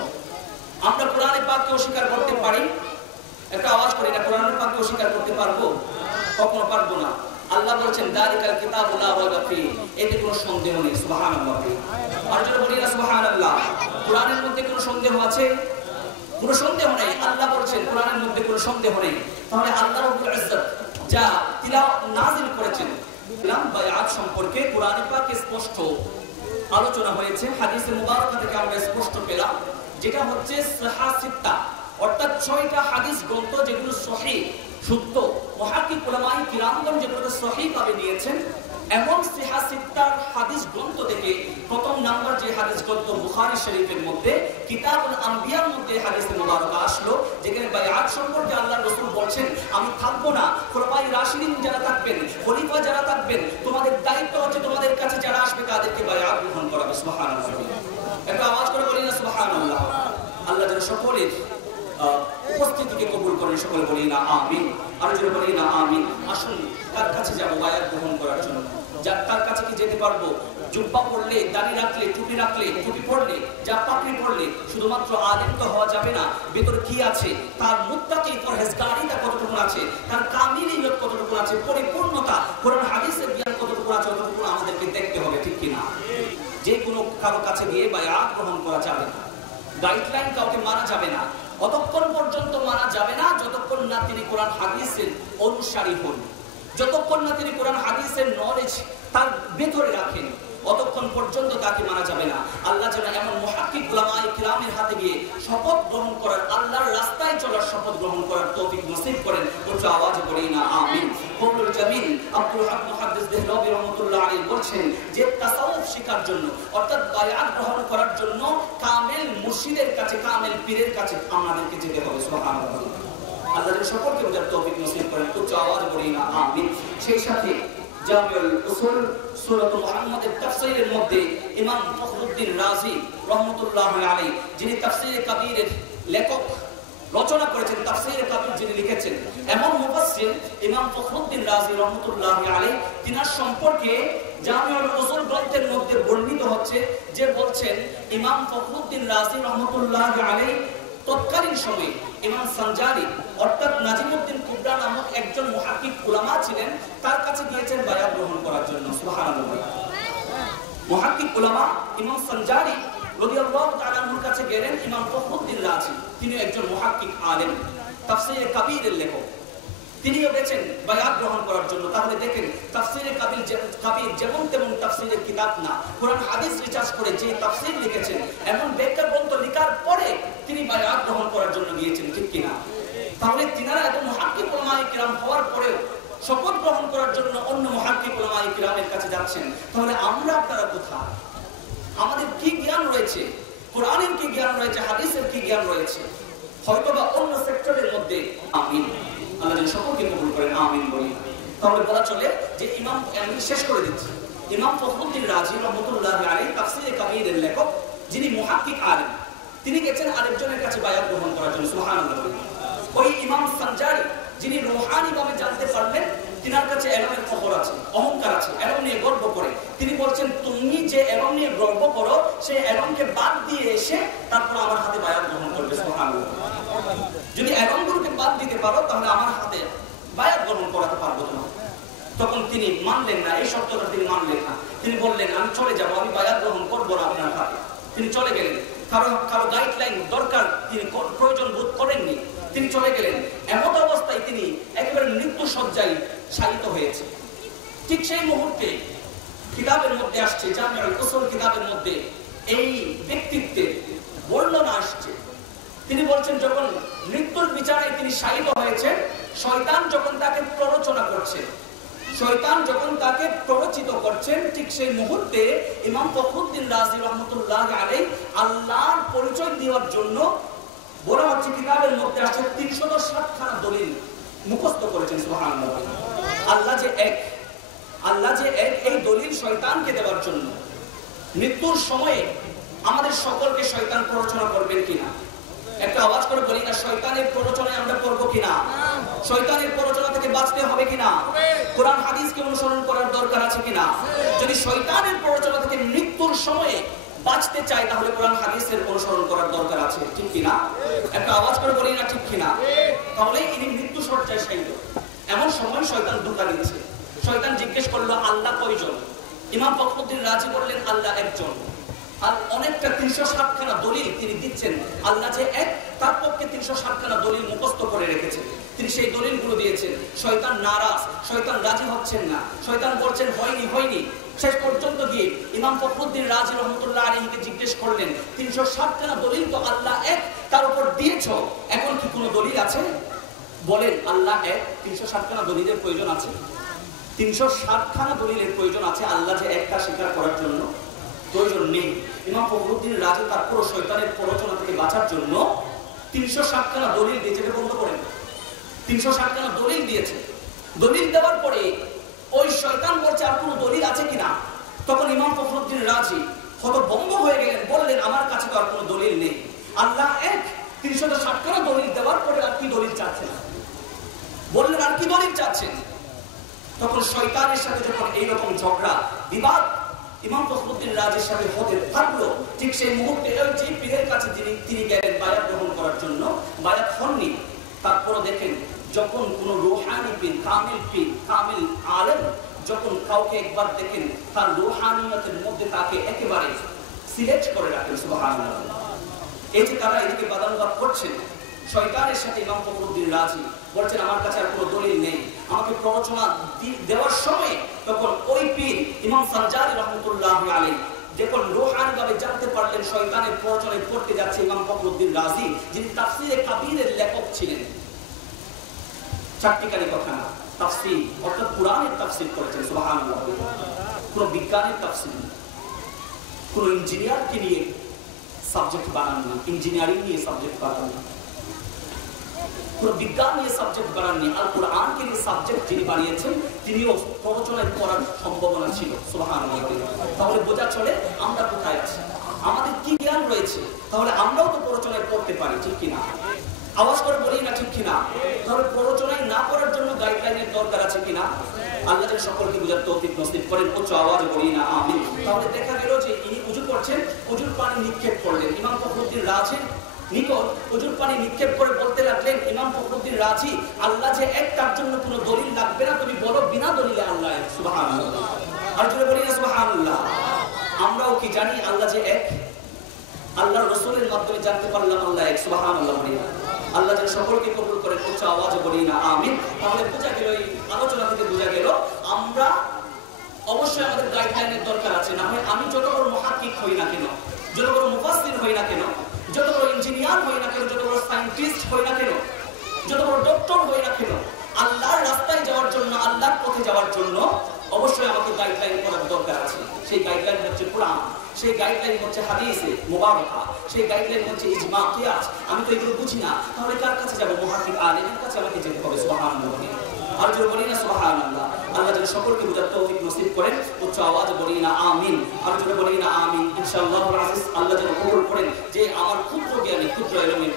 আমরা কোরআনে পাককে অস্বীকার করতে পারি? একটা আওয়াজ করি না, কোরআনের পাককে অস্বীকার করতে পারবো? কখনো পারবো না। আল্লাহ বলছেন, যালিকাল কিতাবু লা রাইবা ফীহি, এতে কোনো সন্দেহ নেই। সুবহানাল্লাহ। আর যারা বলি না সুবহানাল্লাহ। কোরআনের মধ্যে কোনো সন্দেহ আছে? কোনো সন্দেহ নেই। আল্লাহ বলছেন কোরআনের মধ্যে কোনো সন্দেহ নেই। তাহলে আল্লাহ রাব্বুল ইজ্জত যা তিলাওয়াত নাযিল করেছেন ইসলাম বায়াত সম্পর্কে কোরআনে পাকে স্পষ্ট আলোচনা হয়েছে। হাদিসে মুবারকা থেকে আমরা স্পষ্ট পেলাম, যেটা হচ্ছে সহিহ সিত্তা, অর্থাৎ 6টা হাদিস গ্রন্থ যেগুলো সহিহ, শুদ্ধ, মুহাক্কিক উলামায়ে কিরামগণ যেগুলোকে সহিহ ভাবে নিয়েছেন, এমন সহিহ সিত্তার হাদিস গ্রন্থ থেকে প্রথম নাম্বার যে হাদিস গ্রন্থ বুখারী শরীফের মধ্যে কিতাবুল আম্বিয়ার মধ্যে হাদিসে মুবারকা আসলো, যেখানে বায়াত সম্পর্কে আল্লাহর রাসূল বলছেন, আমি থাকবো না, খোলাফায়ে রাশিদিন যারা থাকবেন, খলিফা যারা থাকবেন, তোমাদের দায়িত্ব হচ্ছে তোমাদের কাছে যারা আসবে তাদেরকে বায়াত গ্রহণ করাবে। সুবহানাল্লাহ। একটা আওয়াজ করে বলি না সুবহানাল্লাহ। আল্লাহ যেন সকলের উপস্থিতিকে কবুল করেন, সকলে বলি না আমিন। আর যারা বলি না আমিন। আসুন তার কাছে যাবো বায়াত গ্রহণ করার জন্য। তার কাছে কি যেতে পারবো? জুব্বা পড়লে, দাড়ি রাখলে, টুপি রাখলে, টুপি পড়লে, যা পাগড়ি পড়লে শুধুমাত্র আলেম তো হওয়া যাবে না। ভিতরে কি আছে, তার মুত্তাকি পরহেজগারিতা কতটুকু আছে, তার কামিল ইমান কতটুকু আছে, পরিপূর্ণতা কোরআন হাদিসের জ্ঞান কতটুকু আছে, কতটুকু আমাদেরকে দেখতে হবে, ঠিক কিনা? যে কোনো কারো কাছে গিয়ে বায়াত গ্রহণ করা যাবে না, গাইডলাইন কাউকে মানা যাবে না, অতক্ষণ পর্যন্ত মানা যাবে না যতক্ষণ না তিনি কোরআন হাদিসের অনুসারী হন, যতক্ষণ না তিনি কোরআন হাদিসের নলেজ তার ভেতরে রাখেন, অতক্ষণ পর্যন্ত তাকে মানা যাবে না। আল্লাহ যেন এমন মুহাক্কিক উলামায়ে কিরামের হাতে গিয়ে শপথ গ্রহণ করার, আল্লাহর রাস্তায় চলার শপথ গ্রহণ করার তৌফিক নসিব করেন। উচ্চ আওয়াজে বলি না আমিন। মৌলুল জামিল আব্দুল হক মুহাদ্দিস দেহলভী রাহমাতুল্লাহ আলাইহি বলেন যে তাসাউফ শেখার জন্য অর্থাৎ বায়াত গ্রহণ করার জন্য কামেল মুর্শিদের কাছে, কামেল পীরের কাছে আমাদেরকে যেতে হবে। সুবহানাল্লাহ। আল্লাহ যেন সকলকে বোঝার তৌফিক নসিব করেন। উচ্চ আওয়াজ বলি না আমিন। সেই সাথে জামিউল উসুল সূরাত মুহাম্মাদের তাফসীরের মধ্যে ইমাম ফখরুদ্দীন রাজি রাহমাতুল্লাহ আলাইহি, যিনি তাফসীরে কাবীরের লেখক, রচনা করেছেন, তাফসীরে কাবীর যিনি লিখেছেন, এমন মুফাসসির ইমাম ফখরুদ্দীন রাজি রাহমাতুল্লাহ আলাইহি, তিনার সম্পর্কে জামিউল উসুল গ্রন্থের মধ্যে বর্ণিত হচ্ছে যে বলছেন ইমাম ফখরুদ্দীন রাজি রাহমাতুল্লাহ আলাইহি তৎকালীন সময়ে ইমাম সানজারি অর্থাৎ নাজিমউদ্দিন কুবরা নামক একজন মুহাক্কিক উলামা ছিলেন, তার কাছে গিয়েছেন বায়াত গ্রহণ করার জন্য। সুবহানাল্লাহ। মুহাক্কিক উলামা ইমাম সানজারি রাদিয়াল্লাহু তাআলা আনহুর কাছে গেলেন ইমাম ফখরুদ্দীন রাজি, তিনি একজন মুহাক্কিক আলেম, তাফসীরে কাবীরের লেখক, তিনিও গেছেন বায়াত গ্রহণ করার জন্য। তাহলে দেখেন তাফসীরে কাবীর যেমন তেমন তাফসীরের কিতাব না, কোরআন হাদিস রিসার্চ করে যে তাফসীর লিখেছেন এমন ব্যাখ্যা গ্রন্থ লেখার পরে তিনি বায়াত গ্রহণ করার জন্য গিয়েছেন, ঠিক কিনা? তাহলে তিনারা এত মুহাক্কিক উলামায়ে কিরাম হওয়ার পরেও শপথ গ্রহণ করার জন্য অন্য মুহাক্কিক উলামায়ে কিরামের কাছে যাচ্ছেন। তাহলে আমরা আপনারা কোথায়? আমাদের কি জ্ঞান রয়েছে? কোরআনের কি জ্ঞান রয়েছে? হাদিসের কি জ্ঞান রয়েছে? হয়তোবা অন্য সেক্টরের মধ্যে। আমিন। আল্লাহ যেন সকলকে কবুল করেন, আমিন বলি। তাহলে বলা চলে যে ইমাম, আমি শেষ করে দিচ্ছি, ইমাম ফখরুদ্দীন রাজি রাহমাতুল্লাহ আলাইহি তাফসীরে কাবীরের লেখক, যিনি মুহাক্কিক আলেম, তিনি গেছেন আরেকজনের কাছে বায়াত গ্রহণ করার জন্য। সুবহানাল্লাহ। ওই ইমাম সানজারি যিনি রূহানি ভাবে জানতে পারলেন, তিনার কাছে এলমের খবর আছে, অহংকার আছে, এলম নিয়ে গর্ব করে। তিনি বলছেন তুমি যে এলম নিয়ে গর্ব করো সেই এলমকে বাদ দিয়ে এসে তারপর আমার হাতে বায়াত গ্রহণ করবে। সুবহানাল্লাহ। যদি এলমগুলোকে বাদ দিতে পারো তাহলে আমার হাতে বায়াত গ্রহণ করাতে পারবো না। তখন তিনি মানলেন না, এই শর্তটা তিনি মানলেন না। তিনি বললেন আমি চলে যাবো, আমি বায়াত গ্রহণ করবো না আপনার হাতে। তিনি চলে গেলেন। কারো গাইডলাইন দরকার তিনি প্রয়োজন বোধ করেননি, তিনি চলে গেলেন। এমন অবস্থায় তিনি একেবারে মৃত্যু শয্যায় শায়িত হয়েছে। ঠিক সেই মুহূর্তে কিতাবের মধ্যে আসছে, জামিউল উসুল কিতাবের মধ্যে এই ব্যক্তিত্বের বর্ণনা আসছে। তিনি বলছেন যখন মৃত্যুর বিচারায় তিনি শায়িত হয়েছেন, শয়তান যখন তাকে প্ররোচনা করছে, শয়তান যখন তাকে প্ররোচিত করছেন, ঠিক সেই মুহূর্তে ইমাম ফখরুদ্দীন রাজি রাহমাতুল্লাহ আলাইহি আল্লাহর পরিচয় দেওয়ার জন্য বলা হচ্ছে কিতাবের মধ্যে আছে 360 খানা দলিল মুখস্থ করেছেন। সুবহানাল্লাহ। আল্লাহ যে এক, আল্লাহ যে এক, এই দলিল শয়তানকে দেওয়ার জন্য। মৃত্যুর সময়ে আমাদের সকলকে শয়তান প্ররোচনা করবেন কিনা? একটা আওয়াজ করে বলি না, শয়তানের প্ররোচনায় আমরা পড়বো কিনা? শয়তানের প্ররোচনা থেকে বাঁচতে হবে কিনা? কোরআন হাদিসকে অনুসরণ করার দরকার আছে কিনা? যদি শয়তানের প্ররোচনা থেকে মৃত্যুর সময়ে বাঁচতে চাই তাহলে কোরআন হাদিসের অনুসরণ করার দরকার আছে, ঠিক কিনা? একটা আওয়াজ করে বলি না, ঠিক কিনা? তাহলে ইনি মৃত্যু শয্যায় শায়িত, এমন সময় শয়তান ধোঁকা দিচ্ছে। শয়তান জিজ্ঞেস করলো আল্লাহ কয়জন? ইমাম ফখরুদ্দীন রাজি বললেন আল্লাহ একজন। আর অনেকটা 360 খানা দলিল তিনি দিচ্ছেন, আল্লাহ যে এক, তার পক্ষে 360 খানা দলিল মুখস্থ করে রেখেছেন। তিনি সেই দলিলগুলো দিয়েছেন। শয়তান নারাজ, শয়তান রাজি হচ্ছেন না, শয়তান বলছেন হয়নি হয়নি। শেষ পর্যন্ত গিয়ে ইমাম ফখরুদ্দীন রাজি রাহমাতুল্লাহ আলাইহিকে জিজ্ঞেস করলেন 360 খানা দলিল তো আল্লাহ এক, তার উপর দিয়েছো, এখন কি কোনো দলিল আছে? বলেন আল্লাহ এক, 360 খানা দলিলের প্রয়োজন আছে? 360 খানা দলিলের প্রয়োজন আছে আল্লাহ যে একটা স্বীকার করার জন্য? প্রয়োজন নেই। ইমাম ফখরুদ্দীন রাজি তার পুরো শয়তানের প্ররোচনা থেকে বাঁচার জন্য 360 খানা দলিল দিয়েছে। বন্ধ করেন, 360 খানা দলিল দিয়েছে। দলিল দেওয়ার পরে ওই শয়তান বলছে আর কোনো দলিল আছে কিনা? তখন ইমাম ফখরুদ্দীন রাজি হতভম্ব হয়ে গেলেন, বললেন আমার কাছে তো আর কোনো দলিল নেই। আল্লাহ এক, 360 খানা দলিল দেওয়ার পরে আর কি দলিল চাচ্ছেন? বললেন আর কি দলিল চাচ্ছেন? তখন শয়তানের সাথে যখন এইরকম ঝগড়া বিবাদ ইমাম ফখরুদ্দীন রাজির সাথে হতে থাকলো, ঠিক সেই মুহূর্তে ওই যে পীরের কাছে তিনি গেলেন বায়াত গ্রহণ করার জন্য, বায়াত হননি। তারপরও দেখেন যখন কোনো রূহানি পীর, কামিল আলেম যখন কাউকে একবার দেখেন তার রূহানিয়তের মধ্যে তাকে একেবারে সিলেক্ট করে রাখেন। সুবহানাল্লাহ। এই যে তারা এদিকে বাদানুবাদ করছেন, শয়তানের সাথে ইমাম ফখরুদ্দীন রাজি বলছেন আমার কাছে আর কোনো দলিল নেই, আমাকে প্ররোচনা দেওয়ার সময় তখন ওই পীর ইমাম সানজারি রাহমাতুল্লাহ আলাইহি যখন রূহানি ভাবে জানতে পারলেন শয়তানের প্ররোচনায় পড়তে যাচ্ছে ইমাম ফখরুদ্দীন রাজি, যিনি তাফসীরে কাবীরের লেখক ছিলেন। চারটিকারী কথা না, তাফসীর অর্থাৎ কোরআনের তাফসীর করেছেন সুবহানাল্লাহ। কোনো বিজ্ঞানের তাফসীর, কোনো ইঞ্জিনিয়ারকে নিয়ে সাবজেক্ট বানাননি, ইঞ্জিনিয়ারিং নিয়ে সাবজেক্ট বানাননি, কোনো বিজ্ঞান নিয়ে সাবজেক্ট বানাননি। আর কোরআনকে নিয়ে সাবজেক্ট যিনি বানিয়েছেন তিনিও প্ররোচনায় পড়ার সম্ভাবনা ছিল সুবহানাল্লাহ। তাহলে বোঝা চলে আমরা কোথায় আছি, আমাদের কি জ্ঞান রয়েছে, তাহলে আমরাও তো প্ররোচনায় পড়তে পারি, ঠিক কিনা? আওয়াজ করে বলি না, ঠিক কিনা? তাহলে প্ররোচনায় না পড়ার জন্য গাইডলাইনের দরকার আছে কিনা? আল্লাহ যেন সকলকে বুঝার তৌফিক নসিব করেন। উচ্চ আওয়াজ বলি না আমিন। তাহলে দেখা গেল যে ইনি উযু করছেন, উযুর পানি নিক্ষেপ করলেন ইমাম ফখরুদ্দিন রাজির নিকট, উযুর পানি নিক্ষেপ করে বলতে লাগলেন, ইমাম ফখরুদ্দিন রাজি, আল্লাহ যে এক, তার জন্য কোনো দলিল লাগবে না, তুমি বলো বিনা দলিলে আল্লাহ এক। সুবহানাল্লাহ। আর জোরে বলি না সুবহানাল্লাহ। আমরাও কি জানি আল্লাহ যে এক? আল্লাহর রাসূলের মাধ্যমে জানতে পারলাম আল্লাহ এক। সুবহানাল্লাহ। আল্লাহ যেন সকলকে কবুল করেন। উচ্চ আওয়াজে বলি না আমিন। তাহলে বোঝা গেল, এই আলোচনা থেকে বোঝা গেল আমরা অবশ্যই আমাদের গাইডলাইনের দরকার আছে। না হয় আমি যত বড় মুহাক্কিক হই না কেন, যত বড় মুফাসসির হই না কেন, যত বড় ইঞ্জিনিয়ার হই না কেন, যত বড় সায়েন্টিস্ট হই না কেন, যত বড় ডক্টর হই না কেন, আল্লাহর রাস্তায় যাওয়ার জন্য, আল্লাহর পথে যাওয়ার জন্য অবশ্যই আমাকে গাইডলাইন করার দরকার আছে। সেই গাইডলাইন হচ্ছে কোরআন, সেই গাইডলাইন হচ্ছে হাদিসে মুবারাকা, সেই গাইডলাইন হচ্ছে ইজমা কিয়াস। আমি তো এগুলো বুঝি না, তাহলে কার কাছে যাব? মুহাক্কিক আলেমের কাছে আমাকে যেতে হবে। সুবহানাল্লাহ। আর জোরে বলি না সুবহানাল্লাহ। আল্লাহ যেন সকলকে বুঝার তৌফিক নসিব করেন। উচ্চ আওয়াজে বলি না আমিন। আর জোরে বলি না আমিন। ইনশাআল্লাহুল আজিজ আল্লাহ যেন কবুল করেন। যে আমার ক্ষুদ্র জ্ঞানে, ক্ষুদ্র ইলমে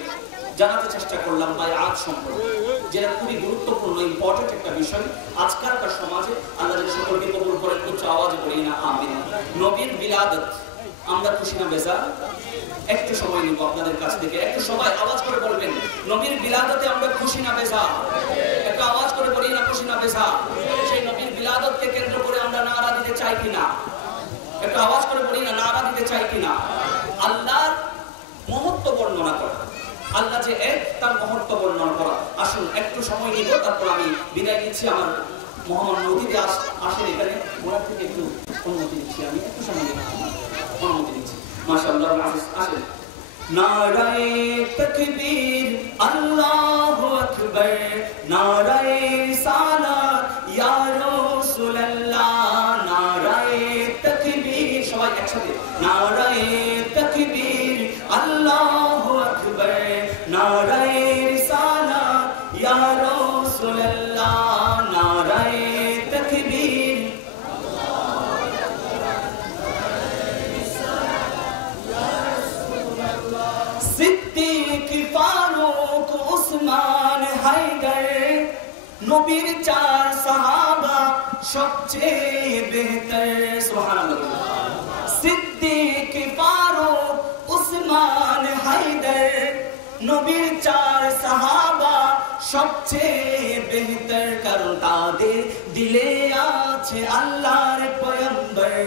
জানাতে চেষ্টা করলাম বায়আত সম্পর্কে, যেটা খুবই গুরুত্বপূর্ণ ইম্পর্টেন্ট একটা বিষয় আজকালকার সমাজে। আল্লাহ যেন সকলকে কবুল করেন। উচ্চ আওয়াজে বলি না আমিন। নবীর বিলাদত আমরা খুশি না বেজার? একটু সময় নিব আপনাদের কাছ থেকে, একটু সবাই আওয়াজ করে বলবেন, নবীর বিলাদতে আমরা খুশি না বেজার? একটু আওয়াজ করে বলি না খুশি না বেজার? সেই নবীর বিলাদতকে কেন্দ্র করে আমরা নারা দিতে চাই কিনা? একটু আওয়াজ করে বলি না নারা দিতে চাই কিনা? আল্লাহর মহত্ব বর্ণনা করা, আল্লাহ যে এক তার মহত্ব বর্ণনা করা। আসুন একটু সময় নিব, তারপর আমি বিদায় নিচ্ছি। আমার মোহাম্মদ নদীতে আসেন এখানে, ওনার থেকে একটু অনুমতি নিচ্ছি, আমি একটু সময় নিব, অনুমতি নিচ্ছি। মাশাআল্লাহ। আসেন। নারায়ে তাকবীর আল্লাহু আকবার, নারায়ে রিসালাত ইয়া রাসূলুল্লাহ, নারায়ে তাকবীর, সবাই একসাথে নারায়ে তাকবীর আল্লাহু আকবার, নারায়ে রিসালাত ইয়া রাসূলুল্লাহ, নারায়ে তাকবীর সিদ্দিক ফারুক উসমান হায়দার, নবীর চার সাহাবা সবচেয়ে বেহতর। সুবহানাল্লাহ। সিদ্দিক ফারুক উসমান হায়দার, নবীর চার সাহাবা সবচেয়ে বেহতর, কারণ তাদের দিলে আছে আল্লাহর পয়গম্বর,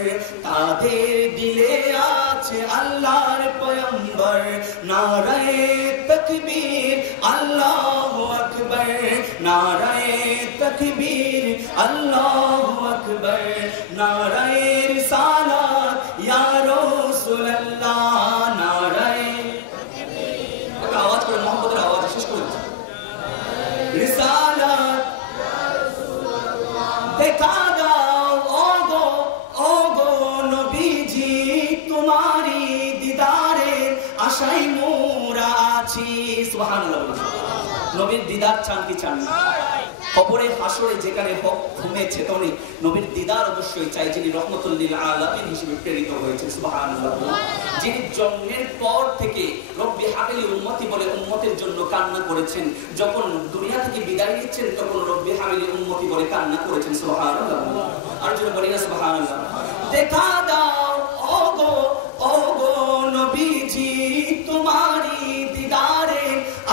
তাদের দিলে আছে আল্লাহর পয়গম্বর। নারায়ে তাকবীর আল্লাহু আকবার, নারায়ে তাকবীর আল্লাহু আকবার, নারায়ে রিসালাত ইয়া রাসূলুল্লাহ, নারায়ে আওয়াজ করে মোহাম্মদের আওয়াজ শেষ করে রিসালাত দেখা দাও ওগো নবীজি, তোমারি দিদারে আশায় মোরা আছি। সুবহানাল্লাহ। নবীর দিদার চান কি চান না? কবরে হাসরে যেখানে হক ঘুমে চেতনে নবীর দিদার অবশ্যই চাই, যিনি রহমতুল লিল আলামিন হিসেবে প্রেরিত হয়েছেন। সুবহানাল্লাহ। যিনি জন্মের পর থেকে রব্বি হাবিলি উম্মতি বলে উম্মতের জন্য কান্না করেছেন, যখন দুনিয়া থেকে বিদায় নিচ্ছেন তখন রব্বি হাবিলি উম্মতি বলে কান্না করেছেন। সুবহানাল্লাহ। আর যদি বলি না সুবহানাল্লাহ। দেখা দাও ওগো নবীজি, তোমারি দিদারে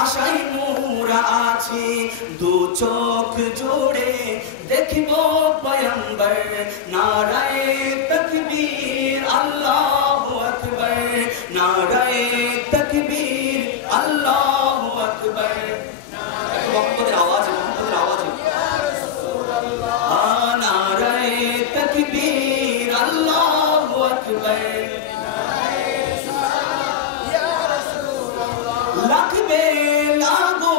আশায় মোরা আছি, দু চোখ জোড়ে দেখিব পয়গম্বর, নারায়ে তাকবীর আল্লাহু আকবার, নারায়ে তাকবীর আল্লাহু আকবার। মোহাম্মদের আওয়াজ, মোহাম্মদের আওয়াজ, নারায়ে তাকবীর আল্লাহু আকবার, লাগবে লাগো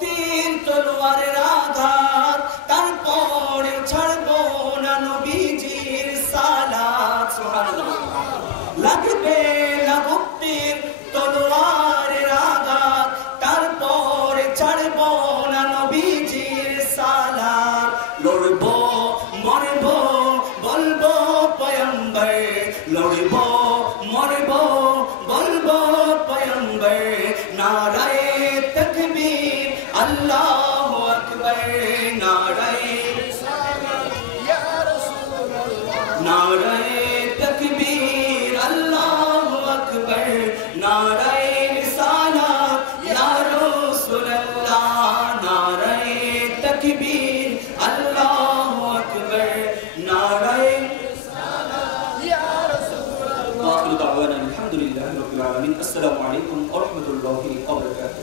তীর তলোয়ারের আঘাত, তারপর নারায়ে তাকবীর আল্লাহু আকবার নারায়ে রিসালাত ইয়া রাসূলুল্লাহ নারায়ে তাকবীর আল্লাহু আকবার নারায়ে রিসালাত ইয়া রাসূলুল্লাহ নারায়ে তাকবীর আল্লাহু আকবার নারায়ে রিসালাত ইয়া রাসূলুল্লাহ ওয়া আখিরু দাওয়ানা আলহামদুলিল্লাহি রাব্বিল আলামিন আসসালামু আলাইকুম ওয়া রাহমাতুল্লাহি ওয়া বারাকাতুহু